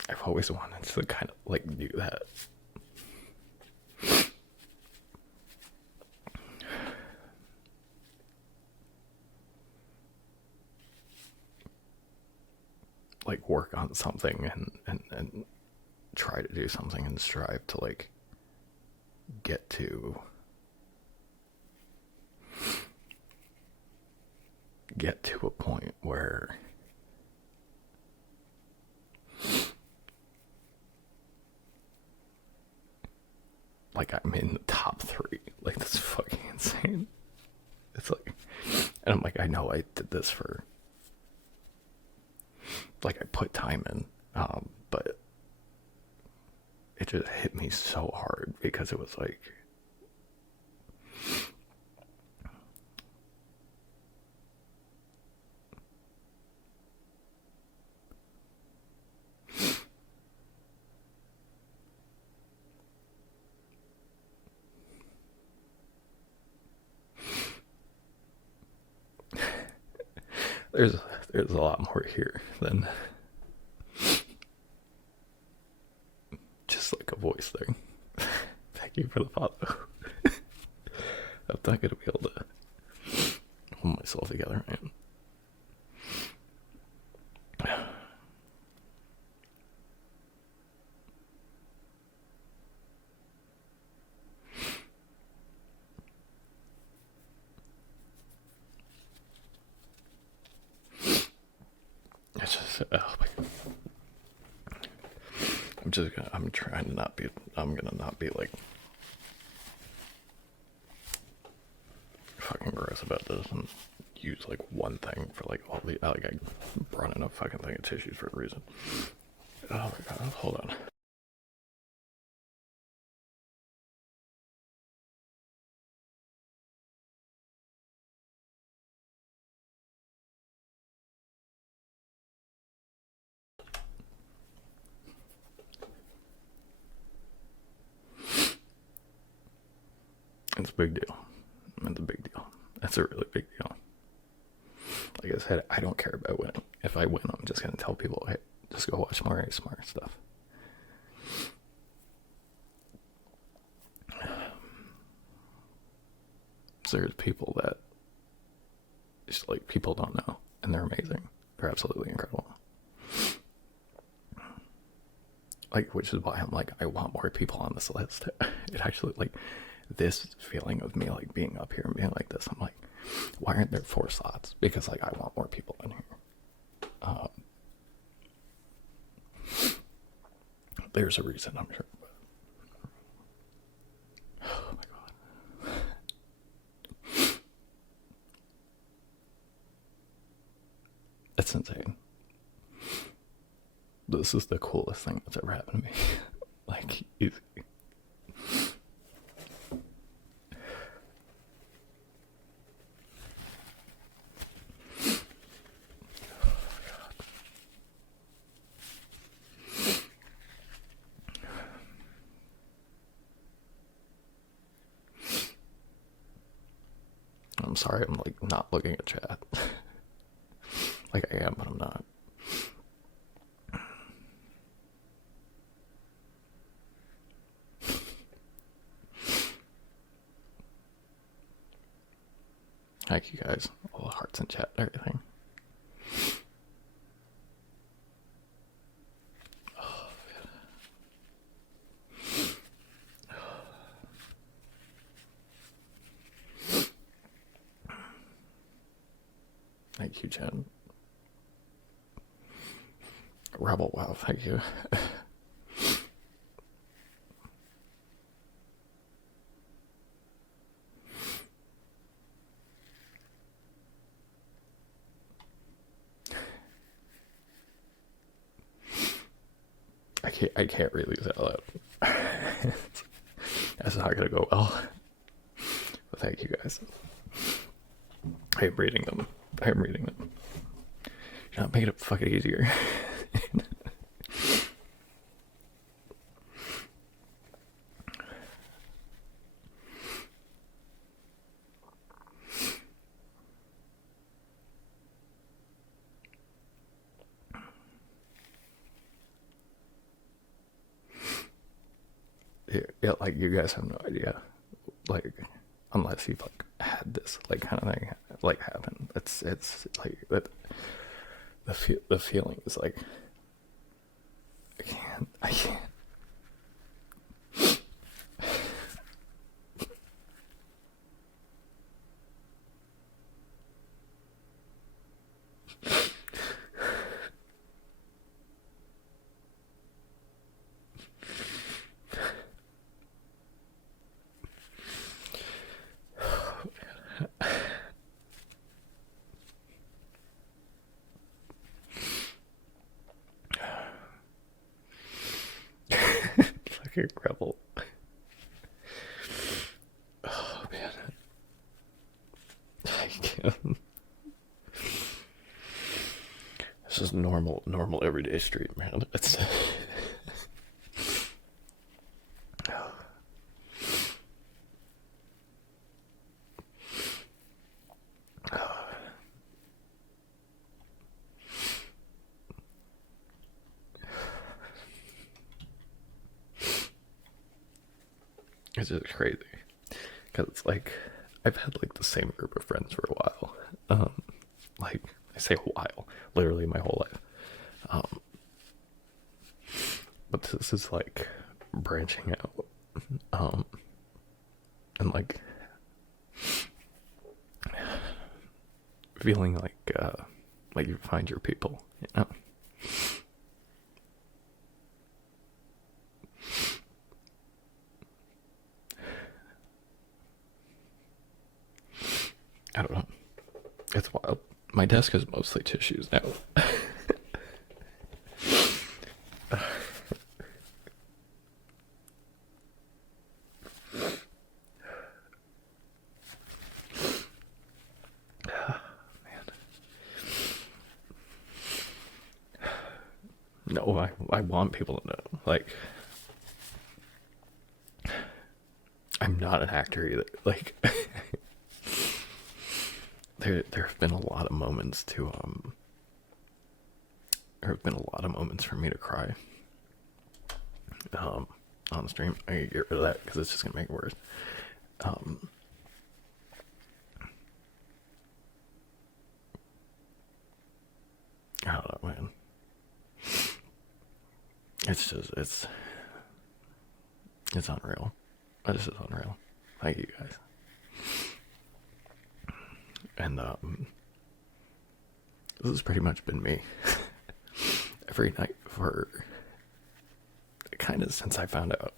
I've always wanted to kind of like do that. Like work on something and try to do something and strive to like get to a point where like I'm in the top 3. Like that's fucking insane. It's like, and I'm like, I know I did this for, like I put time in, but it just hit me so hard because it was like, there's a lot more here than just like a voice thing. Thank you for the follow. I'm not gonna be able to hold myself together, man. It's just, oh my God. I'm trying to not be, I'm gonna not be like fucking gross about this and use like one thing for like all the, like I brought in a fucking thing of tissues for a reason. Oh my God, hold on. It's a big deal. It's a big deal. That's a really big deal. Like I said, I don't care about winning. If I win, I'm just gonna tell people, hey, just go watch more ASMR stuff. there's people that just like people don't know, and they're amazing. They're absolutely incredible. Like, which is why I'm like, I want more people on this list. It actually, like, this feeling of me like being up here and being like this, I'm like, why aren't there 4 slots? Because like I want more people in here. There's a reason, I'm sure. Oh my god. It's insane. This is the coolest thing that's ever happened to me. Like, easy. I'm sorry, I'm like not looking at chat. Like I am, but I'm not. Thank you guys. All the hearts in chat and everything. Oh, thank you, Jen. Rebel, wow, thank you. I can't read these out loud. That's not gonna go well. But thank you guys. I am reading them. You're not making it fucking easier. Yeah, like you guys have no idea, like unless you've like had this like kind of thing like happen. It's like that. The feeling is like I can't. Fucking rebel. Oh man, I can't. This is normal everyday street, man. It's it's just crazy because it's like I've had like the same group of friends for a while. Like I say a while, literally my whole life. But this is like branching out, and like feeling like you find your people, you know. I don't know. It's wild. My desk is mostly tissues now. No, I want people to know. Like, I'm not an actor either. Like, there have been a lot of moments for me to cry. On the stream, I can get rid of that because it's just gonna make it worse. It's just it's unreal. This is unreal. Thank you guys. And this has pretty much been me every night for kind of since I found out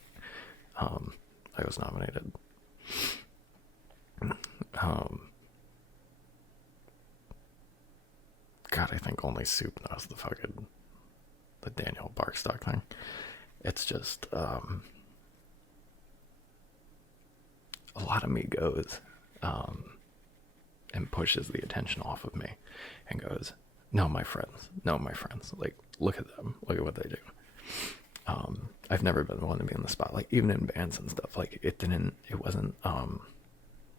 I was nominated. God, I think only Soup knows the Daniel Barkstock thing. It's just a lot of me goes and pushes the attention off of me and goes, no, my friends, like, look at them, look at what they do. I've never been one to be in the spotlight, even in bands and stuff. Like, it wasn't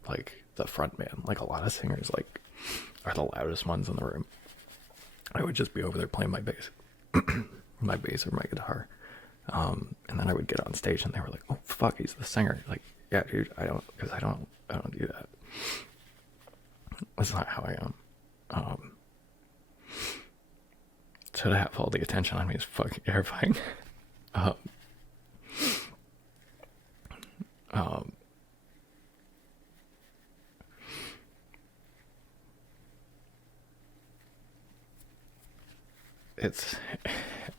like the front man. Like, a lot of singers like are the loudest ones in the room. I would just be over there playing my bass my bass or my guitar, and then I would get on stage and they were like, oh fuck, he's the singer. Like, yeah dude, I don't do that. That's not how I am. So to have all the attention on me is fucking terrifying.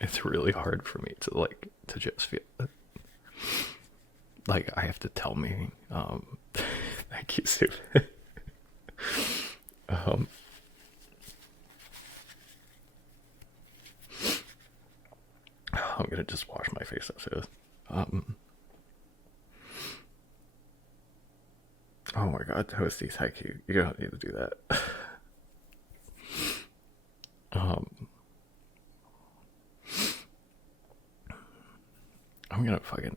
It's really hard for me to just feel it. Like, I have to tell me, thank you, Sue. I'm gonna just wash my face after this. Oh my god, Toasty, thank you. You don't need to do that.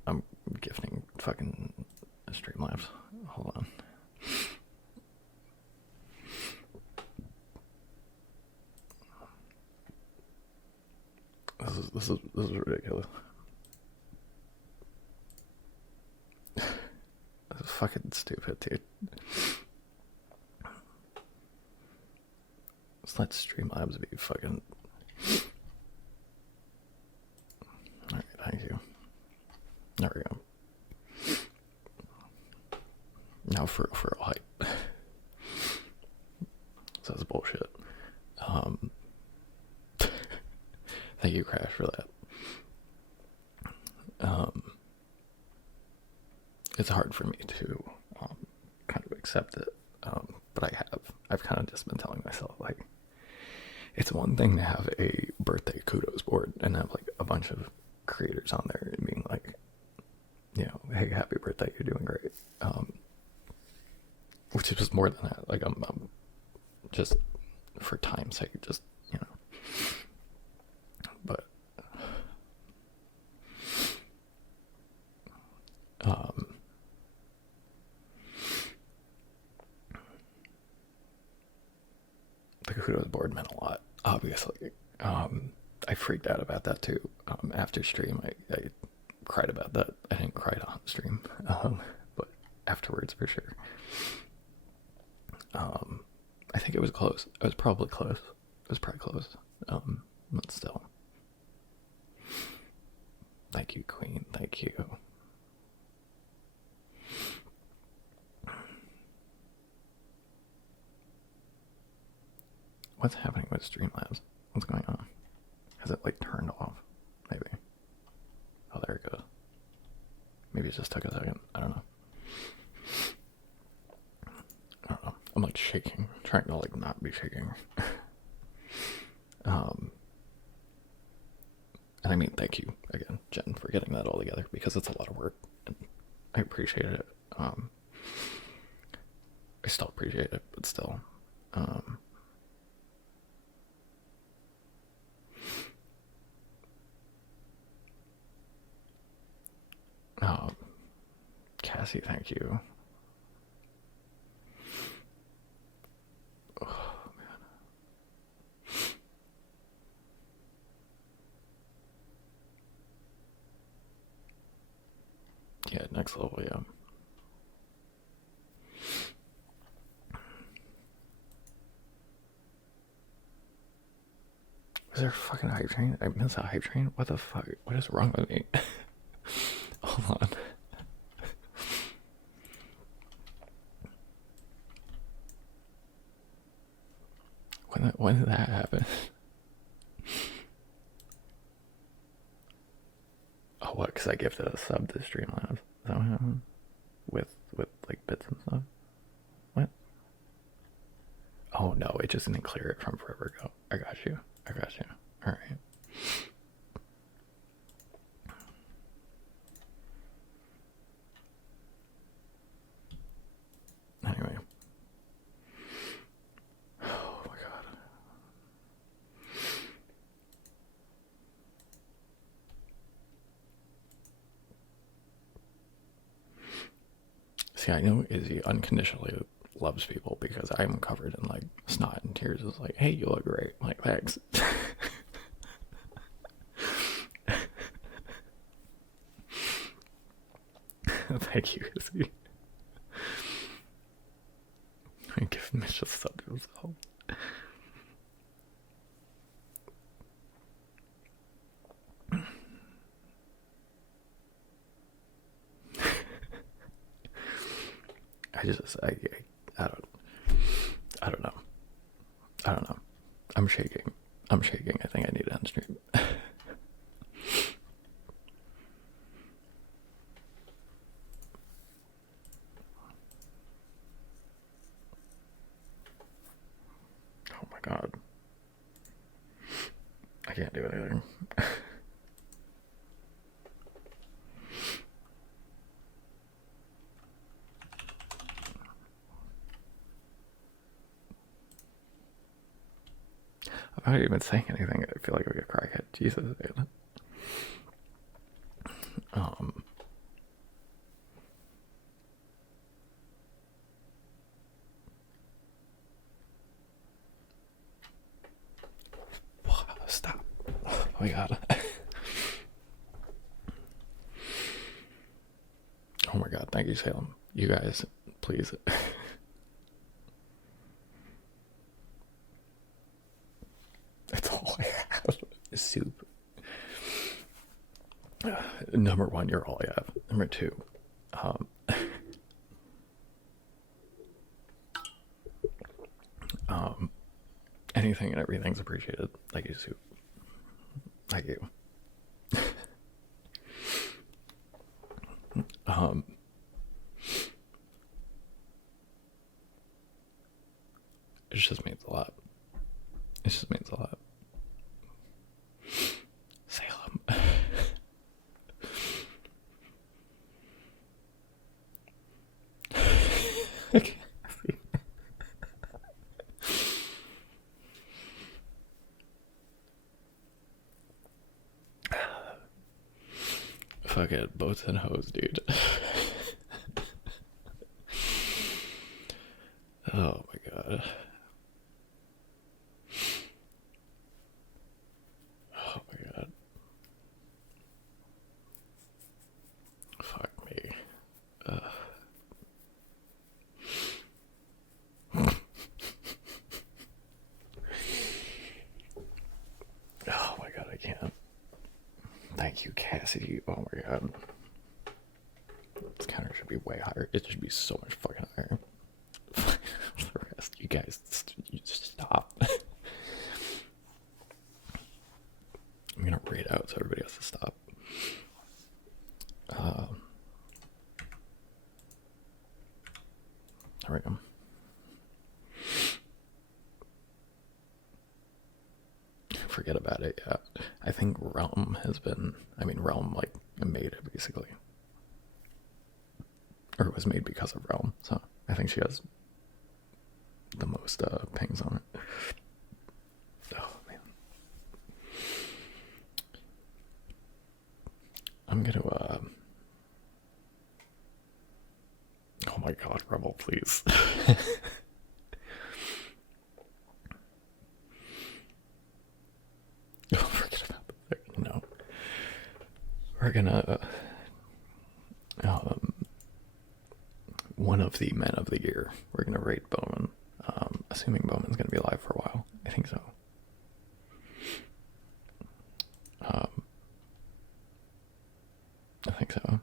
I'm gifting fucking Streamlabs. Hold on. This is ridiculous. This is fucking stupid, dude. Let's let Streamlabs be fucking. Alright, thank you. There we go. Now for real hype. That's bullshit. Thank you, Crash, for that. It's hard for me to kind of accept it, but I've kind of just been telling myself, like, it's one thing to have a birthday kudos board and have like a bunch of creators on there and being like, you know, hey, happy birthday, you're doing great. Which is just more than that. Like, I'm just for time's sake, just, you know. But the kudos board meant a lot, obviously. I freaked out about that too. After stream, I cried about that. I didn't cry on stream, but afterwards for sure. I think it was close. It was probably close. It was probably close. But still. Thank you, Queen. Thank you. What's happening with Streamlabs? What's going on? Has it like turned off? Maybe. Oh, there it goes. Maybe it just took a second. I don't know. I'm like shaking, trying to like not be shaking. And I mean, thank you again, Jen, for getting that all together, because it's a lot of work and I appreciate it. I still appreciate it, but still. Cassie, thank you. Oh, man. Yeah, next level, yeah. Was there a fucking hype train? I missed a hype train? What the fuck? What is wrong with me? Hold on. When did that happen? Oh, what? Because I gifted a sub to Streamlabs. Is that what happened? With like bits and stuff? What? Oh no, it just didn't clear it from forever ago. I got you. Alright. Anyway. Oh my god. See, I know Izzy unconditionally loves people because I'm covered in like snot and tears. It's like, hey, you look great. I'm like, thanks. Thank you, Izzy. I give Mitch a sub to himself. I don't know. I'm shaking. I think I need to end stream. Oh my god. I can't do anything. I'm not even saying anything. I feel like I'm a crackhead. Jesus, man. Stop. Oh my god. Oh my god, thank you, Salem. You guys, please. That's all I have. Soup. Number one, you're all I have. Number two, anything and everything's appreciated. Thank you, Soup. Thank you. It just means a lot. Salem. I can't see. Fuck it, boats and hoes, dude. Oh my god. Oh my god. Fuck me. Oh my god, I can't. Thank you, Cassidy. Oh my god. This counter should be way higher. It should be so much fucking higher. The rest, you guys, you just stop. I'm gonna read out so everybody has to stop. There we go. Forget about it. Yeah, I think Realm has been. I mean, Realm like made it basically, or it was made because of Realm. So I think she has the most pings on it. Oh man, I'm gonna. Oh my god, Rebel, please. Don't forget about the thing. No. We're gonna one of the men of the year. We're gonna rate Bowman. Assuming Bowman's gonna be alive for a while. I think so. so.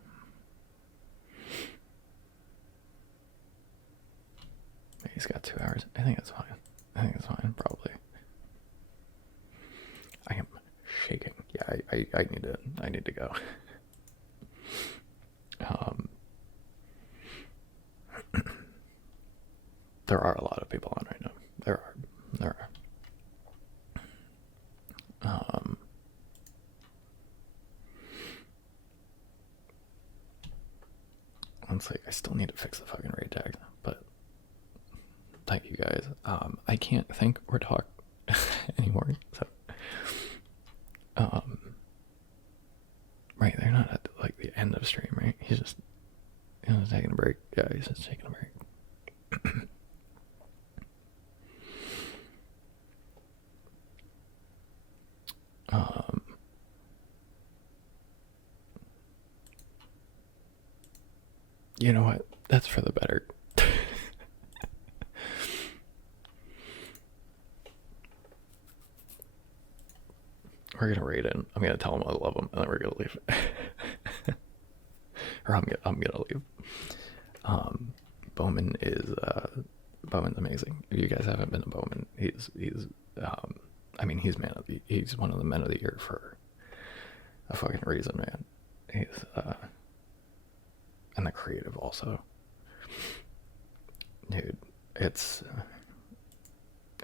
He's got 2 hours. I think that's fine. I think that's fine, probably. I am shaking. Yeah, I need to go. There are a lot of people on right now. There are. Honestly, I still need to fix the fucking raid tags, but thank you guys. I can't think or talk anymore, so right, they're not at like the end of stream, right? He's just taking a break. Yeah, he's just taking a break. You know what? That's for the better. We're gonna raid him. I'm gonna tell him I love him, and then we're gonna leave. Or I'm gonna leave. Bowman is Bowman's amazing. If you guys haven't been to Bowman, he's I mean, he's one of the men of the year for a fucking reason, man. He's and the creative also. Dude, it's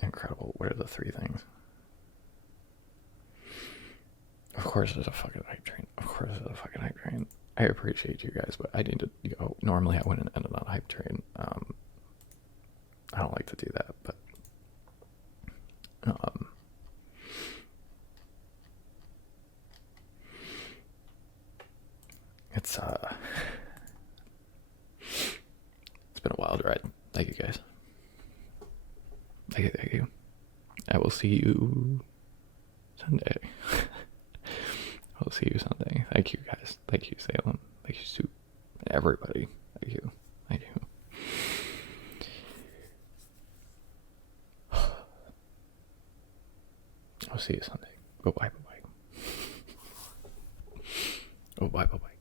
incredible. What are the 3 things? Of course there's a fucking hype train. I appreciate you guys, but I need to go. Normally I wouldn't end on a hype train. I don't like to do that, but it's been a wild ride. Thank you guys. Thank you. I will see you Sunday. I'll see you Sunday. Thank you guys. Thank you, Salem. Thank you, Soup. Everybody. Thank you. I'll see you Sunday. Bye-bye. Bye-bye.